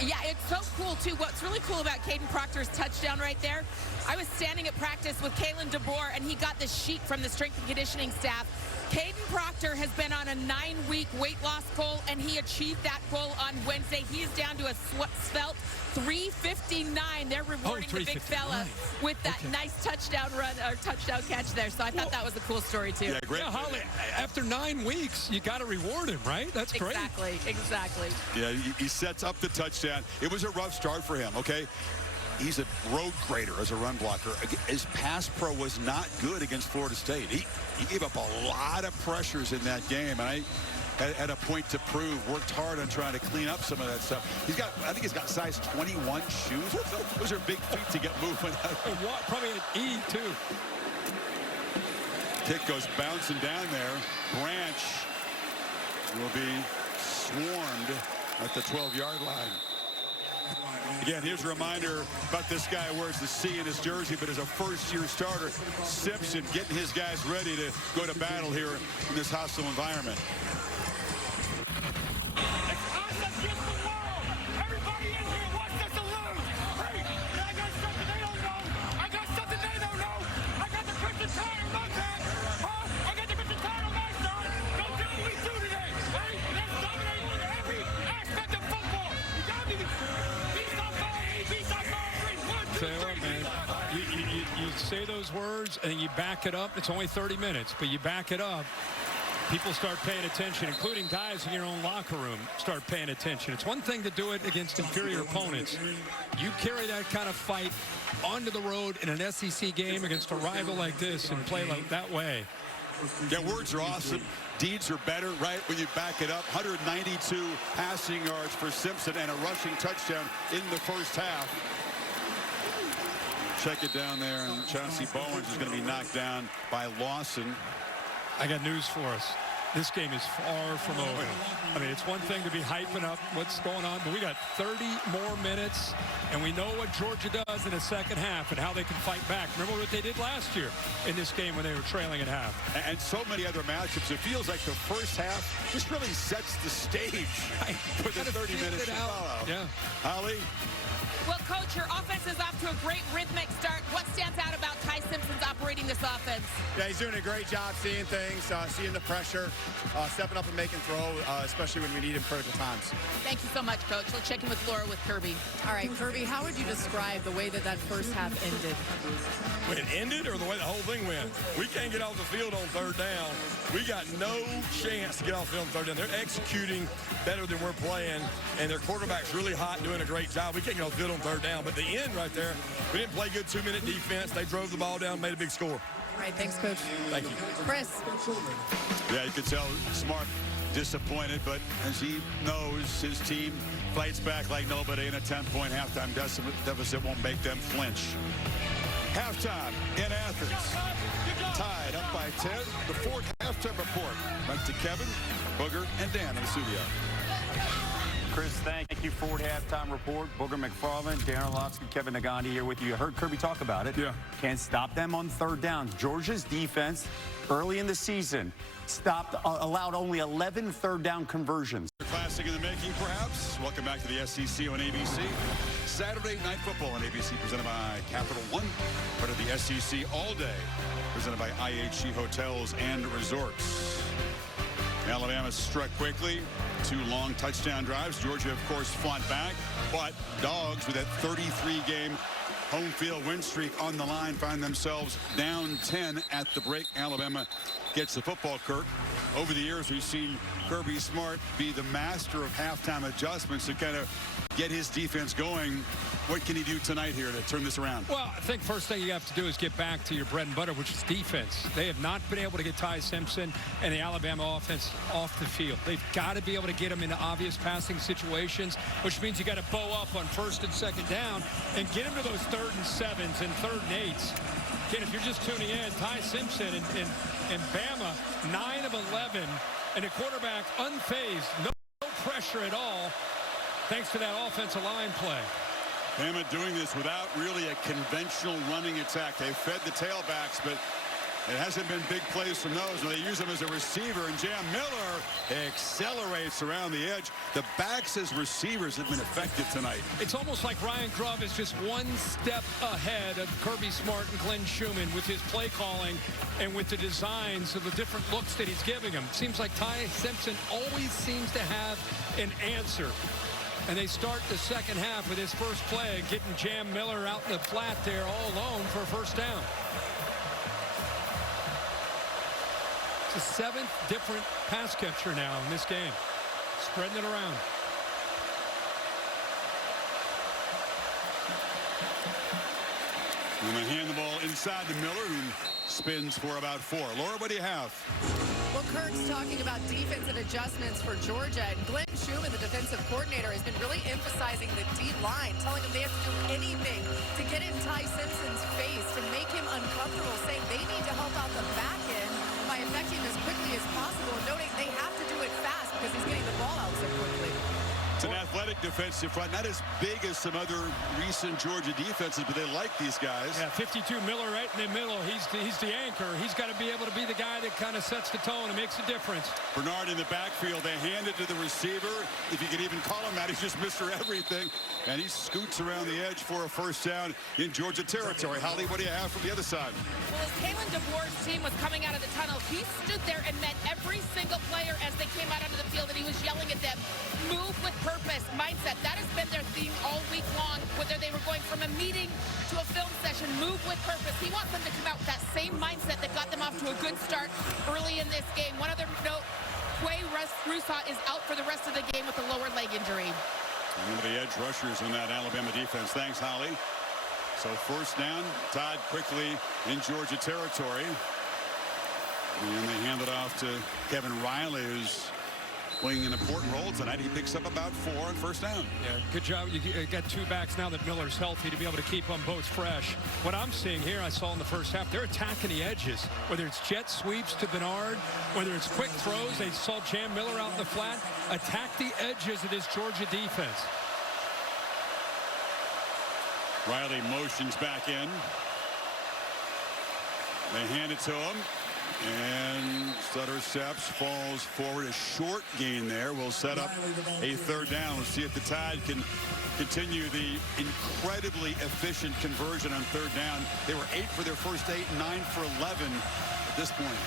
yeah, it's so cool, too. What's really cool about Caden Proctor's touchdown right there, I was standing at practice with Kalen DeBoer, and he got the sheet from the strength and conditioning staff Caden Proctor has been on a 9-week weight loss goal, and he achieved that goal on Wednesday. He is down to a svelte 359. They're rewarding the big fella with that nice touchdown run or touchdown catch there. So I thought that was a cool story, too. Yeah, great. Yeah, Holly, after 9 weeks, you got to reward him, right? That's great. Exactly. Yeah, he sets up the touchdown. It was a rough start for him, okay? He's a road grader as a run blocker. His pass pro was not good against Florida State. He gave up a lot of pressures in that game, and I had a point to prove. Worked hard on trying to clean up some of that stuff. I think he's got size 21 shoes. Those are big feet to get moving. Probably an E, too. Kick goes bouncing down there. Branch will be swarmed at the 12-yard line. Again, here's a reminder about this guy who wears the C in his jersey, but as a first-year starter, Simpson getting his guys ready to go to battle here in this hostile environment. You say those words and you back it up. It's only 30 minutes, but you back it up. People start paying attention, including guys in your own locker room start paying attention. It's one thing to do it against inferior opponents. You carry that kind of fight onto the road in an SEC game against a rival like this and play like that way. Yeah, words are awesome. Deeds are better, right, when you back it up. 192 passing yards for Simpson and a rushing touchdown in the first half. Check it down there, and Chauncey Bowens is going to be knocked down by Lawson. I got news for us. This game is far from over. I mean, it's one thing to be hyping up what's going on, but we got 30 more minutes, and we know what Georgia does in the second half and how they can fight back. Remember what they did last year in this game when they were trailing at half. And so many other matchups. It feels like the first half just really sets the stage for the 30 minutes to follow. Yeah. Holly? Well, Coach, your offense is off to a great rhythmic start. What stands out about Ty Simpson's operating this offense? Yeah, he's doing a great job seeing things, seeing the pressure, stepping up and making throw, especially when we need him critical times. Thank you so much, Coach. Let's check in with Laura with Kirby. All right, Kirby, how would you describe the way that first half ended? When it ended or the way the whole thing went? We can't get off the field on third down. We got no chance to get off the field on third down. They're executing better than we're playing, and their quarterback's really hot, doing a great job. We can't get off the field on third down, but the end right there, we didn't play good 2-minute defense. They drove the ball down, made a big score. All right, thanks, Coach. Thank you. Chris. Yeah, you could tell Smart disappointed, but as he knows, his team fights back like nobody, and a 10-point halftime deficit won't make them flinch. Halftime in Athens. Tied up by 10. The fourth halftime report. Back to Kevin, Booger, and Dan in the studio. Chris, thank you. Ford halftime report. Booger McFarland, Darren Orlovsky, Kevin Nagandi here with you. You heard Kirby talk about it. Yeah. Can't stop them on third down. Georgia's defense early in the season allowed only 11 third down conversions. Classic in the making, perhaps. Welcome back to the SEC on ABC. Saturday Night Football on ABC, presented by Capital One. Part of the SEC All Day, presented by IHG Hotels and Resorts. Alabama struck quickly. 2 long touchdown drives. Georgia, of course, fought back. But Dogs, with that 33-game home field win streak on the line, find themselves down 10 at the break. Alabama gets the football, Kirk. Over the years, we've seen Kirby Smart be the master of halftime adjustments to kind of get his defense going. What can he do tonight here to turn this around? Well, I think first thing you have to do is get back to your bread and butter, which is defense. They have not been able to get Ty Simpson and the Alabama offense off the field. They've got to be able to get them into obvious passing situations, which means you got to bow up on first and second down and get them to those 3rd and 7s and 3rd and 8s. Again, if you're just tuning in, Ty Simpson and Bama, 9 of 11, and a quarterback unfazed, no pressure at all, thanks to that offensive line play. Bama doing this without really a conventional running attack. They fed the tailbacks, but It hasn't been big plays from those. They use him as a receiver, and Jam Miller accelerates around the edge. The backs as receivers have been effective tonight. It's almost like Ryan Grubb is just one step ahead of Kirby Smart and Glenn Schumann with his play calling and with the designs of the different looks that he's giving them. Seems like Ty Simpson always seems to have an answer. And they start the second half with his first play, getting Jam Miller out in the flat there all alone for a first down. It's the 7th different pass catcher now in this game, spreading it around. And they hand the ball inside to Miller, who spins for about 4. Laura, what do you have? Well, Kirk's talking about defensive adjustments for Georgia, and Glenn Schumann, the defensive coordinator, has been really emphasizing the D-line, telling them they have to do anything to get in Ty Simpson's face, to make him uncomfortable, saying they need to help out the back end by affecting him as quickly as possible, and noting they have to do it fast because he's getting the ball out so quickly. It's an athletic defensive front, not as big as some other recent Georgia defenses, but they like these guys. Yeah, 52 Miller right in the middle. He's the anchor. He's got to be able to be the guy that kind of sets the tone and makes a difference. Bernard in the backfield. They hand it to the receiver. If you could even call him that, he's just Mr. Everything. And he scoots around the edge for a first down in Georgia territory. Holly, what do you have from the other side? Well, as Kalen DeBoer's team was coming out of the tunnel, he stood there and met every single player as they came out onto the field, and he was yelling at them, move with purpose, mindset. That has been their theme all week long, whether they were going from a meeting to a film session, move with purpose. He wants them to come out with that same mindset that got them off to a good start early in this game. One other note, Quay Rusat is out for the rest of the game with a lower leg injury. One of the edge rushers in that Alabama defense. Thanks, Holly. So first down, tied quickly in Georgia territory. And they hand it off to Kevin Riley, who's playing an important role tonight. He picks up about 4 on first down. Yeah, good job. You got 2 backs now that Miller's healthy to be able to keep them both fresh. What I'm seeing here, I saw in the first half, they're attacking the edges. Whether it's jet sweeps to Bernard, whether it's quick throws, they saw Jam Miller out in the flat. Attack the edges of this Georgia defense. Riley motions back in. They hand it to him. And Sutter steps, falls forward. A short gain there will set up a third down. We'll see if the Tide can continue the incredibly efficient conversion on third down. They were 8 for their first 8, 9 for 11 at this point.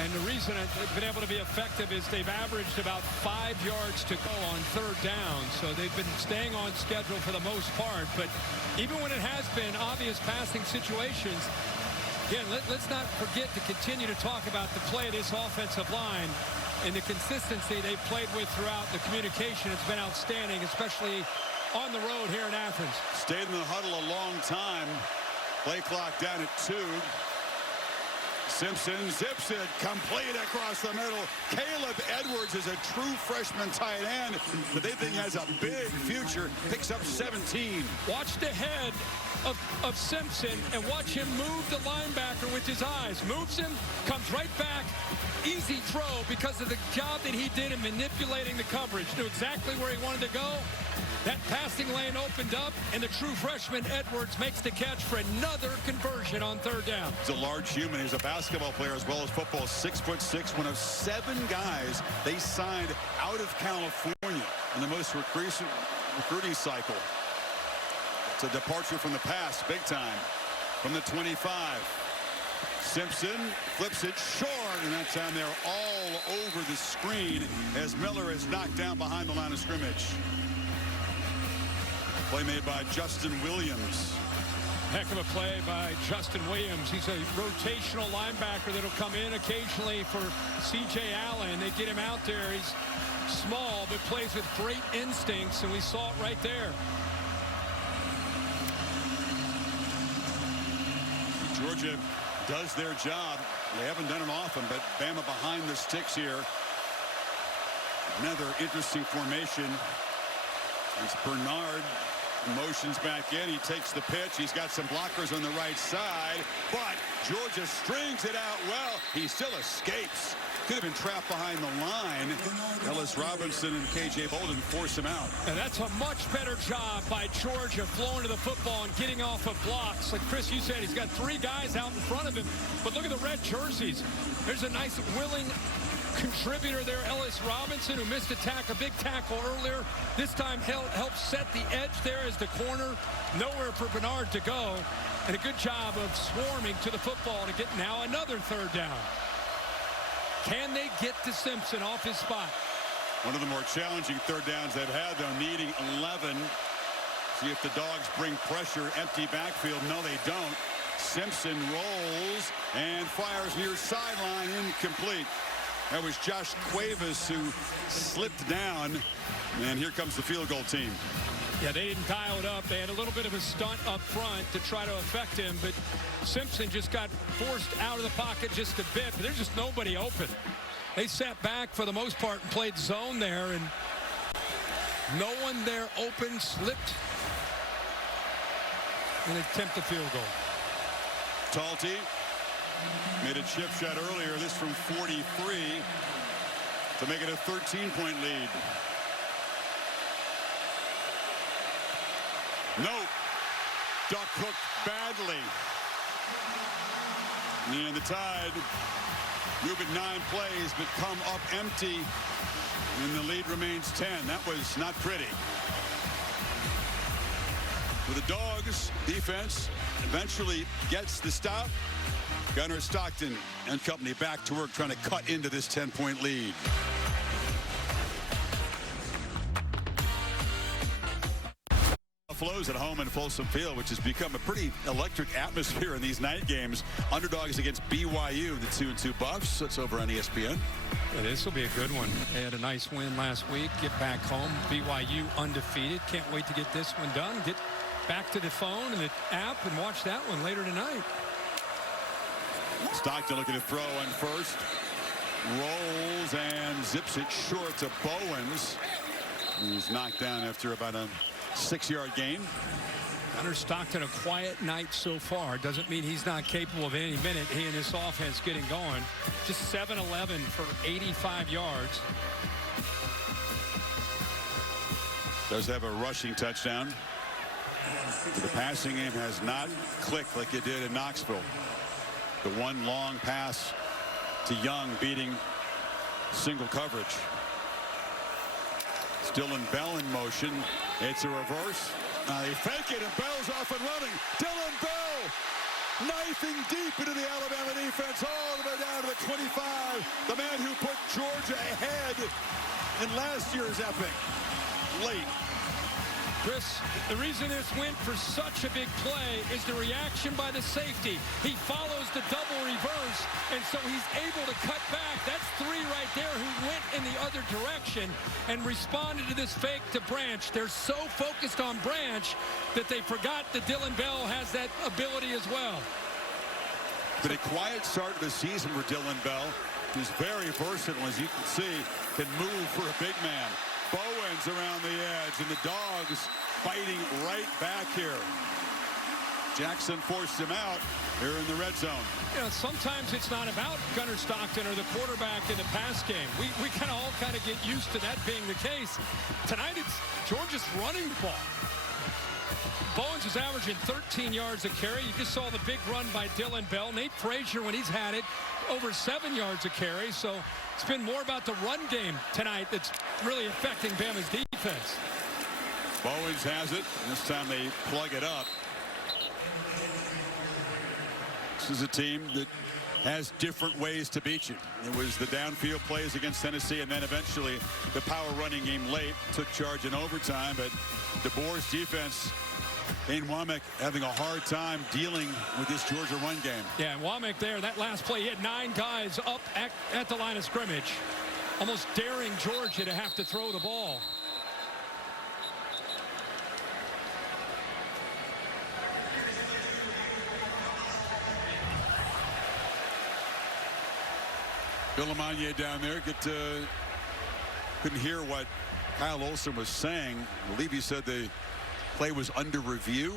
And the reason they've been able to be effective is they've averaged about 5 yards to go on third down. So they've been staying on schedule for the most part. But even when it has been obvious passing situations, again, let's not forget to continue to talk about the play of this offensive line and the consistency they've played with throughout. The communication has been outstanding, especially on the road here in Athens. Stayed in the huddle a long time. Play clock down at 2. Simpson zips it complete across the middle. Caleb Edwards is a true freshman tight end that they think has a big future. Picks up 17. Watch the head of Simpson and watch him move the linebacker with his eyes. Moves him, comes right back. Easy throw because of the job that he did in manipulating the coverage. Knew exactly where he wanted to go. That passing lane opened up, and the true freshman Edwards makes the catch for another conversion on third down. He's a large human. He's a basketball player as well as football. 6'6", one of 7 guys they signed out of California in the most recruiting cycle. It's a departure from the past, big time. From the 25. Simpson flips it short, and that's down there all over the screen as Miller is knocked down behind the line of scrimmage. Play made by Justin Williams. Heck of a play by Justin Williams. He's a rotational linebacker that'll come in occasionally for C.J. Allen. They get him out there. He's small, but plays with great instincts, and we saw it right there. Georgia does their job. They haven't done it often, but Bama behind the sticks here. Another interesting formation. It's Bernard. Motions back in. He takes the pitch. He's got some blockers on the right side, but Georgia strings it out well. He still escapes. could have been trapped behind the line. Ellis Robinson and K.J. Bolden force him out. And that's a much better job by Georgia flowing to the football and getting off of blocks. Like Chris, you said, he's got 3 guys out in front of him. But look at the red jerseys. There's a nice willing contributor there, Ellis Robinson, who missed a big tackle earlier. This time helped set the edge there as the corner. Nowhere for Bernard to go. And a good job of swarming to the football to get now another 3rd down. Can they get to Simpson off his spot? One of the more challenging 3rd downs they've had, though, needing 11. See if the Dogs bring pressure. Empty backfield. No, they don't. Simpson rolls and fires near sideline, incomplete. That was Josh Cuevas who slipped down. And here comes the field goal team. Yeah, they didn't dial it up. They had a little bit of a stunt up front to try to affect him, but Simpson just got forced out of the pocket just a bit. But there's just nobody open. They sat back for the most part and played zone there, and no one there open, slipped, and attempt a field goal. Talty made a chip shot earlier, this from 43, to make it a 13-point lead. No. Duck hooked badly. And the Tide move it 9 plays, but come up empty. And the lead remains 10. That was not pretty. For the Dogs, defense eventually gets the stop. Gunnar Stockton and company back to work trying to cut into this 10-point lead. Flows at home in Folsom Field, which has become a pretty electric atmosphere in these night games. Underdogs against BYU, the 2-2 Buffs. That's over on ESPN. Yeah, this will be a good one. They had a nice win last week. Get back home. BYU undefeated. Can't wait to get this one done. Get back to the phone and the app and watch that one later tonight. Stockton looking to throw in first. Rolls and zips it short to Bowens. He's knocked down after about a 6-yard gain. Gunnar Stockton, a quiet night so far. Doesn't mean he's not capable of any minute. He and his offense getting going. Just 7-11 for 85 yards. Does have a rushing touchdown. The passing game has not clicked like it did in Knoxville. The one long pass to Young beating single coverage. Dillon Bell in motion. It's a reverse. They fake it and Bell's off and running. Dillon Bell knifing deep into the Alabama defense all the way down to the 25. The man who put Georgia ahead in last year's epic. Late. Chris, the reason this went for such a big play is the reaction by the safety. He follows the double reverse, and so he's able to cut back. That's 3 right there who went in the other direction and responded to this fake to Branch. They're so focused on Branch that they forgot that Dillon Bell has that ability as well. Been a quiet start to the season for Dillon Bell, who's very versatile, as you can see, can move for a big man. Bowens around the edge, and the Dogs fighting right back here. Jackson forced him out here in the red zone. You know, sometimes it's not about Gunnar Stockton or the quarterback in the pass game. We kind of all get used to that being the case. Tonight it's Georgia's running the ball. Bowens is averaging 13 yards a carry. You just saw the big run by Dillon Bell. Nate Frazier, when he's had it, over 7 yards a carry. So it's been more about the run game tonight that's really affecting Bama's defense. Bowens has it. This time they plug it up. This is a team that has different ways to beat you. It was the downfield plays against Tennessee, and then eventually the power running game late. Took charge in overtime, but DeBoer's defense, Dane Womack, having a hard time dealing with this Georgia run game. Yeah, and Womack there, that last play, he had 9 guys up at the line of scrimmage, almost daring Georgia to have to throw the ball. Bill Lamagna down there. Couldn't hear what Kyle Olson was saying. I believe he said the play was under review.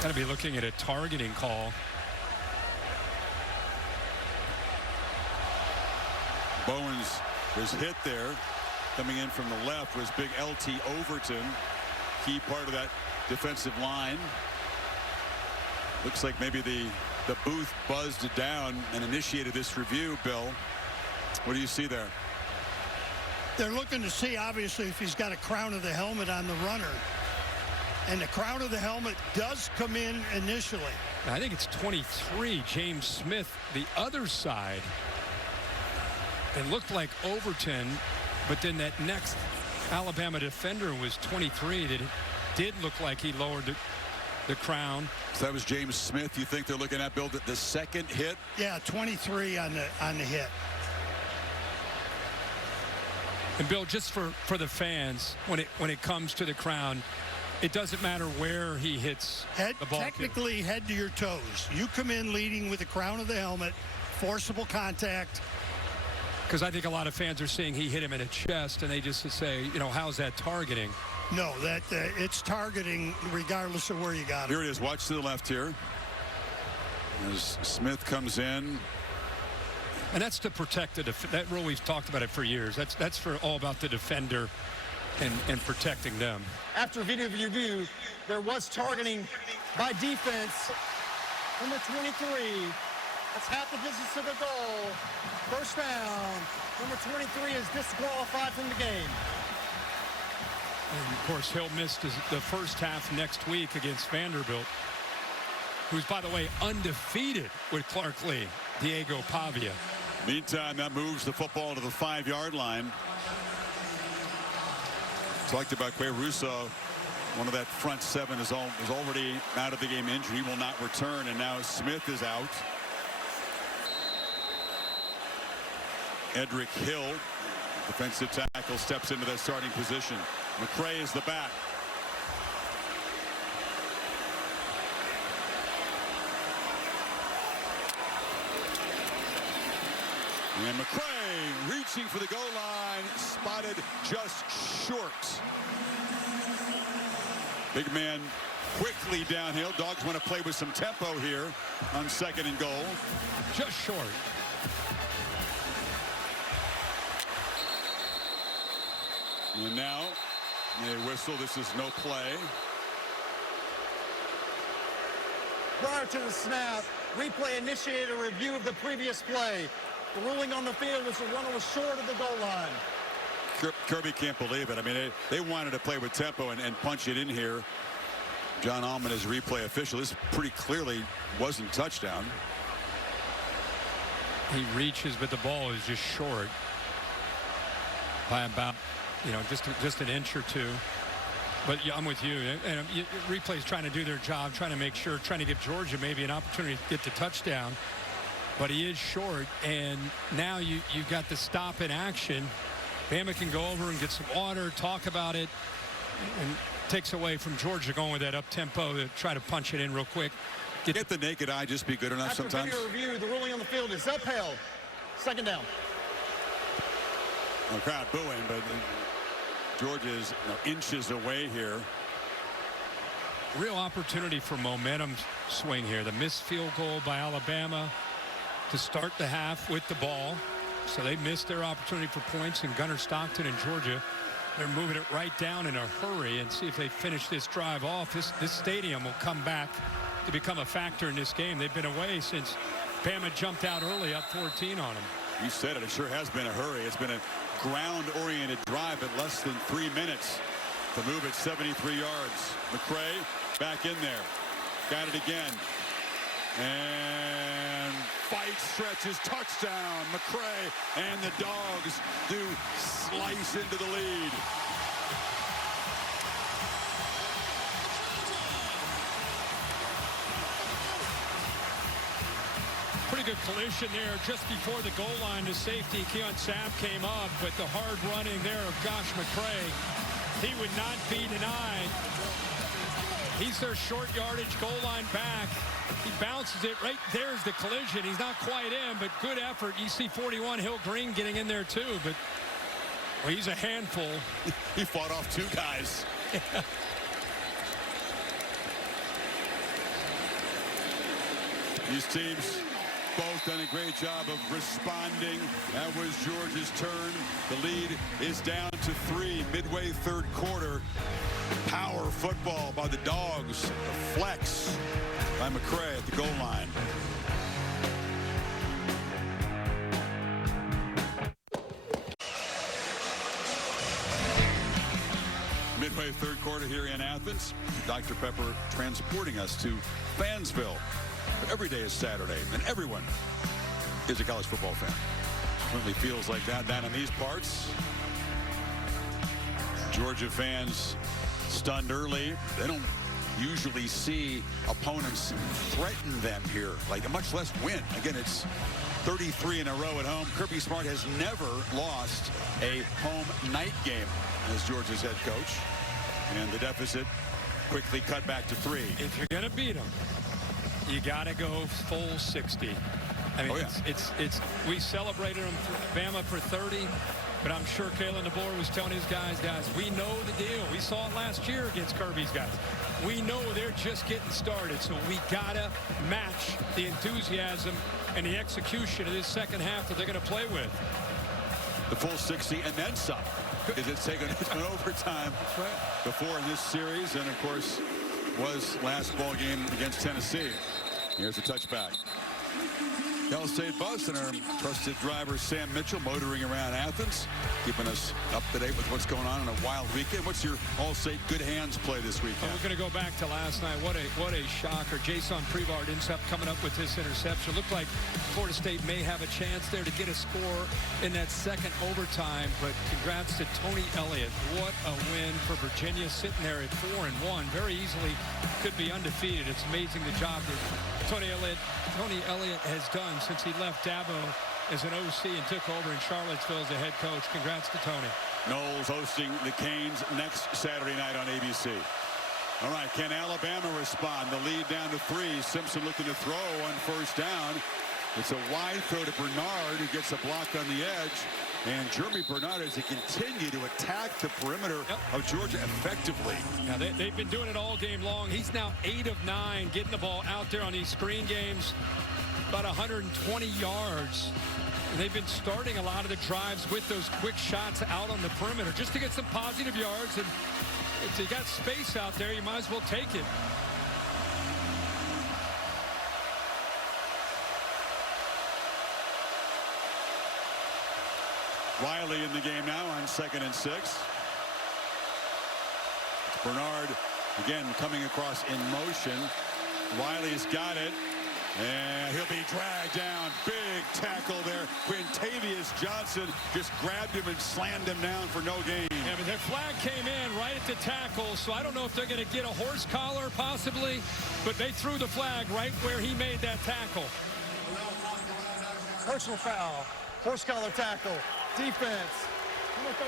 Got to be looking at a targeting call. Bowens was hit there. Coming in from the left was big LT Overton, key part of that defensive line. Looks like maybe the booth buzzed it down and initiated this review. Bill, what do you see there? They're looking to see, obviously, if he's got a crown of the helmet on the runner. And the crown of the helmet does come in initially. I think it's 23, James Smith, the other side. It looked like Overton, but then that next Alabama defender was 23. That it did look like he lowered the crown. So that was James Smith. You think they're looking at, Bill, the second hit? Yeah, 23 on the hit. And Bill, just for the fans, when it comes to the crown, it doesn't matter where he hits the ball. Technically, head to your toes. You come in leading with the crown of the helmet, forcible contact. Because I think a lot of fans are saying he hit him in the chest, and they just say, you know, how's that targeting? No, that it's targeting regardless of where you got it. Here it is. Watch to the left here. As Smith comes in. And that's to protect that rule. We've talked about it for years. That's for all about the defender and protecting them. After video review, there was targeting by defense. Number 23. That's half the distance to the goal. First down. Number 23 is disqualified from the game. And of course, he'll miss the first half next week against Vanderbilt, who's, by the way, undefeated with Clark Lee, Diego Pavia. Meantime, that moves the football to the 5-yard line. Talked about Quay Russo. One of that front seven is already out of the game injury. He will not return, and now Smith is out. Edric Hill, defensive tackle, steps into that starting position. McCray is the back. And McCray reaching for the goal line, spotted just short. Big man quickly downhill. Dogs want to play with some tempo here on 2nd and goal. Just short. And now a whistle. This is no play. Prior to the snap, replay initiated a review of the previous play. The ruling on the field was the runner was short of the goal line. Kirby can't believe it. I mean, they wanted to play with tempo and punch it in here. John Allman is replay official. This pretty clearly wasn't touchdown. He reaches, but the ball is just short by about, you know, just an inch or two. But yeah, I'm with you. And replay's trying to do their job, trying to give Georgia maybe an opportunity to get the touchdown. But he is short, and now you've got the stop in action. Bama can go over and get some water, talk about it, and takes away from Georgia going with that up-tempo to try to punch it in real quick. Get the naked eye just be good enough sometimes. After video review, the ruling on the field is upheld. 2nd down. The crowd booing, but Georgia's inches away here. Real opportunity for momentum swing here. The missed field goal by Alabama to start the half with the ball. So they missed their opportunity for points, and Gunnar Stockton and Georgia, they're moving it right down in a hurry and see if they finish this drive off. This stadium will come back to become a factor in this game. They've been away since Bama jumped out early, up 14 on them. You said it. It sure has been a hurry. It's been a ground-oriented drive at less than 3 minutes to move it 73 yards. McCray back in there. Got it again. And fight stretches, touchdown. McCray and the Dogs do slice into the lead. Pretty good collision there just before the goal line. The safety, Keon Sapp, came up, but the hard running there of Josh McCray, he would not be denied. He's their short yardage goal line back. He bounces it right. There's the collision. He's not quite in, but good effort. You see 41 Hill Green getting in there too, but well, he's a handful. He fought off 2 guys. These teams both done a great job of responding. That was Georgia's turn. The lead is down to 3 midway third quarter. Power football by the Dogs. The flex by McCray at the goal line. Midway third quarter here in Athens. Dr. Pepper transporting us to Fansville. But every day is Saturday, and everyone is a college football fan. Certainly feels like that down in these parts. Georgia fans stunned early. They don't usually see opponents threaten them here, like much less win. Again, it's 33 in a row at home. Kirby Smart has never lost a home night game as Georgia's head coach. And the deficit quickly cut back to 3. If you're going to beat them, you got to go full 60. I mean, we celebrated them for Bama for 30, but I'm sure Kalen DeBoer was telling his guys, we know the deal. We saw it last year against Kirby's guys. We know they're just getting started, so we got to match the enthusiasm and the execution of this second half that they're going to play with. The full 60 and then some. Is it taken an overtime before in this series, and of course was last ball game against Tennessee. Here's a touchback. Cal State Bus and our trusted driver Sam Mitchell motoring around Athens, keeping us up to date with what's going on a wild weekend. What's your All-State good hands play this weekend? We're going to go back to last night. What a shocker. Jason Prevard ends up coming up with this interception. Looked like Florida State may have a chance there to get a score in that second overtime, but congrats to Tony Elliott. What a win for Virginia, sitting there at 4-1. Very easily could be undefeated. It's amazing the job that Tony Elliott has done since he left Dabo as an OC and took over in Charlottesville as the head coach. Congrats to Tony. Knowles hosting the Canes next Saturday night on ABC. All right, can Alabama respond? The lead down to 3. Simpson looking to throw on first down. It's a wide throw to Bernard, who gets a block on the edge. And Jeremy Bernard has to continue to attack the perimeter of Georgia effectively. Now they've been doing it all game long. He's now 8 of 9 getting the ball out there on these screen games. About 120 yards. And they've been starting a lot of the drives with those quick shots out on the perimeter just to get some positive yards. And if you got space out there, you might as well take it. Riley in the game now on 2nd and 6. Bernard again coming across in motion. Riley's got it, and he'll be dragged down. Big tackle there. Quintavious Johnson just grabbed him and slammed him down for no gain. Yeah, but their flag came in right at the tackle, so I don't know if they're going to get a horse collar possibly, but they threw the flag right where he made that tackle. Personal foul, horse collar tackle, defense.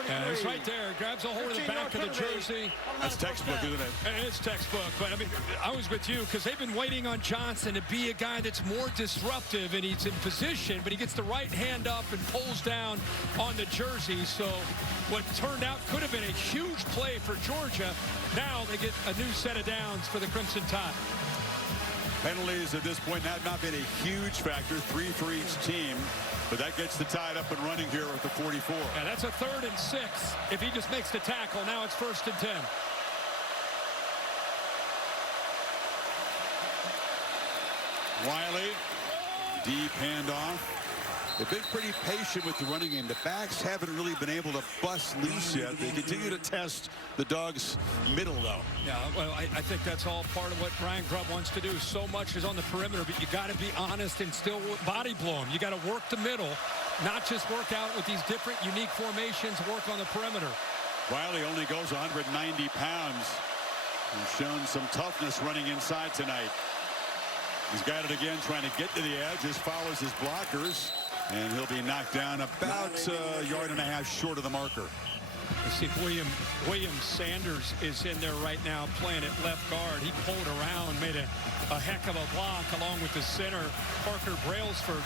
Yeah, it's right there. Grabs a hold of the back of the jersey. That's textbook, isn't it? And it's textbook. But, I mean, I was with you because they've been waiting on Johnson to be a guy that's more disruptive, and he's in position, but he gets the right hand up and pulls down on the jersey. So what turned out could have been a huge play for Georgia. Now they get a new set of downs for the Crimson Tide. Penalties at this point have not been a huge factor, 3 for each team. But that gets the Tide up and running here at the 44. Yeah, that's a 3rd and 6. If he just makes the tackle, now it's 1st and 10. Wiley, deep handoff. They've been pretty patient with the running game. The backs haven't really been able to bust loose yet. They continue to test the Dogs' middle, though. Yeah, well, I think that's all part of what Brian Grubb wants to do. So much is on the perimeter, but you got to be honest and still body blow them. You got to work the middle, not just work out with these different unique formations, work on the perimeter. Wiley only goes 190 pounds. He's shown some toughness running inside tonight. He's got it again, trying to get to the edge. Just follows his blockers. And he'll be knocked down about a yard and a half short of the marker. Let's see if William Sanders is in there right now playing at left guard. He pulled around, made a heck of a block along with the center. Parker Brailsford,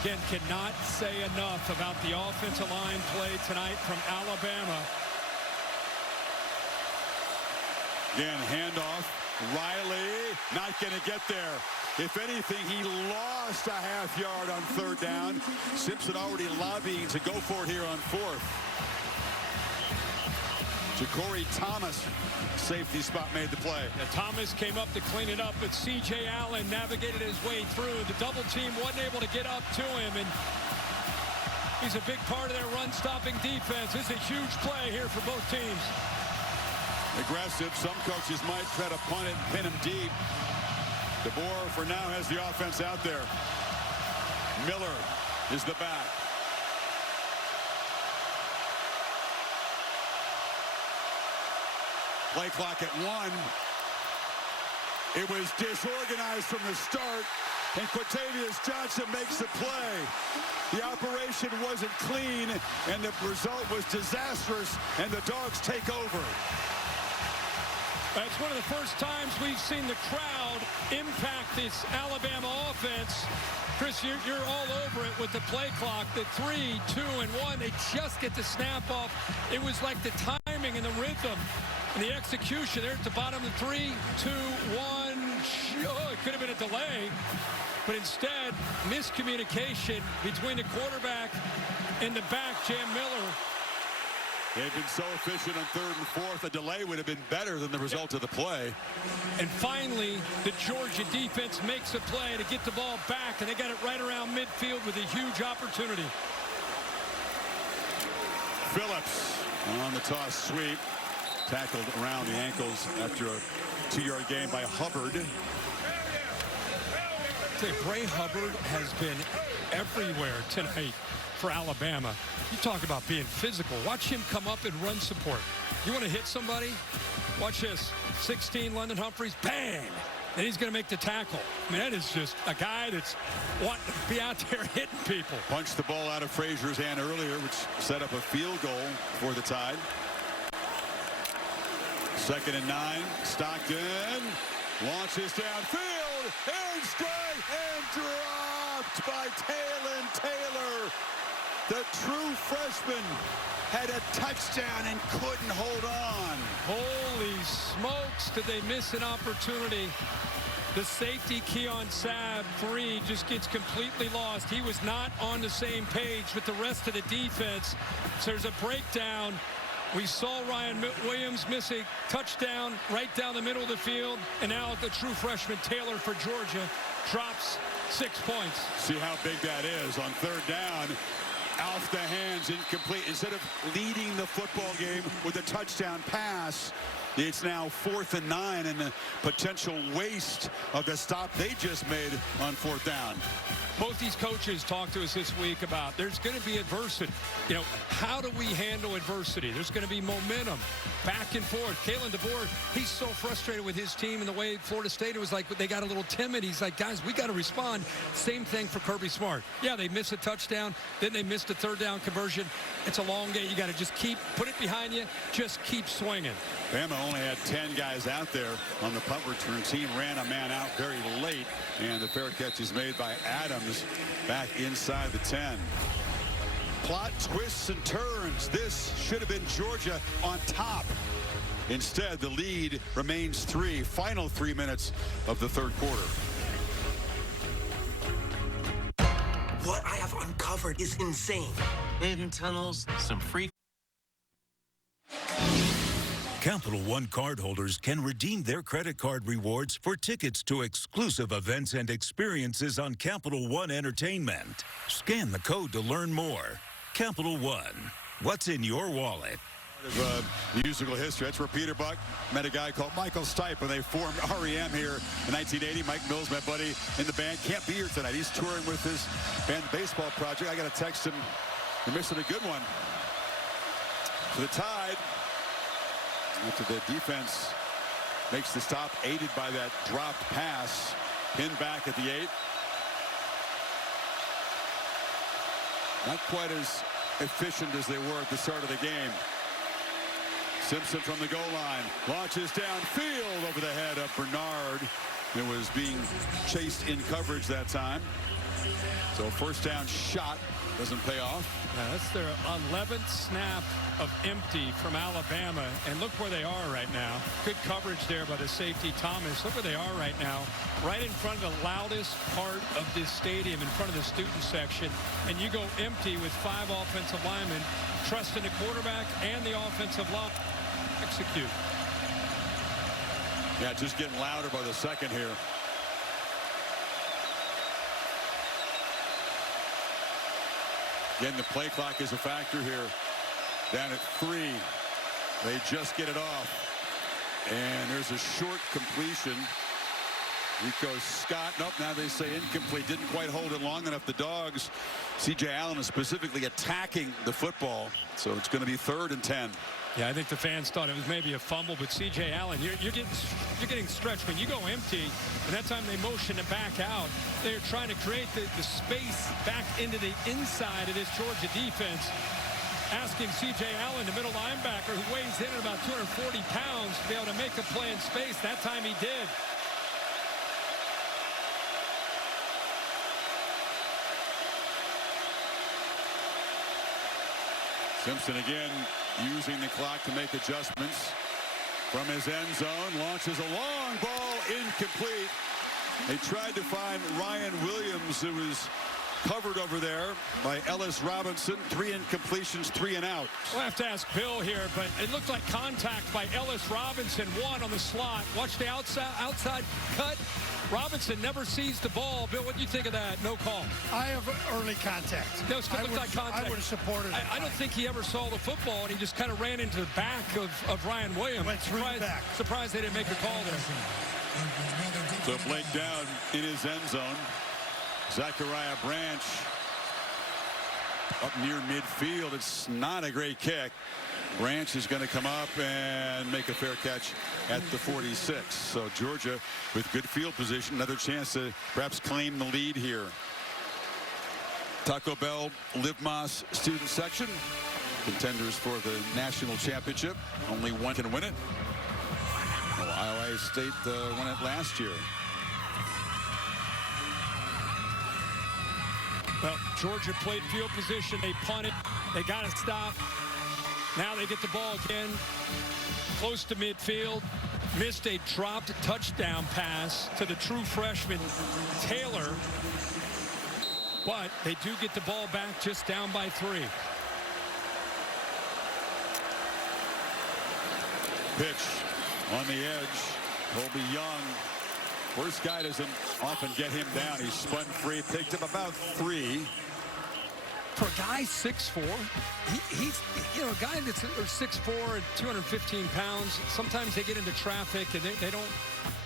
again, cannot say enough about the offensive line play tonight from Alabama. Again, handoff. Riley not going to get there. If anything, he lost a half yard on third down. Simpson already lobbying to go for it here on fourth. Ja'Cory Thomas, safety spot, made the play. Yeah, Thomas came up to clean it up, but C.J. Allen navigated his way through. The double team wasn't able to get up to him, and he's a big part of their run-stopping defense. This is a huge play here for both teams. Aggressive. Some coaches might try to punt it and pin him deep. DeBoer, for now, has the offense out there. Miller is the back. Play clock at 1. It was disorganized from the start, and Quatavius Johnson makes the play. The operation wasn't clean, and the result was disastrous, and the Dogs take over. That's one of the first times we've seen the crowd impact this Alabama offense. Chris, you're all over it with the play clock. The 3, 2, and 1, they just get the snap off. It was like the timing and the rhythm and the execution there at the bottom of the 3, 2, 1. Oh, it could have been a delay. But instead, miscommunication between the quarterback and the back, Jam Miller. They've been so efficient on third and fourth. A delay would have been better than the result of the play. And finally, the Georgia defense makes a play to get the ball back, and they got it right around midfield with a huge opportunity. Phillips on the toss sweep. Tackled around the ankles after a 2-yard gain by Hubbard. Bray Hubbard has been everywhere tonight for Alabama. You talk about being physical. Watch him come up and run support. You want to hit somebody? Watch this. 16, London Humphreys, bang! And he's going to make the tackle. I mean, that is just a guy that's wanting to be out there hitting people. Punched the ball out of Frazier's hand earlier, which set up a field goal for the Tide. 2nd and 9. Stockton launches downfield and straight and dropped by Taylon Taylor. The true freshman had a touchdown and couldn't hold on. Holy smokes, did they miss an opportunity? The safety, Keon Sabb, 3, just gets completely lost. He was not on the same page with the rest of the defense. So there's a breakdown. We saw Ryan Williams miss a touchdown right down the middle of the field. And now the true freshman, Taylor, for Georgia, drops 6 points. See how big that is on third down. Off the hands, incomplete. Instead of leading the football game with a touchdown pass, it's now 4th and 9, and the potential waste of the stop they just made on 4th down. Both these coaches talked to us this week about there's going to be adversity. You know, how do we handle adversity? There's going to be momentum back and forth. Kalen DeBoer, he's so frustrated with his team and the way Florida State, it was like they got a little timid. He's like, guys, we got to respond. Same thing for Kirby Smart. Yeah, they missed a touchdown. Then they missed a 3rd down conversion. It's a long game. You got to just put it behind you. Just keep swinging. Bama only had 10 guys out there on the punt return. Team ran a man out very late, and the fair catch is made by Adams back inside the 10. Plot twists and turns. This should have been Georgia on top. Instead, the lead remains 3. Final 3 minutes of the 3rd quarter. What I have uncovered is insane. Hidden tunnels, some free. Capital One cardholders can redeem their credit card rewards for tickets to exclusive events and experiences on Capital One Entertainment. Scan the code to learn more. Capital One. What's in your wallet? Musical history. That's where Peter Buck met a guy called Michael Stipe when they formed REM here in 1980. Mike Mills, my buddy in the band, can't be here tonight. He's touring with his band, The Baseball Project. I got to text him. You're missing a good one. For the Tide, after the defense makes the stop, aided by that dropped pass, pinned back at the 8. Not quite as efficient as they were at the start of the game. Simpson from the goal line launches downfield over the head of Bernard. It was being chased in coverage that time. So 1st down shot Doesn't pay off. That's their 11th snap of empty from Alabama. And look where they are right now. Good coverage there by the safety, Thomas. Look where they are right now. Right in front of the loudest part of this stadium, in front of the student section. And you go empty with 5 offensive linemen, trusting the quarterback and the offensive line. Execute. Yeah, just getting louder by the second here. Again, the play clock is a factor here. Down at 3. They just get it off. And there's a short completion. Rico Scott. Nope, now they say incomplete. Didn't quite hold it long enough. The Dogs, C.J. Allen is specifically attacking the football. So it's going to be 3rd and 10. Yeah, I think the fans thought it was maybe a fumble, but C.J. Allen, you're getting stretched. When you go empty, and that time they motion it back out, they're trying to create the space back into the inside of this Georgia defense. Asking C.J. Allen, the middle linebacker, who weighs in at about 240 pounds, to be able to make a play in space. That time he did. Simpson again using the clock to make adjustments from his end zone. Launches a long ball, incomplete. They tried to find Ryan Williams, who was covered over there by Ellis Robinson. 3 incompletions, 3 and out. We'll have to ask Bill here, but it looked like contact by Ellis Robinson. 1 on the slot. Watch the outside cut. Robinson never sees the ball. Bill, what do you think of that? No call. I have early contact. No, it looked like contact. I would have supported it. I don't think he ever saw the football, and he just kind of ran into the back of Ryan Williams. Went through the back. Surprised they didn't make a call there. So Blake down in his end zone. Zachariah Branch up near midfield. It's not a great kick. Branch is going to come up and make a fair catch at the 46. So Georgia with good field position. Another chance to perhaps claim the lead here. Taco Bell Liv Mas student section. Contenders for the national championship. Only one can win it. Well, Iowa State won it last year. Well, Georgia played field position. They punted. They got to stop. Now they get the ball again. Close to midfield. Missed a dropped touchdown pass to the true freshman, Taylor. But they do get the ball back, just down by 3. Pitch on the edge. Colby Young. Worst guy doesn't often get him down. He's spun free, picked up about 3. For a guy 6'4", he's a guy that's 6'4" and 215 pounds. Sometimes they get into traffic and they don't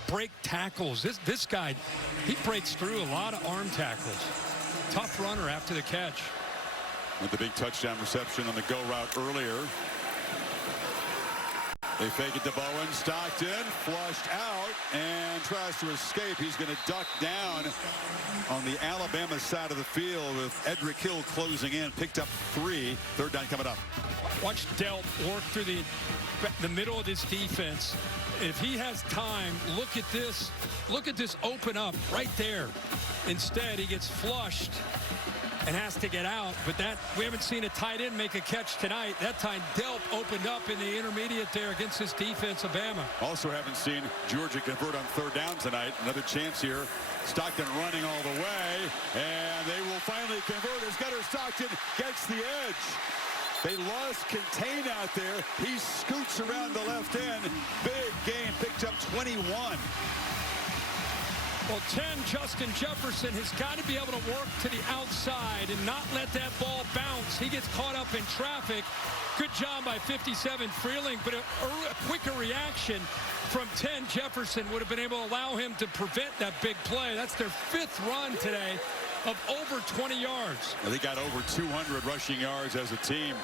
break tackles. This guy, he breaks through a lot of arm tackles. Tough runner after the catch. With the big touchdown reception on the go route earlier. They fake it to Bowen. Stockton flushed out and tries to escape. He's going to duck down on the Alabama side of the field with Edric Hill closing in. Picked up 3. 3rd down coming up. Watch Delp work through the middle of this defense. If he has time, look at this. Look at this open up right there. Instead, he gets flushed and has to get out, but we haven't seen a tight end make a catch tonight. That time Delp opened up in the intermediate there against this defense of Bama. Also haven't seen Georgia convert on 3rd down tonight. Another chance here. Stockton running all the way, and they will finally convert as Gunnar Stockton gets the edge. They lost contain out there. He scoots around the left end. Big game, picked up 21. Well, 10, Justin Jefferson has got to be able to work to the outside and not let that ball bounce. He gets caught up in traffic. Good job by 57 Freeling, but a quicker reaction from 10 Jefferson would have been able to allow him to prevent that big play. That's their 5th run today of over 20 yards. They got over 200 rushing yards as a team.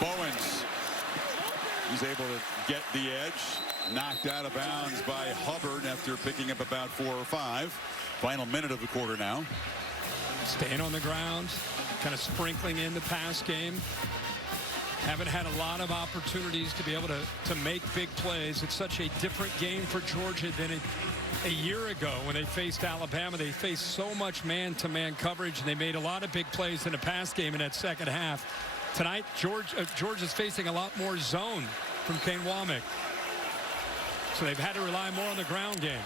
Bowens, he's able to get the edge. Knocked out of bounds by Hubbard after picking up about 4 or 5. Final minute of the quarter now. Staying on the ground, kind of sprinkling in the pass game. Haven't had a lot of opportunities to be able to make big plays. It's such a different game for Georgia than a year ago when they faced Alabama. They faced so much man-to-man coverage, and they made a lot of big plays in the pass game in that second half. Tonight, Georgia's facing a lot more zone from Kane Womack. So they've had to rely more on the ground game.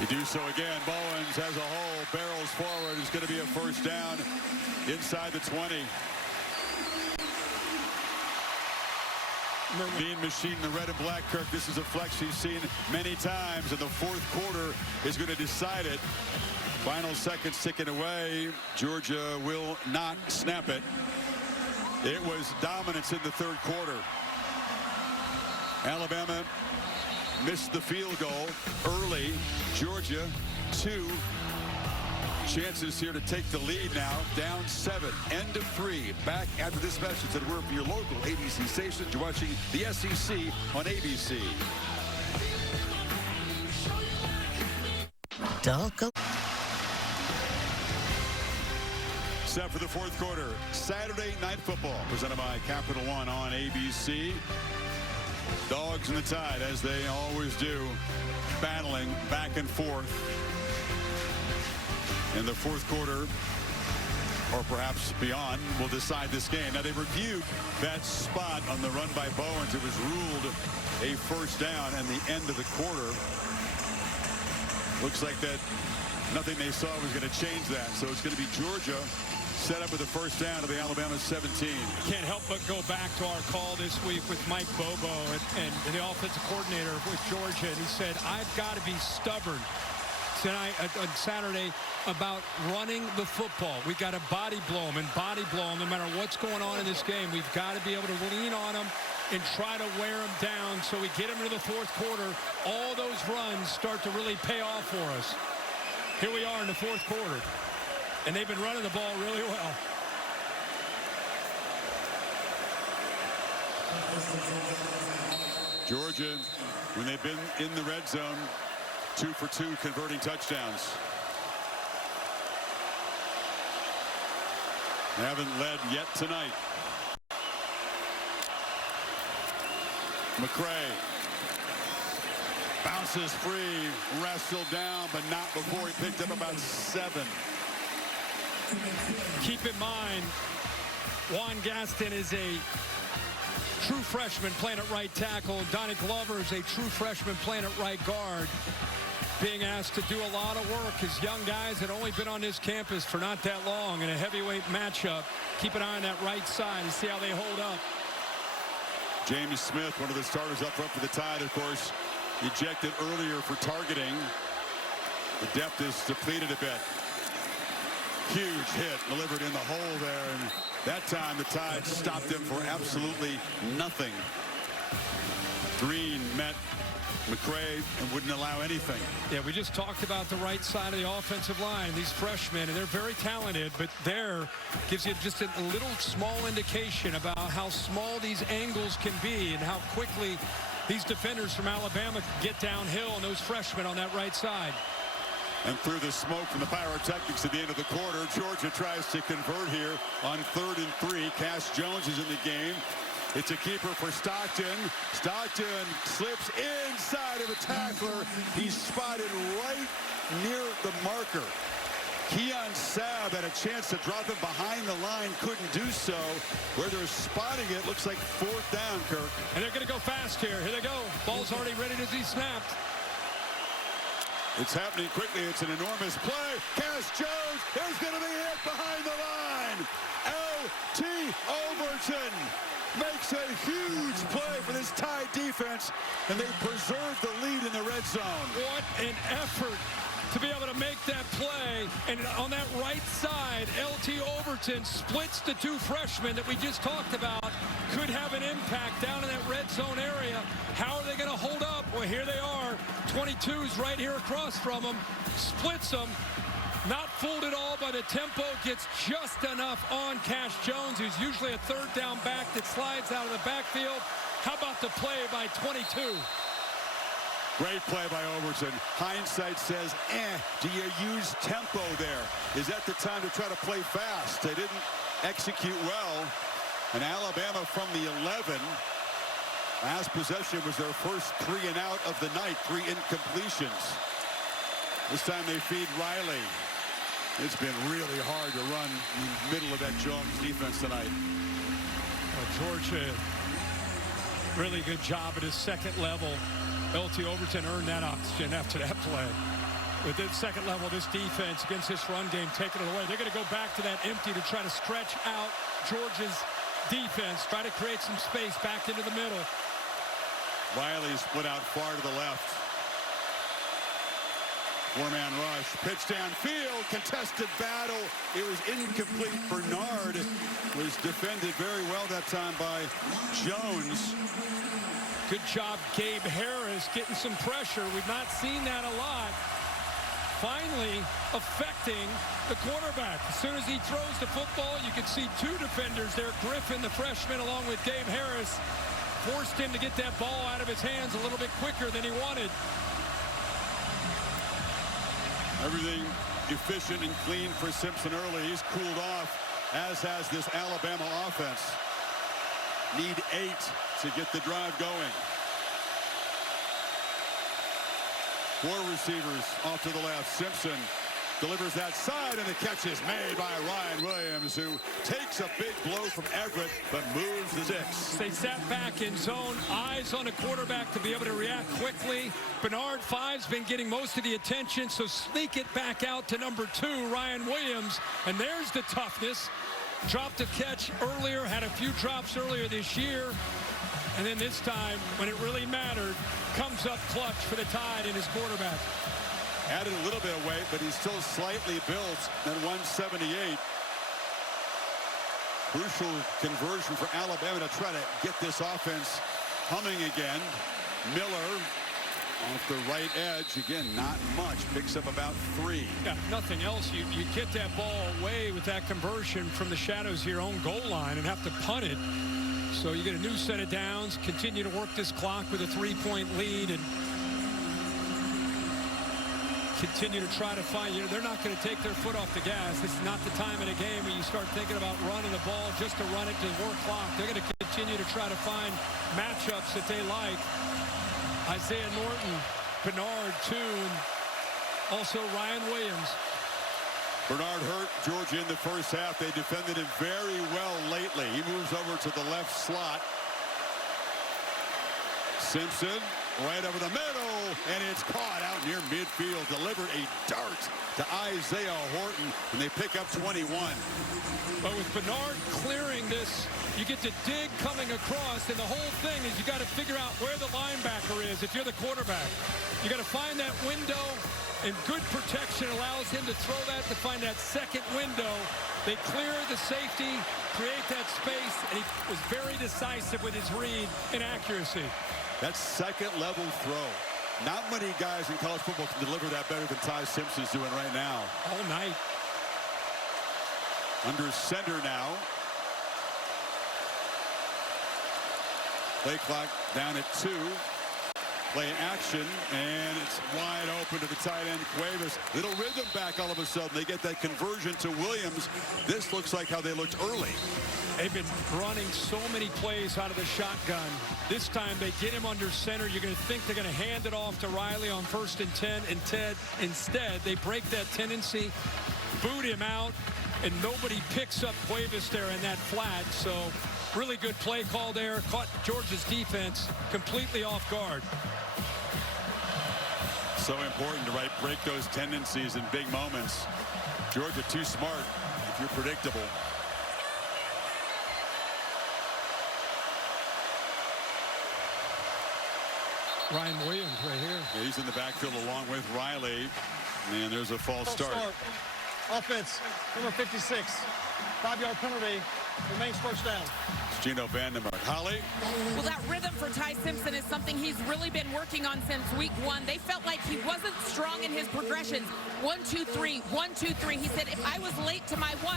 You do so again. Bowens has a hole, barrels forward. It's going to be a first down inside the 20. Mean machine in the red and black, Kirk. This is a flex you've seen many times, and the fourth quarter is going to decide it. Final seconds ticking away. Georgia will not snap it. It was dominance in the third quarter. Alabama missed the field goal early. Georgia, 2 chances here to take the lead now. Down 7, end of 3. Back after this message that we're for your local ABC station. You're watching the SEC on ABC. Set for the fourth quarter. Saturday Night Football presented by Capital One on ABC. Dogs in the Tide, as they always do, battling back and forth. In the fourth quarter, or perhaps beyond, will decide this game. Now, they reviewed that spot on the run by Bowens. It was ruled a first down and the end of the quarter. Looks like that nothing they saw was going to change that. So it's going to be Georgia set up with a first down to the Alabama 17. Can't help but go back to our call this week with Mike Bobo and the offensive coordinator with Georgia. And he said, I've got to be stubborn tonight on Saturday about running the football. We've got to body blow them no matter what's going on in this game. We've got to be able to lean on them and try to wear them down so we get them into the fourth quarter. All those runs start to really pay off for us. Here we are in the fourth quarter, and they've been running the ball really well. Georgia, when they've been in the red zone, 2 for 2 converting touchdowns. They haven't led yet tonight. McCray bounces free, wrestled down, but not before he picked up about 7. Keep in mind, Juan Gaston is a true freshman playing at right tackle. Donnie Glover is a true freshman playing at right guard, being asked to do a lot of work. His young guys had only been on this campus for not that long in a heavyweight matchup. Keep an eye on that right side and see how they hold up. James Smith, one of the starters up front for the Tide, of course, ejected earlier for targeting. The depth is depleted a bit. Huge hit delivered in the hole there, and that time the Tide stopped him for absolutely nothing. Green met McCray and wouldn't allow anything. Yeah, we just talked about the right side of the offensive line. These freshmen, and they're very talented, but there gives you just a little small indication about how small these angles can be and how quickly these defenders from Alabama can get downhill, and those freshmen on that right side. And through the smoke from the pyrotechnics at the end of the quarter, Georgia tries to convert here on 3rd and 3. Cass Jones is in the game. It's a keeper for Stockton. Stockton slips inside of a tackler. He's spotted right near the marker. Keon Sabb had a chance to drop him behind the line, couldn't do so. Where they're spotting it, looks like 4th down, Kirk. And they're going to go fast here. Here they go. Ball's already ready to be snapped. It's happening quickly. It's an enormous play. Cass Jones is going to be hit behind the line. L.T. Overton makes a huge play for this Tide defense, and they preserve the lead in the red zone. What an effort to be able to make that play. And on that right side, L.T. Overton splits the 2 freshmen that we just talked about. Could have an impact down in that red zone area. How are they going to hold up? Well, here they are. 22's right here across from them. Splits them. Not fooled at all by the tempo. Gets just enough on Cass Jones, who's usually a 3rd down back that slides out of the backfield. How about the play by 22? Great play by Overton. Hindsight says, do you use tempo there? Is that the time to try to play fast? They didn't execute well. And Alabama from the 11. Last possession was their first 3 and out of the night. 3 incompletions. This time they feed Riley. It's been really hard to run in the middle of that Jones defense tonight. Georgia, really good job at his second level. LT Overton earned that oxygen after that play. With this second level, this defense against this run game taking it away. They're going to go back to that empty to try to stretch out Georgia's defense, try to create some space back into the middle. Riley split out far to the left. 4-man rush, pitch downfield, contested battle. It was incomplete. Bernard was defended very well that time by Jones. Good job, Gabe Harris, getting some pressure. We've not seen that a lot. Finally affecting the quarterback. As soon as he throws the football, you can see 2 defenders there. Griffin, the freshman, along with Gabe Harris, forced him to get that ball out of his hands a little bit quicker than he wanted. Everything efficient and clean for Simpson early. He's cooled off, as has this Alabama offense. Need 8 to get the drive going. 4 receivers off to the left. Simpson delivers that side, and the catch is made by Ryan Williams, who takes a big blow from Everett, but moves the sticks. They sat back in zone, eyes on the quarterback to be able to react quickly. Bernard 5's been getting most of the attention, so sneak it back out to number 2, Ryan Williams. And there's the toughness. Dropped a catch earlier, had a few drops earlier this year. And then this time, when it really mattered, comes up clutch for the Tide in his quarterback. Added a little bit of weight, but he's still slightly built at 178. Crucial conversion for Alabama to try to get this offense humming again. Miller off the right edge. Again, not much. Picks up about 3. Yeah, nothing else. You get that ball away with that conversion from the shadows of your own goal line and have to punt it. So you get a new set of downs, continue to work this clock with a 3-point lead, and continue to try to find, they're not going to take their foot off the gas. This is not the time of the game where you start thinking about running the ball just to run it to work clock. They're going to continue to try to find matchups that they like. Isaiah Norton, Bernard Toon, also Ryan Williams. Bernard hurt Georgia in the first half. They defended him very well lately. He moves over to the left slot. Simpson right over the middle, and it's caught out near midfield. Delivered a dart to Isaiah Horton, and they pick up 21. But with Bernard clearing this, you get to dig coming across, and the whole thing is you got to figure out where the linebacker is if you're the quarterback. You got to find that window, and good protection allows him to throw that to find that second window. They clear the safety, create that space, and he was very decisive with his read and accuracy. That second level throw. Not many guys in college football can deliver that better than Ty Simpson's doing right now. All night. Under center now. Play clock down at 2. Play action, and it's wide open to the tight end, Cuevas. Little rhythm back all of a sudden. They get that conversion to Williams. This looks like how they looked early. They've been running so many plays out of the shotgun. This time they get him under center. You're going to think they're going to hand it off to Riley on 1st and 10. Instead, they break that tendency, boot him out, and nobody picks up Cuevas there in that flat. So really good play call there. Caught Georgia's defense completely off guard. So important to break those tendencies in big moments. Georgia too smart if you're predictable. Ryan Williams right here. Yeah, he's in the backfield along with Riley. And there's a false start. Offense, number 56. 5-yard penalty. Remains first down. Gino Vandenberg. Holly? Well, that rhythm for Ty Simpson is something he's really been working on since week 1. They felt like he wasn't strong in his progressions. 1, 2, 3, 1, 2, 3. He said, if I was late to my 1,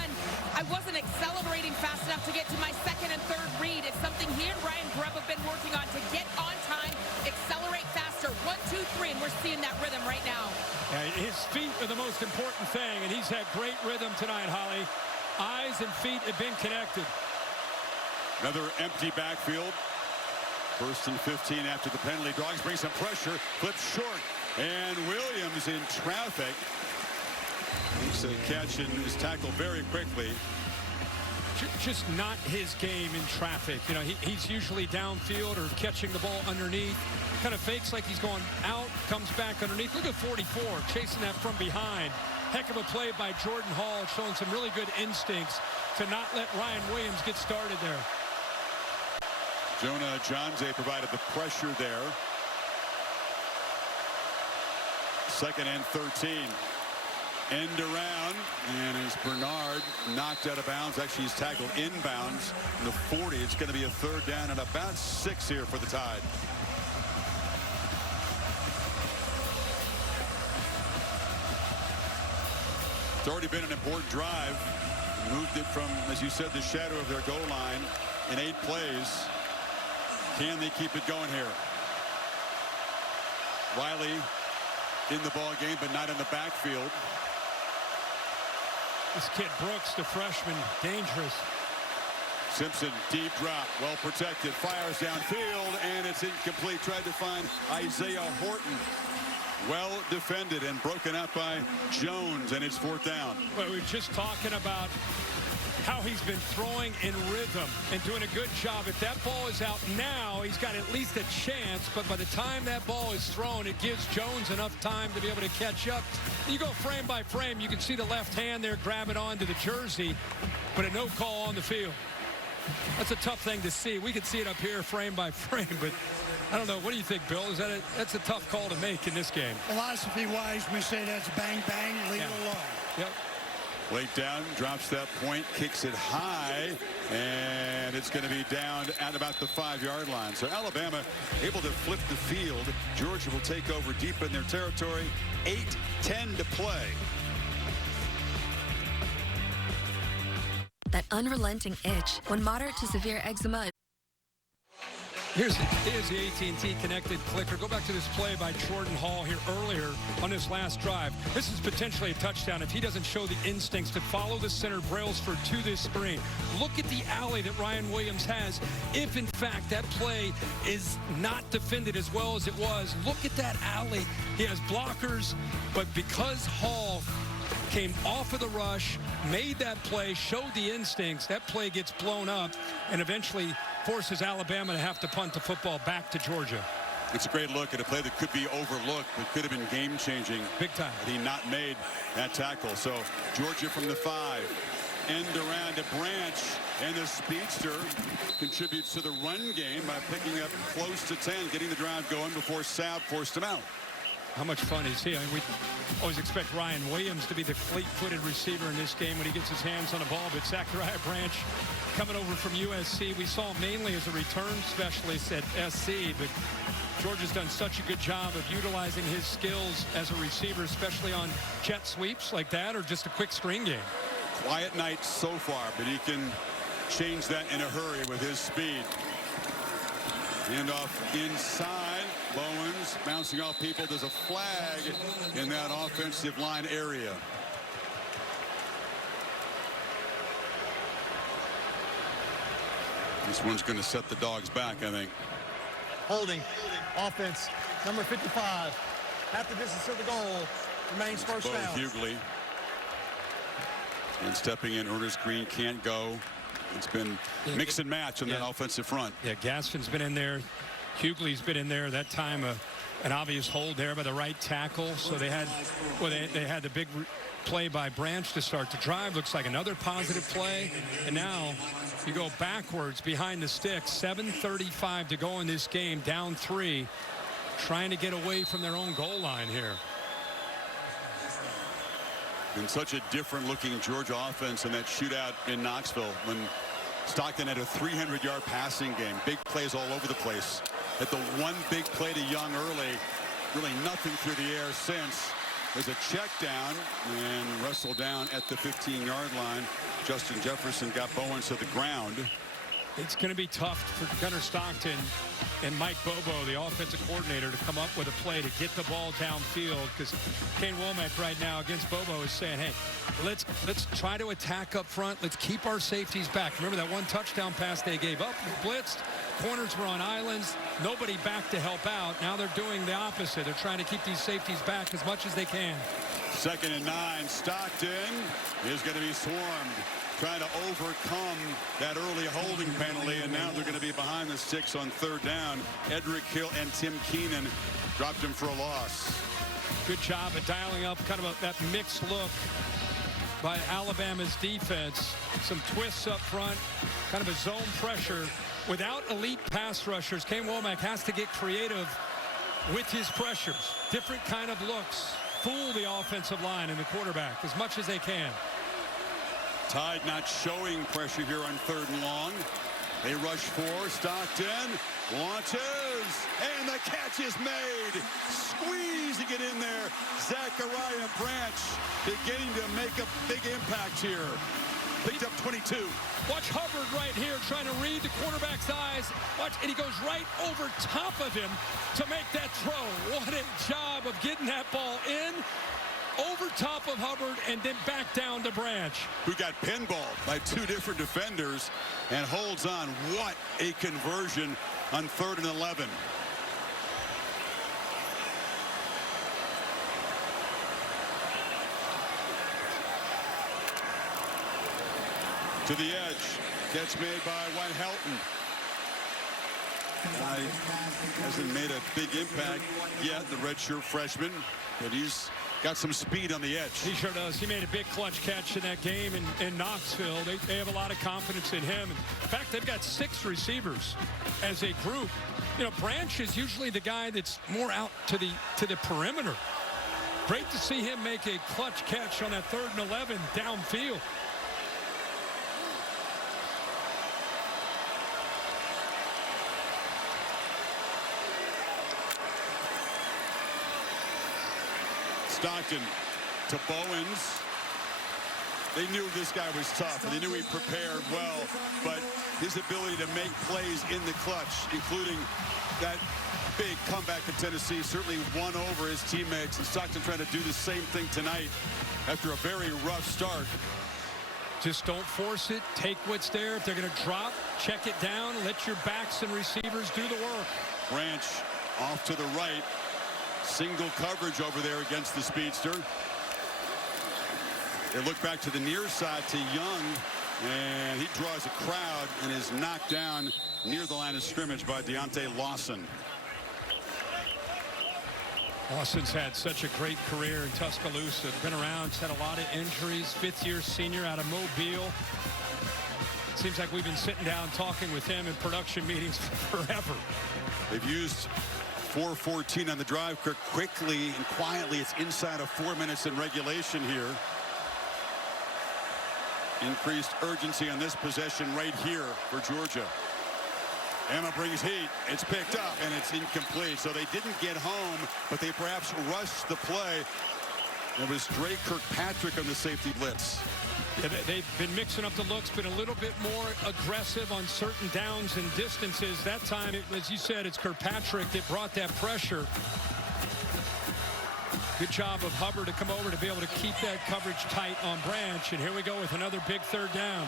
I wasn't accelerating fast enough to get to my 2nd and 3rd read. It's something he and Ryan Grubb have been working on to get on time, accelerate faster. 1, 2, 3, and we're seeing that rhythm right now. Yeah, his feet are the most important thing, and he's had great rhythm tonight, Holly. Eyes and feet have been connected. Another empty backfield. 1st and 15 after the penalty. Dogs bring some pressure. Flips short. And Williams in traffic. Makes a catch and is tackled very quickly. Just not his game in traffic. You know, he's usually downfield or catching the ball underneath. Kind of fakes like he's going out, comes back underneath. Look at 44, chasing that from behind. Heck of a play by Jordan Hall, showing some really good instincts to not let Ryan Williams get started there. Jonah Jonze provided the pressure there. 2nd and 13. End around, and as Bernard knocked out of bounds, actually he's tackled inbounds in the 40. It's going to be a 3rd down and about 6 here for the Tide. It's already been an important drive. Moved it from, as you said, the shadow of their goal line in 8 plays. Can they keep it going here? Riley in the ball game, but not in the backfield. This kid Brooks, the freshman, dangerous. Simpson, deep drop, well protected, fires downfield, and it's incomplete. Tried to find Isaiah Horton. Well defended and broken up by Jones, and it's 4th down. Well, we were just talking about how he's been throwing in rhythm and doing a good job. If that ball is out now, he's got at least a chance, but by the time that ball is thrown, it gives Jones enough time to be able to catch up. You go frame by frame, you can see the left hand there grabbing onto the jersey, but a no call on the field. That's a tough thing to see. We can see it up here frame by frame, but I don't know. What do you think, Bill? That's a tough call to make in this game. Philosophy-wise, we say that's bang, bang, leave it alone. Yep. Late down, drops that point, kicks it high, and it's going to be down at about the 5-yard line. So Alabama able to flip the field. Georgia will take over deep in their territory. 8:10 to play. That unrelenting itch when moderate to severe eczema. Here's the AT&T connected clicker. Go back to this play by Jordan Hall here earlier on this last drive. This is potentially a touchdown if he doesn't show the instincts to follow the center Brailsford to this screen. Look at the alley that Ryan Williams has. If, in fact, that play is not defended as well as it was, look at that alley. He has blockers, but because Hall came off of the rush, made that play, showed the instincts, that play gets blown up and eventually forces Alabama to have to punt the football back to Georgia. It's a great look at a play that could be overlooked, but could have been game-changing. Big time. He not made that tackle. So Georgia from the 5. End around to Branch, and the speedster contributes to the run game by picking up close to 10, getting the drive going before Sabb forced him out. How much fun is he? I mean, we always expect Ryan Williams to be the fleet-footed receiver in this game when he gets his hands on the ball, but Zachariah Branch coming over from USC. We saw him mainly as a return specialist at SC, but Georgia's done such a good job of utilizing his skills as a receiver, especially on jet sweeps like that or just a quick screen game. Quiet night so far, but he can change that in a hurry with his speed. Handoff inside. Bowens bouncing off people. There's a flag in that offensive line area. This one's going to set the Dogs back, I think. Holding. Offense. Number 55. Half the distance of the goal. Remains first Bo down. Hughley. And stepping in. Ernest Green can't go. It's been mix and match on that offensive front. Yeah, Gaston's been in there. Hughley's been in there. That time an obvious hold there by the right tackle. So they had, well, they had the big play by Branch to start the drive. Looks like another positive play. And now you go backwards behind the sticks. 7:35 to go in this game. Down 3. Trying to get away from their own goal line here. And such a different looking Georgia offense in that shootout in Knoxville when Stockton had a 300-yard passing game. Big plays all over the place. At the one big play to Young early, really nothing through the air since. There's a check down and wrestled down at the 15-yard line. Justin Jefferson got Bowens to the ground. It's going to be tough for Gunnar Stockton and Mike Bobo, the offensive coordinator, to come up with a play to get the ball downfield, because Kane Womack right now against Bobo is saying, hey, let's try to attack up front. Let's keep our safeties back. Remember that one touchdown pass they gave up? Blitzed. Corners were on islands. Nobody back to help out. Now they're doing the opposite. They're trying to keep these safeties back as much as they can. 2nd and 9. Stockton is going to be swarmed, trying to overcome that early holding penalty, and now they're going to be behind the sticks on 3rd down. Edric Hill and Tim Keenan dropped him for a loss. Good job at dialing up kind of that mixed look by Alabama's defense. Some twists up front, kind of a zone pressure. Without elite pass rushers, Kane Womack has to get creative with his pressures. Different kind of looks. Fool the offensive line and the quarterback as much as they can. Tide not showing pressure here on 3rd and long. They rush 4. Stockton launches, and the catch is made. Squeezing it in there. Zachariah Branch beginning to make a big impact here. Picked up 22. Watch Hubbard right here trying to read the quarterback's eyes. Watch, and he goes right over top of him to make that throw. What a job of getting that ball in, over top of Hubbard, and then back down to Branch, who got pinballed by 2 different defenders and holds on. What a conversion on 3rd and 11. To the edge. Catch made by White Helton. Hasn't made a big impact yet, the redshirt freshman, but he's got some speed on the edge. He sure does. He made a big clutch catch in that game in Knoxville. They have a lot of confidence in him. In fact, they've got 6 receivers as a group. You know, Branch is usually the guy that's more out to the perimeter. Great to see him make a clutch catch on that 3rd and 11 downfield. Stockton to Bowens. They knew this guy was tough, and they knew he prepared well, but his ability to make plays in the clutch, including that big comeback in Tennessee, certainly won over his teammates. And Stockton trying to do the same thing tonight after a very rough start. Just don't force it. Take what's there. If they're going to drop, check it down. Let your backs and receivers do the work. Branch off to the right. Single coverage over there against the speedster. They look back to the near side to Young, and he draws a crowd and is knocked down near the line of scrimmage by Deontay Lawson. Lawson's had such a great career in Tuscaloosa. Been around, he's had a lot of injuries. 5th-year senior out of Mobile. Seems like we've been sitting down talking with him in production meetings forever. They've used 4:14 on the drive. Quickly and quietly, it's inside of 4 minutes in regulation here. Increased urgency on this possession right here for Georgia. Emma brings heat. It's picked up, and it's incomplete. So they didn't get home, but they perhaps rushed the play. It was Drake Kirkpatrick on the safety blitz. Yeah, they've been mixing up the looks, been a little bit more aggressive on certain downs and distances. That time, as you said, it's Kirkpatrick that brought that pressure. Good job of Hubbard to come over to be able to keep that coverage tight on Branch. And here we go with another big 3rd down.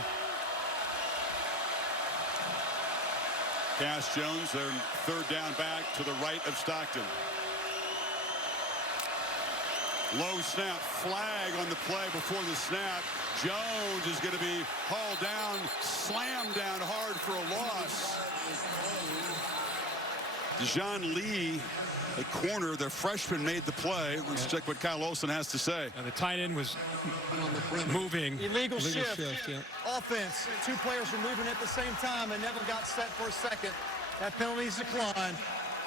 Cass Jones, their 3rd down back to the right of Stockton. Low snap, flag on the play before the snap. Jones is going to be hauled down, slammed down hard for a loss. Dejon Lee, the corner, the freshman, made the play. Let's check what Kyle Olson has to say. And the tight end was moving. Illegal shift. Yeah. Offense. 2 players were moving at the same time and never got set for a second. That penalty's declined.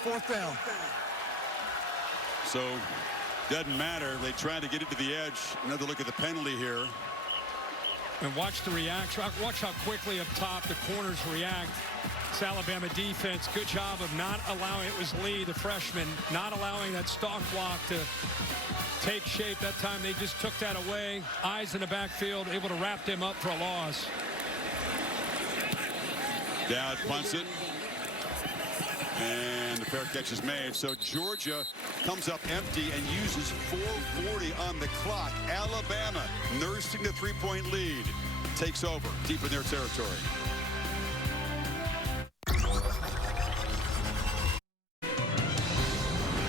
4th down. So, doesn't matter. They tried to get it to the edge. Another look at the penalty here. And watch the reaction. Watch how quickly up top the corners react. It's Alabama defense. Good job of not allowing, it was Lee, the freshman, not allowing that stalk block to take shape. That time they just took that away. Eyes in the backfield, able to wrap them up for a loss. Dowd punts it. And the fair catch is made. So Georgia comes up empty and uses 4:40 on the clock. Alabama, nursing the three-point lead, takes over deep in their territory.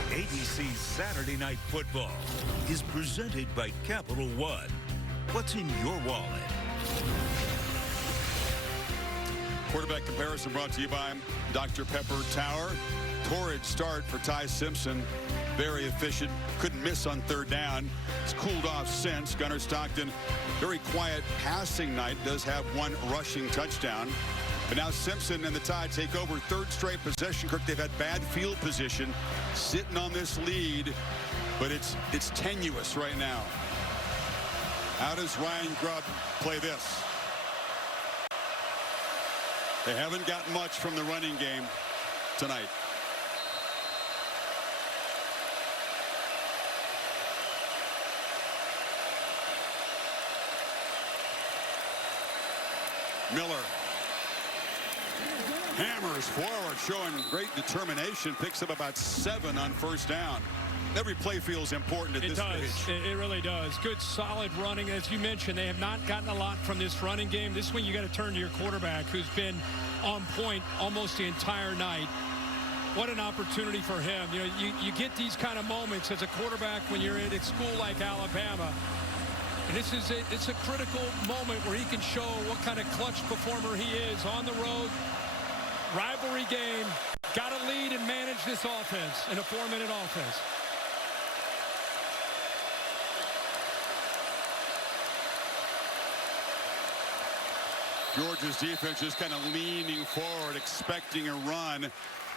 ABC's Saturday Night Football is presented by Capital One. What's in your wallet? Quarterback comparison brought to you by Dr. Pepper Tower. Torrid start for Ty Simpson. Very efficient. Couldn't miss on third down. It's cooled off since. Gunnar Stockton, very quiet passing night. Does have one rushing touchdown. But now Simpson and the Tide take over. Third straight possession. Kirk, they've had bad field position. Sitting on this lead. But it's tenuous right now. How does Ryan Grubb play this? They haven't got much from the running game tonight. Miller hammers forward, showing great determination. Picks up about 7 on first down. Every play feels important at this stage. It really does. Good, solid running. As you mentioned, they have not gotten a lot from this running game. This one, you got to turn to your quarterback, who's been on point almost the entire night. What an opportunity for him. You know, you get these kind of moments as a quarterback when you're at a school like Alabama. And it's a critical moment where he can show what kind of clutch performer he is on the road. Rivalry game. Got to lead and manage this offense in a 4-minute offense. Georgia's defense is kind of leaning forward, expecting a run,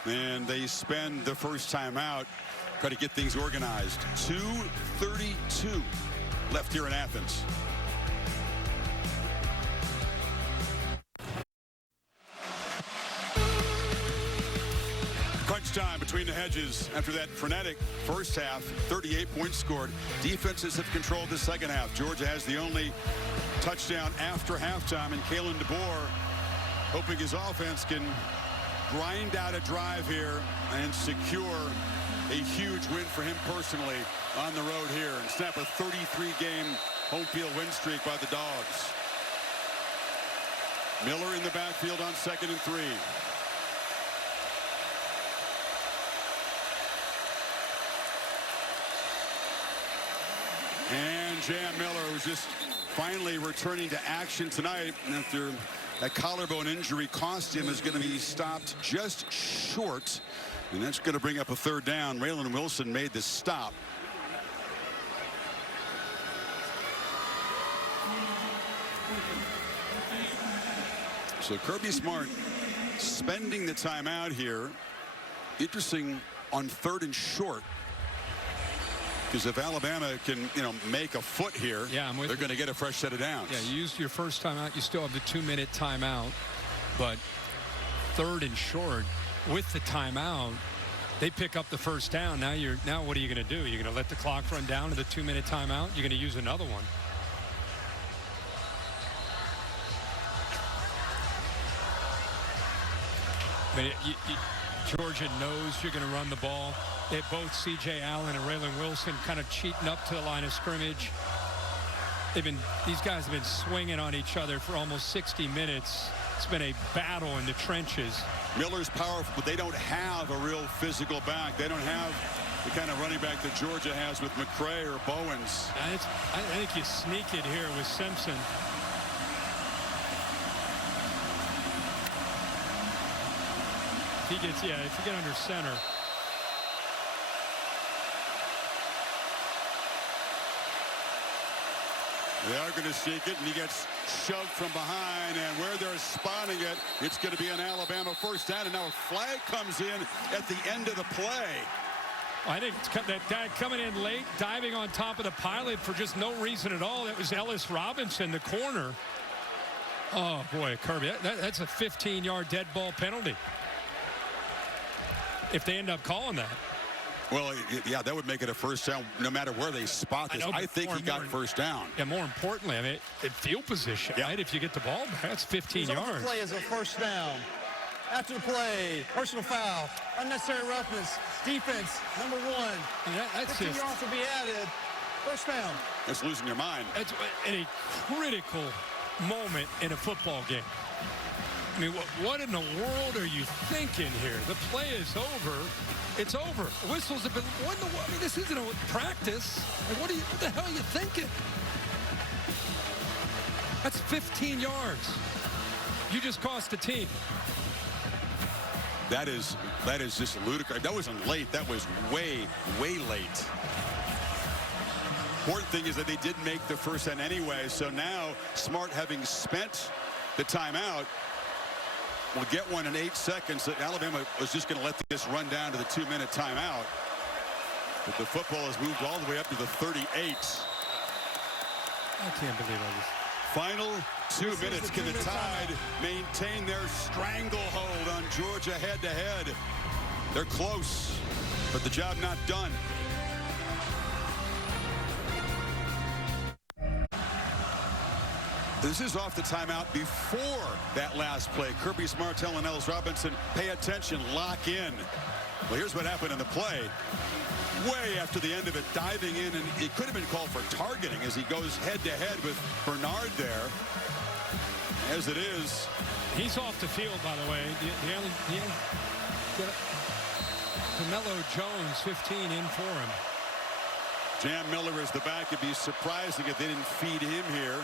and they spend the first time out, try to get things organized. 2:32 left here in Athens. Crunch time between the hedges after that frenetic first half. 38 points scored. Defenses have controlled the second half. Georgia has the only touchdown after halftime, and Kalen DeBoer hoping his offense can grind out a drive here and secure a huge win for him personally on the road here and snap a 33-game home field win streak by the Dogs. Miller in the backfield on 2nd and 3. And Jam Miller, who's just finally returning to action tonight after that collarbone injury cost him, is going to be stopped just short, and that's going to bring up a third down. Raylan Wilson made the stop. So Kirby Smart spending the timeout here. Interesting on 3rd and short. Because if Alabama can, make a foot here, they're going to get a fresh set of downs. Yeah, you used your first timeout. You still have the 2-minute timeout. But 3rd and short with the timeout, they pick up the first down. Now what are you going to do? You're going to let the clock run down to the 2-minute timeout? You're going to use another one. I mean, Georgia knows you're going to run the ball. They have both C.J. Allen and Raylan Wilson kind of cheating up to the line of scrimmage. These guys have been swinging on each other for almost 60 minutes. It's been a battle in the trenches. Miller's powerful, but they don't have a real physical back. They don't have the kind of running back that Georgia has with McCray or Bowens. I think you sneak it here with Simpson. If you get under center. They are going to sneak it, and he gets shoved from behind, and where they're spotting it, it's going to be an Alabama first down, and now a flag comes in at the end of the play. I think it's that guy coming in late, diving on top of the pilot for just no reason at all. That was Ellis Robinson, the corner. Oh, boy, Kirby, that's a 15-yard dead ball penalty if they end up calling that. Well, yeah, that would make it a first down no matter where they spot this. I think he got first down. Yeah, more importantly, I mean, in field position, right? If you get the ball back, that's 15 yards. The play is a first down. after the play. Personal foul. Unnecessary roughness. Defense, number 1. That's 15 just... yards will be added. First down. That's losing your mind. It's in a critical moment in a football game. I mean, what in the world are you thinking here? The play is over. It's over. Whistles have been... I mean, this isn't a practice. Like, what the hell are you thinking? That's 15 yards. You just cost the team. That is just ludicrous. That wasn't late. That was way, way late. Important thing is that they did make the first down anyway. So now Smart, having spent the timeout, will get one in 8 seconds. Alabama was just going to let this run down to the 2-minute timeout. But the football has moved all the way up to the 38. I can't believe all this. Final 2 minutes. Can the Tide maintain their stranglehold on Georgia head-to-head? They're close, but the job not done. This is off the timeout before that last play. Kirby Smart telling Ellis Robinson, pay attention, lock in. Well, here's what happened in the play. Way after the end of it, diving in, and it could have been called for targeting as he goes head-to-head with Bernard there. As it is. He's off the field, by the way. DeMello Jones, 15 in for him. Jam Miller is the back. It'd be surprising if they didn't feed him here,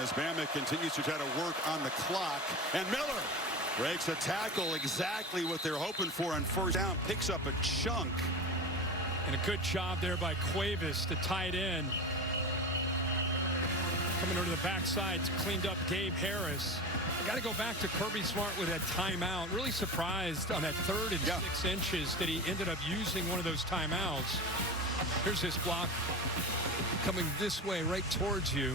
as Bama continues to try to work on the clock. And Miller breaks a tackle, exactly what they're hoping for on first down. Picks up a chunk. And a good job there by Cuevas, the tight end. Coming over to the backside, cleaned up Gabe Harris. Got to go back to Kirby Smart with that timeout. Really surprised on that 3rd and 6 inches that he ended up using one of those timeouts. Here's this block coming this way, right towards you.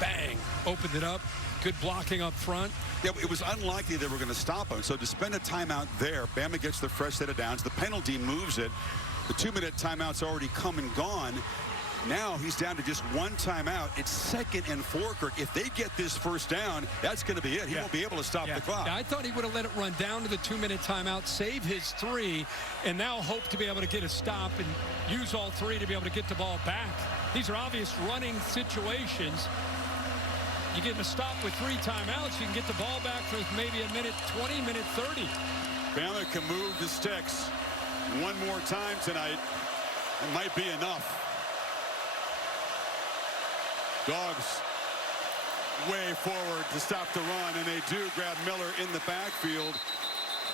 Bang, opened it up. Good blocking up front. Yeah, it was unlikely they were going to stop him. So to spend a timeout there, Bama gets the fresh set of downs. The penalty moves it. The 2-minute timeout's already come and gone. Now he's down to just one timeout. It's 2nd and 4, Kirk. If they get this first down, that's going to be it. He won't be able to stop the clock. Yeah, I thought he would have let it run down to the 2-minute timeout, save his 3, and now hope to be able to get a stop and use all 3 to be able to get the ball back. These are obvious running situations. You get a stop with 3 timeouts, you can get the ball back for maybe a minute 20, minute 30. Bama can move the sticks one more time tonight. It might be enough. Dogs way forward to stop the run, and they do grab Miller in the backfield.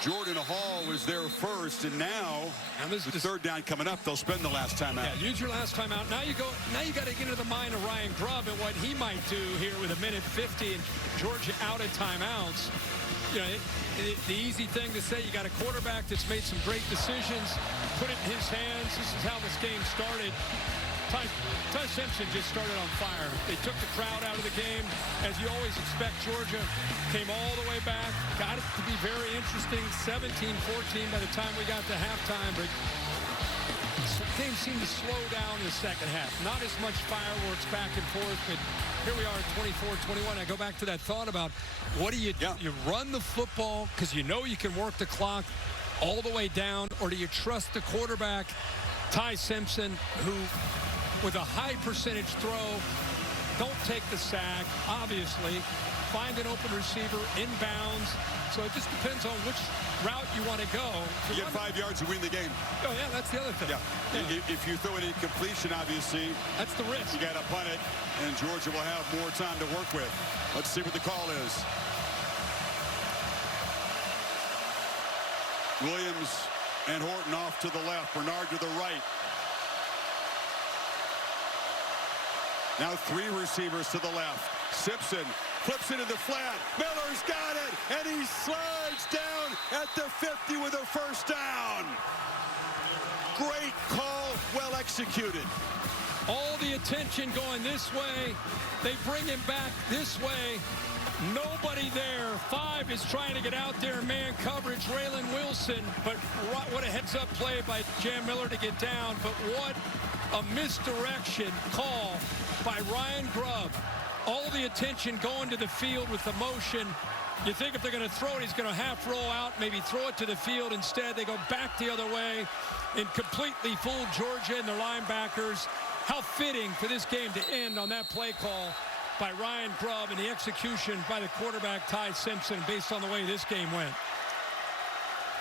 Jordan Hall was there first, and now with 3rd down coming up, they'll spend the last time out. Yeah, use your last time out. Now you got to get into the mind of Ryan Grubb and what he might do here with a minute 50 and Georgia out of timeouts. You know, the easy thing to say, you got a quarterback that's made some great decisions, put it in his hands. This is how this game started. Ty Simpson just started on fire. They took the crowd out of the game. As you always expect, Georgia came all the way back. Got it to be very interesting. 17-14 by the time we got to halftime. But the game seemed to slow down in the second half. Not as much fireworks back and forth, but here we are at 24-21. I go back to that thought about what do you do? You run the football because you know you can work the clock all the way down, or do you trust the quarterback, Ty Simpson, who with a high percentage throw, don't take the sack, obviously, find an open receiver, inbounds. So it just depends on which route you want to go. You get 5 yards, you win the game. Oh, yeah, that's the other thing. Yeah. If you throw an incompletion, obviously, that's the risk. You got to punt it, and Georgia will have more time to work with. Let's see what the call is. Williams and Horton off to the left, Bernard to the right. Now 3 receivers to the left. Simpson flips it in the flat. Miller's got it, and he slides down at the 50 with a first down. Great call, well executed. All the attention going this way. They bring him back this way. Nobody there. 5 is trying to get out there, man coverage. Raylan Wilson, but what a heads-up play by Jam Miller to get down. But what a misdirection call by Ryan Grubb. all the attention going to the field with the motion. You think if they're going to throw it, he's going to half roll out, maybe throw it to the field. Instead, they go back the other way and completely fool Georgia and their linebackers. How fitting for this game to end on that play call by Ryan Grubb and the execution by the quarterback, Ty Simpson, based on the way this game went.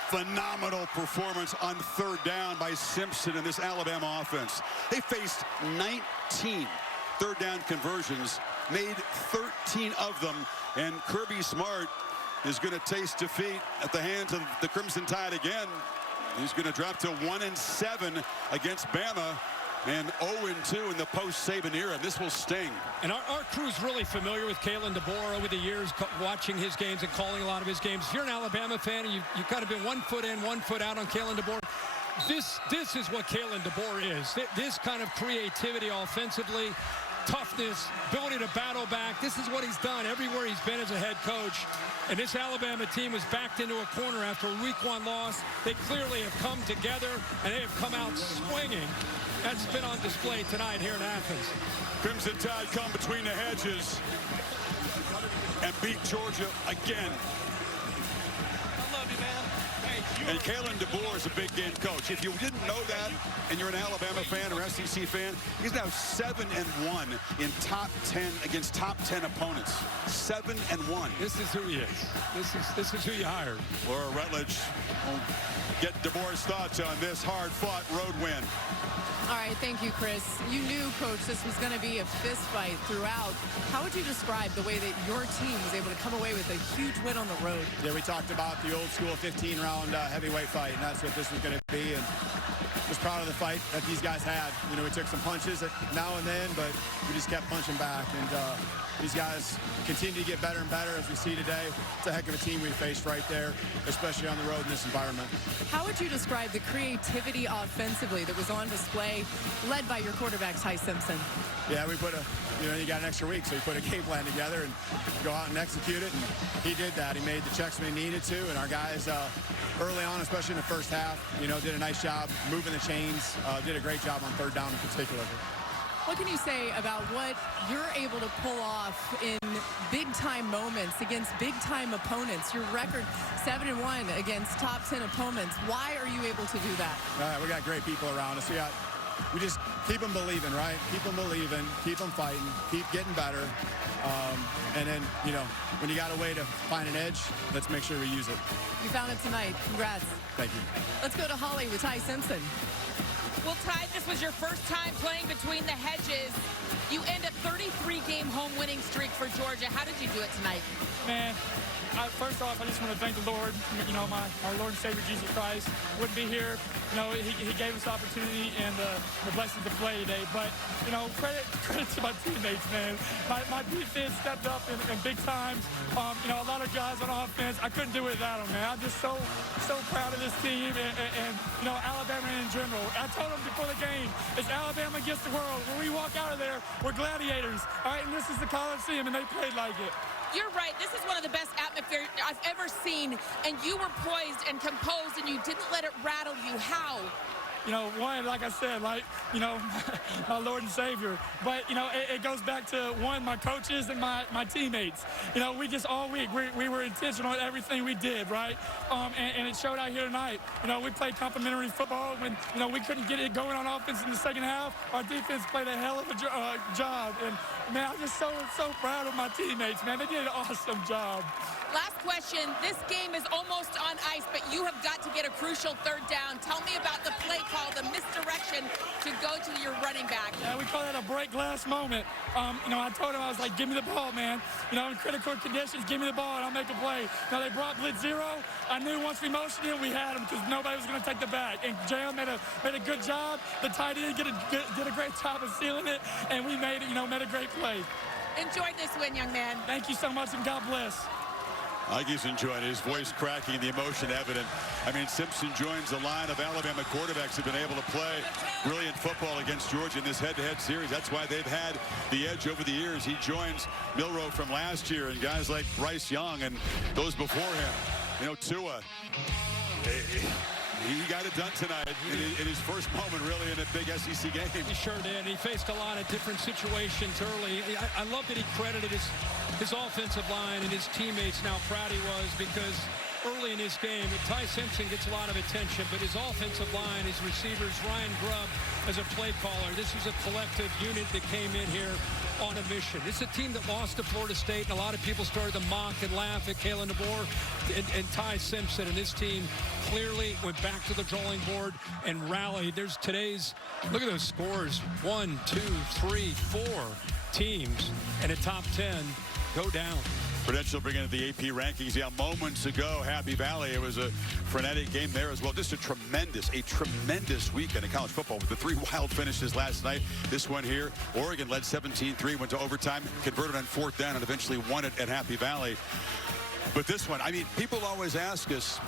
Phenomenal performance on third down by Simpson in this Alabama offense. They faced 19 third down conversions, made 13 of them, and Kirby Smart is going to taste defeat at the hands of the Crimson Tide again. He's going to drop to 1-7 against Bama and 0-2 in the post-Saban era. This will sting. And our crew's really familiar with Kalen DeBoer over the years, watching his games and calling a lot of his games. If you're an Alabama fan and you've kind of been 1 foot in, 1 foot out on Kalen DeBoer, this is what Kalen DeBoer is. This kind of creativity offensively, toughness, ability to battle back. This is what he's done everywhere he's been as a head coach. And this Alabama team was backed into a corner after a week 1 loss. They clearly have come together, and they have come out swinging. That's been on display tonight here in Athens. Crimson Tide come between the hedges and beat Georgia again. I love you, man. And Kalen DeBoer is a big game coach. If you didn't know that and you're an Alabama fan or SEC fan, he's now 7-1 in top 10 against top 10 opponents. 7-1. This is who he is. This is who you hired. Laura Rutledge will get DeBoer's thoughts on this hard-fought road win. All right, thank you, Chris. You knew, Coach, this was going to be a fist fight throughout. How would you describe the way that your team was able to come away with a huge win on the road? Yeah, we talked about the old school 15-round heavyweight fight, and that's what this was going to be. And just proud of the fight that these guys had. You know, we took some punches now and then, but we just kept punching back. And these guys continue to get better and better, as we see today. It's a heck of a team we faced right there, especially on the road in this environment. How would you describe the creativity offensively that was on display, led by your quarterback, Ty Simpson? Yeah, we put you got an extra week, so you put a game plan together and go out and execute it, and he did that. He made the checks when he needed to, and our guys early on, especially in the first half, did a nice job moving the chains, did a great job on third down in particular. What can you say about what you're able to pull off in big-time moments against big-time opponents? Your record 7-1 against top 10 opponents. Why are you able to do that? We got great people around us. We just keep them believing, right? Keep them believing, keep them fighting, keep getting better. And then, when you got a way to find an edge, let's make sure we use it. You found it tonight. Congrats. Thank you. Let's go to Holly with Ty Simpson. Well, Ty, this was your first time playing between the hedges. You end a 33-game home winning streak for Georgia. How did you do it tonight? Man, first off, I just want to thank the Lord. Our Lord and Savior Jesus Christ wouldn't be here. He gave us the opportunity and the blessings to play today. But, credit to my teammates, man. My defense stepped up in big times. A lot of guys on offense, I couldn't do it without them, man. I'm just so proud of this team and Alabama in general. I told them before the game, it's Alabama against the world. When we walk out of there, we're gladiators. All right, and this is the Coliseum, and they played like it. You're right. This is one of the best atmospheres I've ever seen, and you were poised and composed, and you didn't let it rattle you. How? One, like I said, my Lord and Savior. But, it goes back to, one, my coaches and my teammates. We just all week, we were intentional in everything we did, right? And it showed out here tonight. We played complimentary football when, we couldn't get it going on offense in the second half. Our defense played a hell of a job. And, man, I'm just so proud of my teammates, man. They did an awesome job. Last question. This game is almost on ice, but you have got to get a crucial third down. Tell me about the play call, the misdirection to go to your running back. Yeah, we call that a break glass moment. I told him, I was like, give me the ball, man. In critical conditions, give me the ball and I'll make a play. Now they brought blitz zero. I knew once we motioned in, we had him because nobody was going to take the back. And Jam made a good job. The tight end did a great job of sealing it, and we made a great play. Enjoy this win, young man. Thank you so much, and God bless. I think he's enjoying it. His voice cracking, the emotion evident. Simpson joins the line of Alabama quarterbacks who've been able to play brilliant football against Georgia in this head-to-head series. That's why they've had the edge over the years. He joins Milroe from last year and guys like Bryce Young and those before him. Tua, He got it done tonight in his first moment, really, in a big SEC game. He sure did. He faced a lot of different situations early. I love that he credited his offensive line and his teammates, and how proud he was, because early in his game, Ty Simpson gets a lot of attention, but his offensive line, his receivers, Ryan Grubb as a play caller, this was a collective unit that came in here on a mission. This is a team that lost to Florida State, and a lot of people started to mock and laugh at Kalen DeBoer and Ty Simpson, and this team clearly went back to the drawing board and rallied. There's today's, look at those scores, 1, 2, 3, 4 teams in a top 10 go down. Prudential bringing in the AP rankings. Yeah, moments ago, Happy Valley, it was a frenetic game there as well. Just a tremendous weekend of college football with the 3 wild finishes last night. This one here, Oregon led 17-3, went to overtime, converted on 4th down, and eventually won it at Happy Valley. But this one, I mean, people always ask us,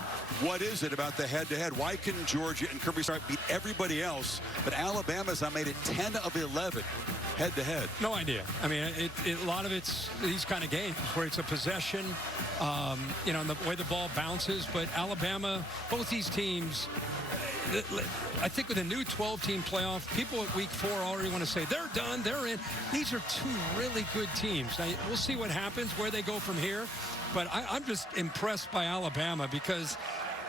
what is it about the head-to-head? Why can Georgia and Kirby Smart beat everybody else? But Alabama's now made it 10 of 11 head-to-head. No idea. I mean, a lot of it's these kind of games where it's a possession, you know, and the way the ball bounces. But Alabama, both these teams, I think with a new 12-team playoff, people at week 4 already want to say they're done, they're in. These are 2 really good teams. Now, we'll see what happens, where they go from here. But I'm just impressed by Alabama, because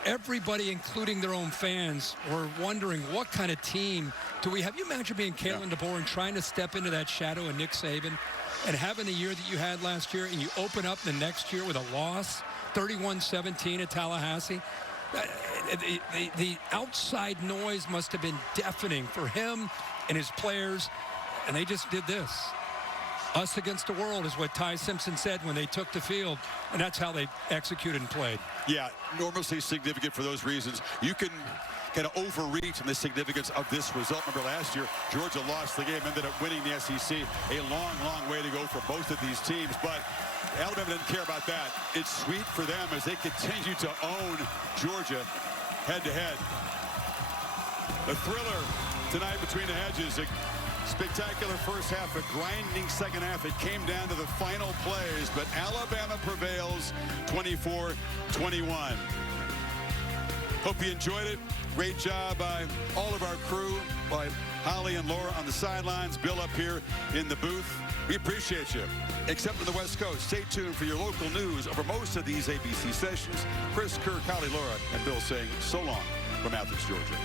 everybody, including their own fans, were wondering what kind of team do we have. You imagine being Kalen DeBoer and trying to step into that shadow of Nick Saban and having the year that you had last year, and you open up the next year with a loss, 31-17 at Tallahassee. The outside noise must have been deafening for him and his players, and they just did this. Us against the world is what Ty Simpson said when they took the field, and that's how they executed and played. Yeah, enormously significant for those reasons. You can kind of overreach in the significance of this result. Remember last year, Georgia lost the game, ended up winning the SEC. A long, long way to go for both of these teams, but Alabama doesn't care about that. It's sweet for them as they continue to own Georgia head-to-head. The thriller tonight between the hedges. Spectacular first half, a grinding second half. It came down to the final plays, but Alabama prevails 24-21. Hope you enjoyed it. Great job by all of our crew, by Holly and Laura on the sidelines, Bill up here in the booth. We appreciate you. Except for the West Coast, stay tuned for your local news over most of these ABC sessions. Chris, Kirk, Holly, Laura, and Bill saying so long from Athens, Georgia.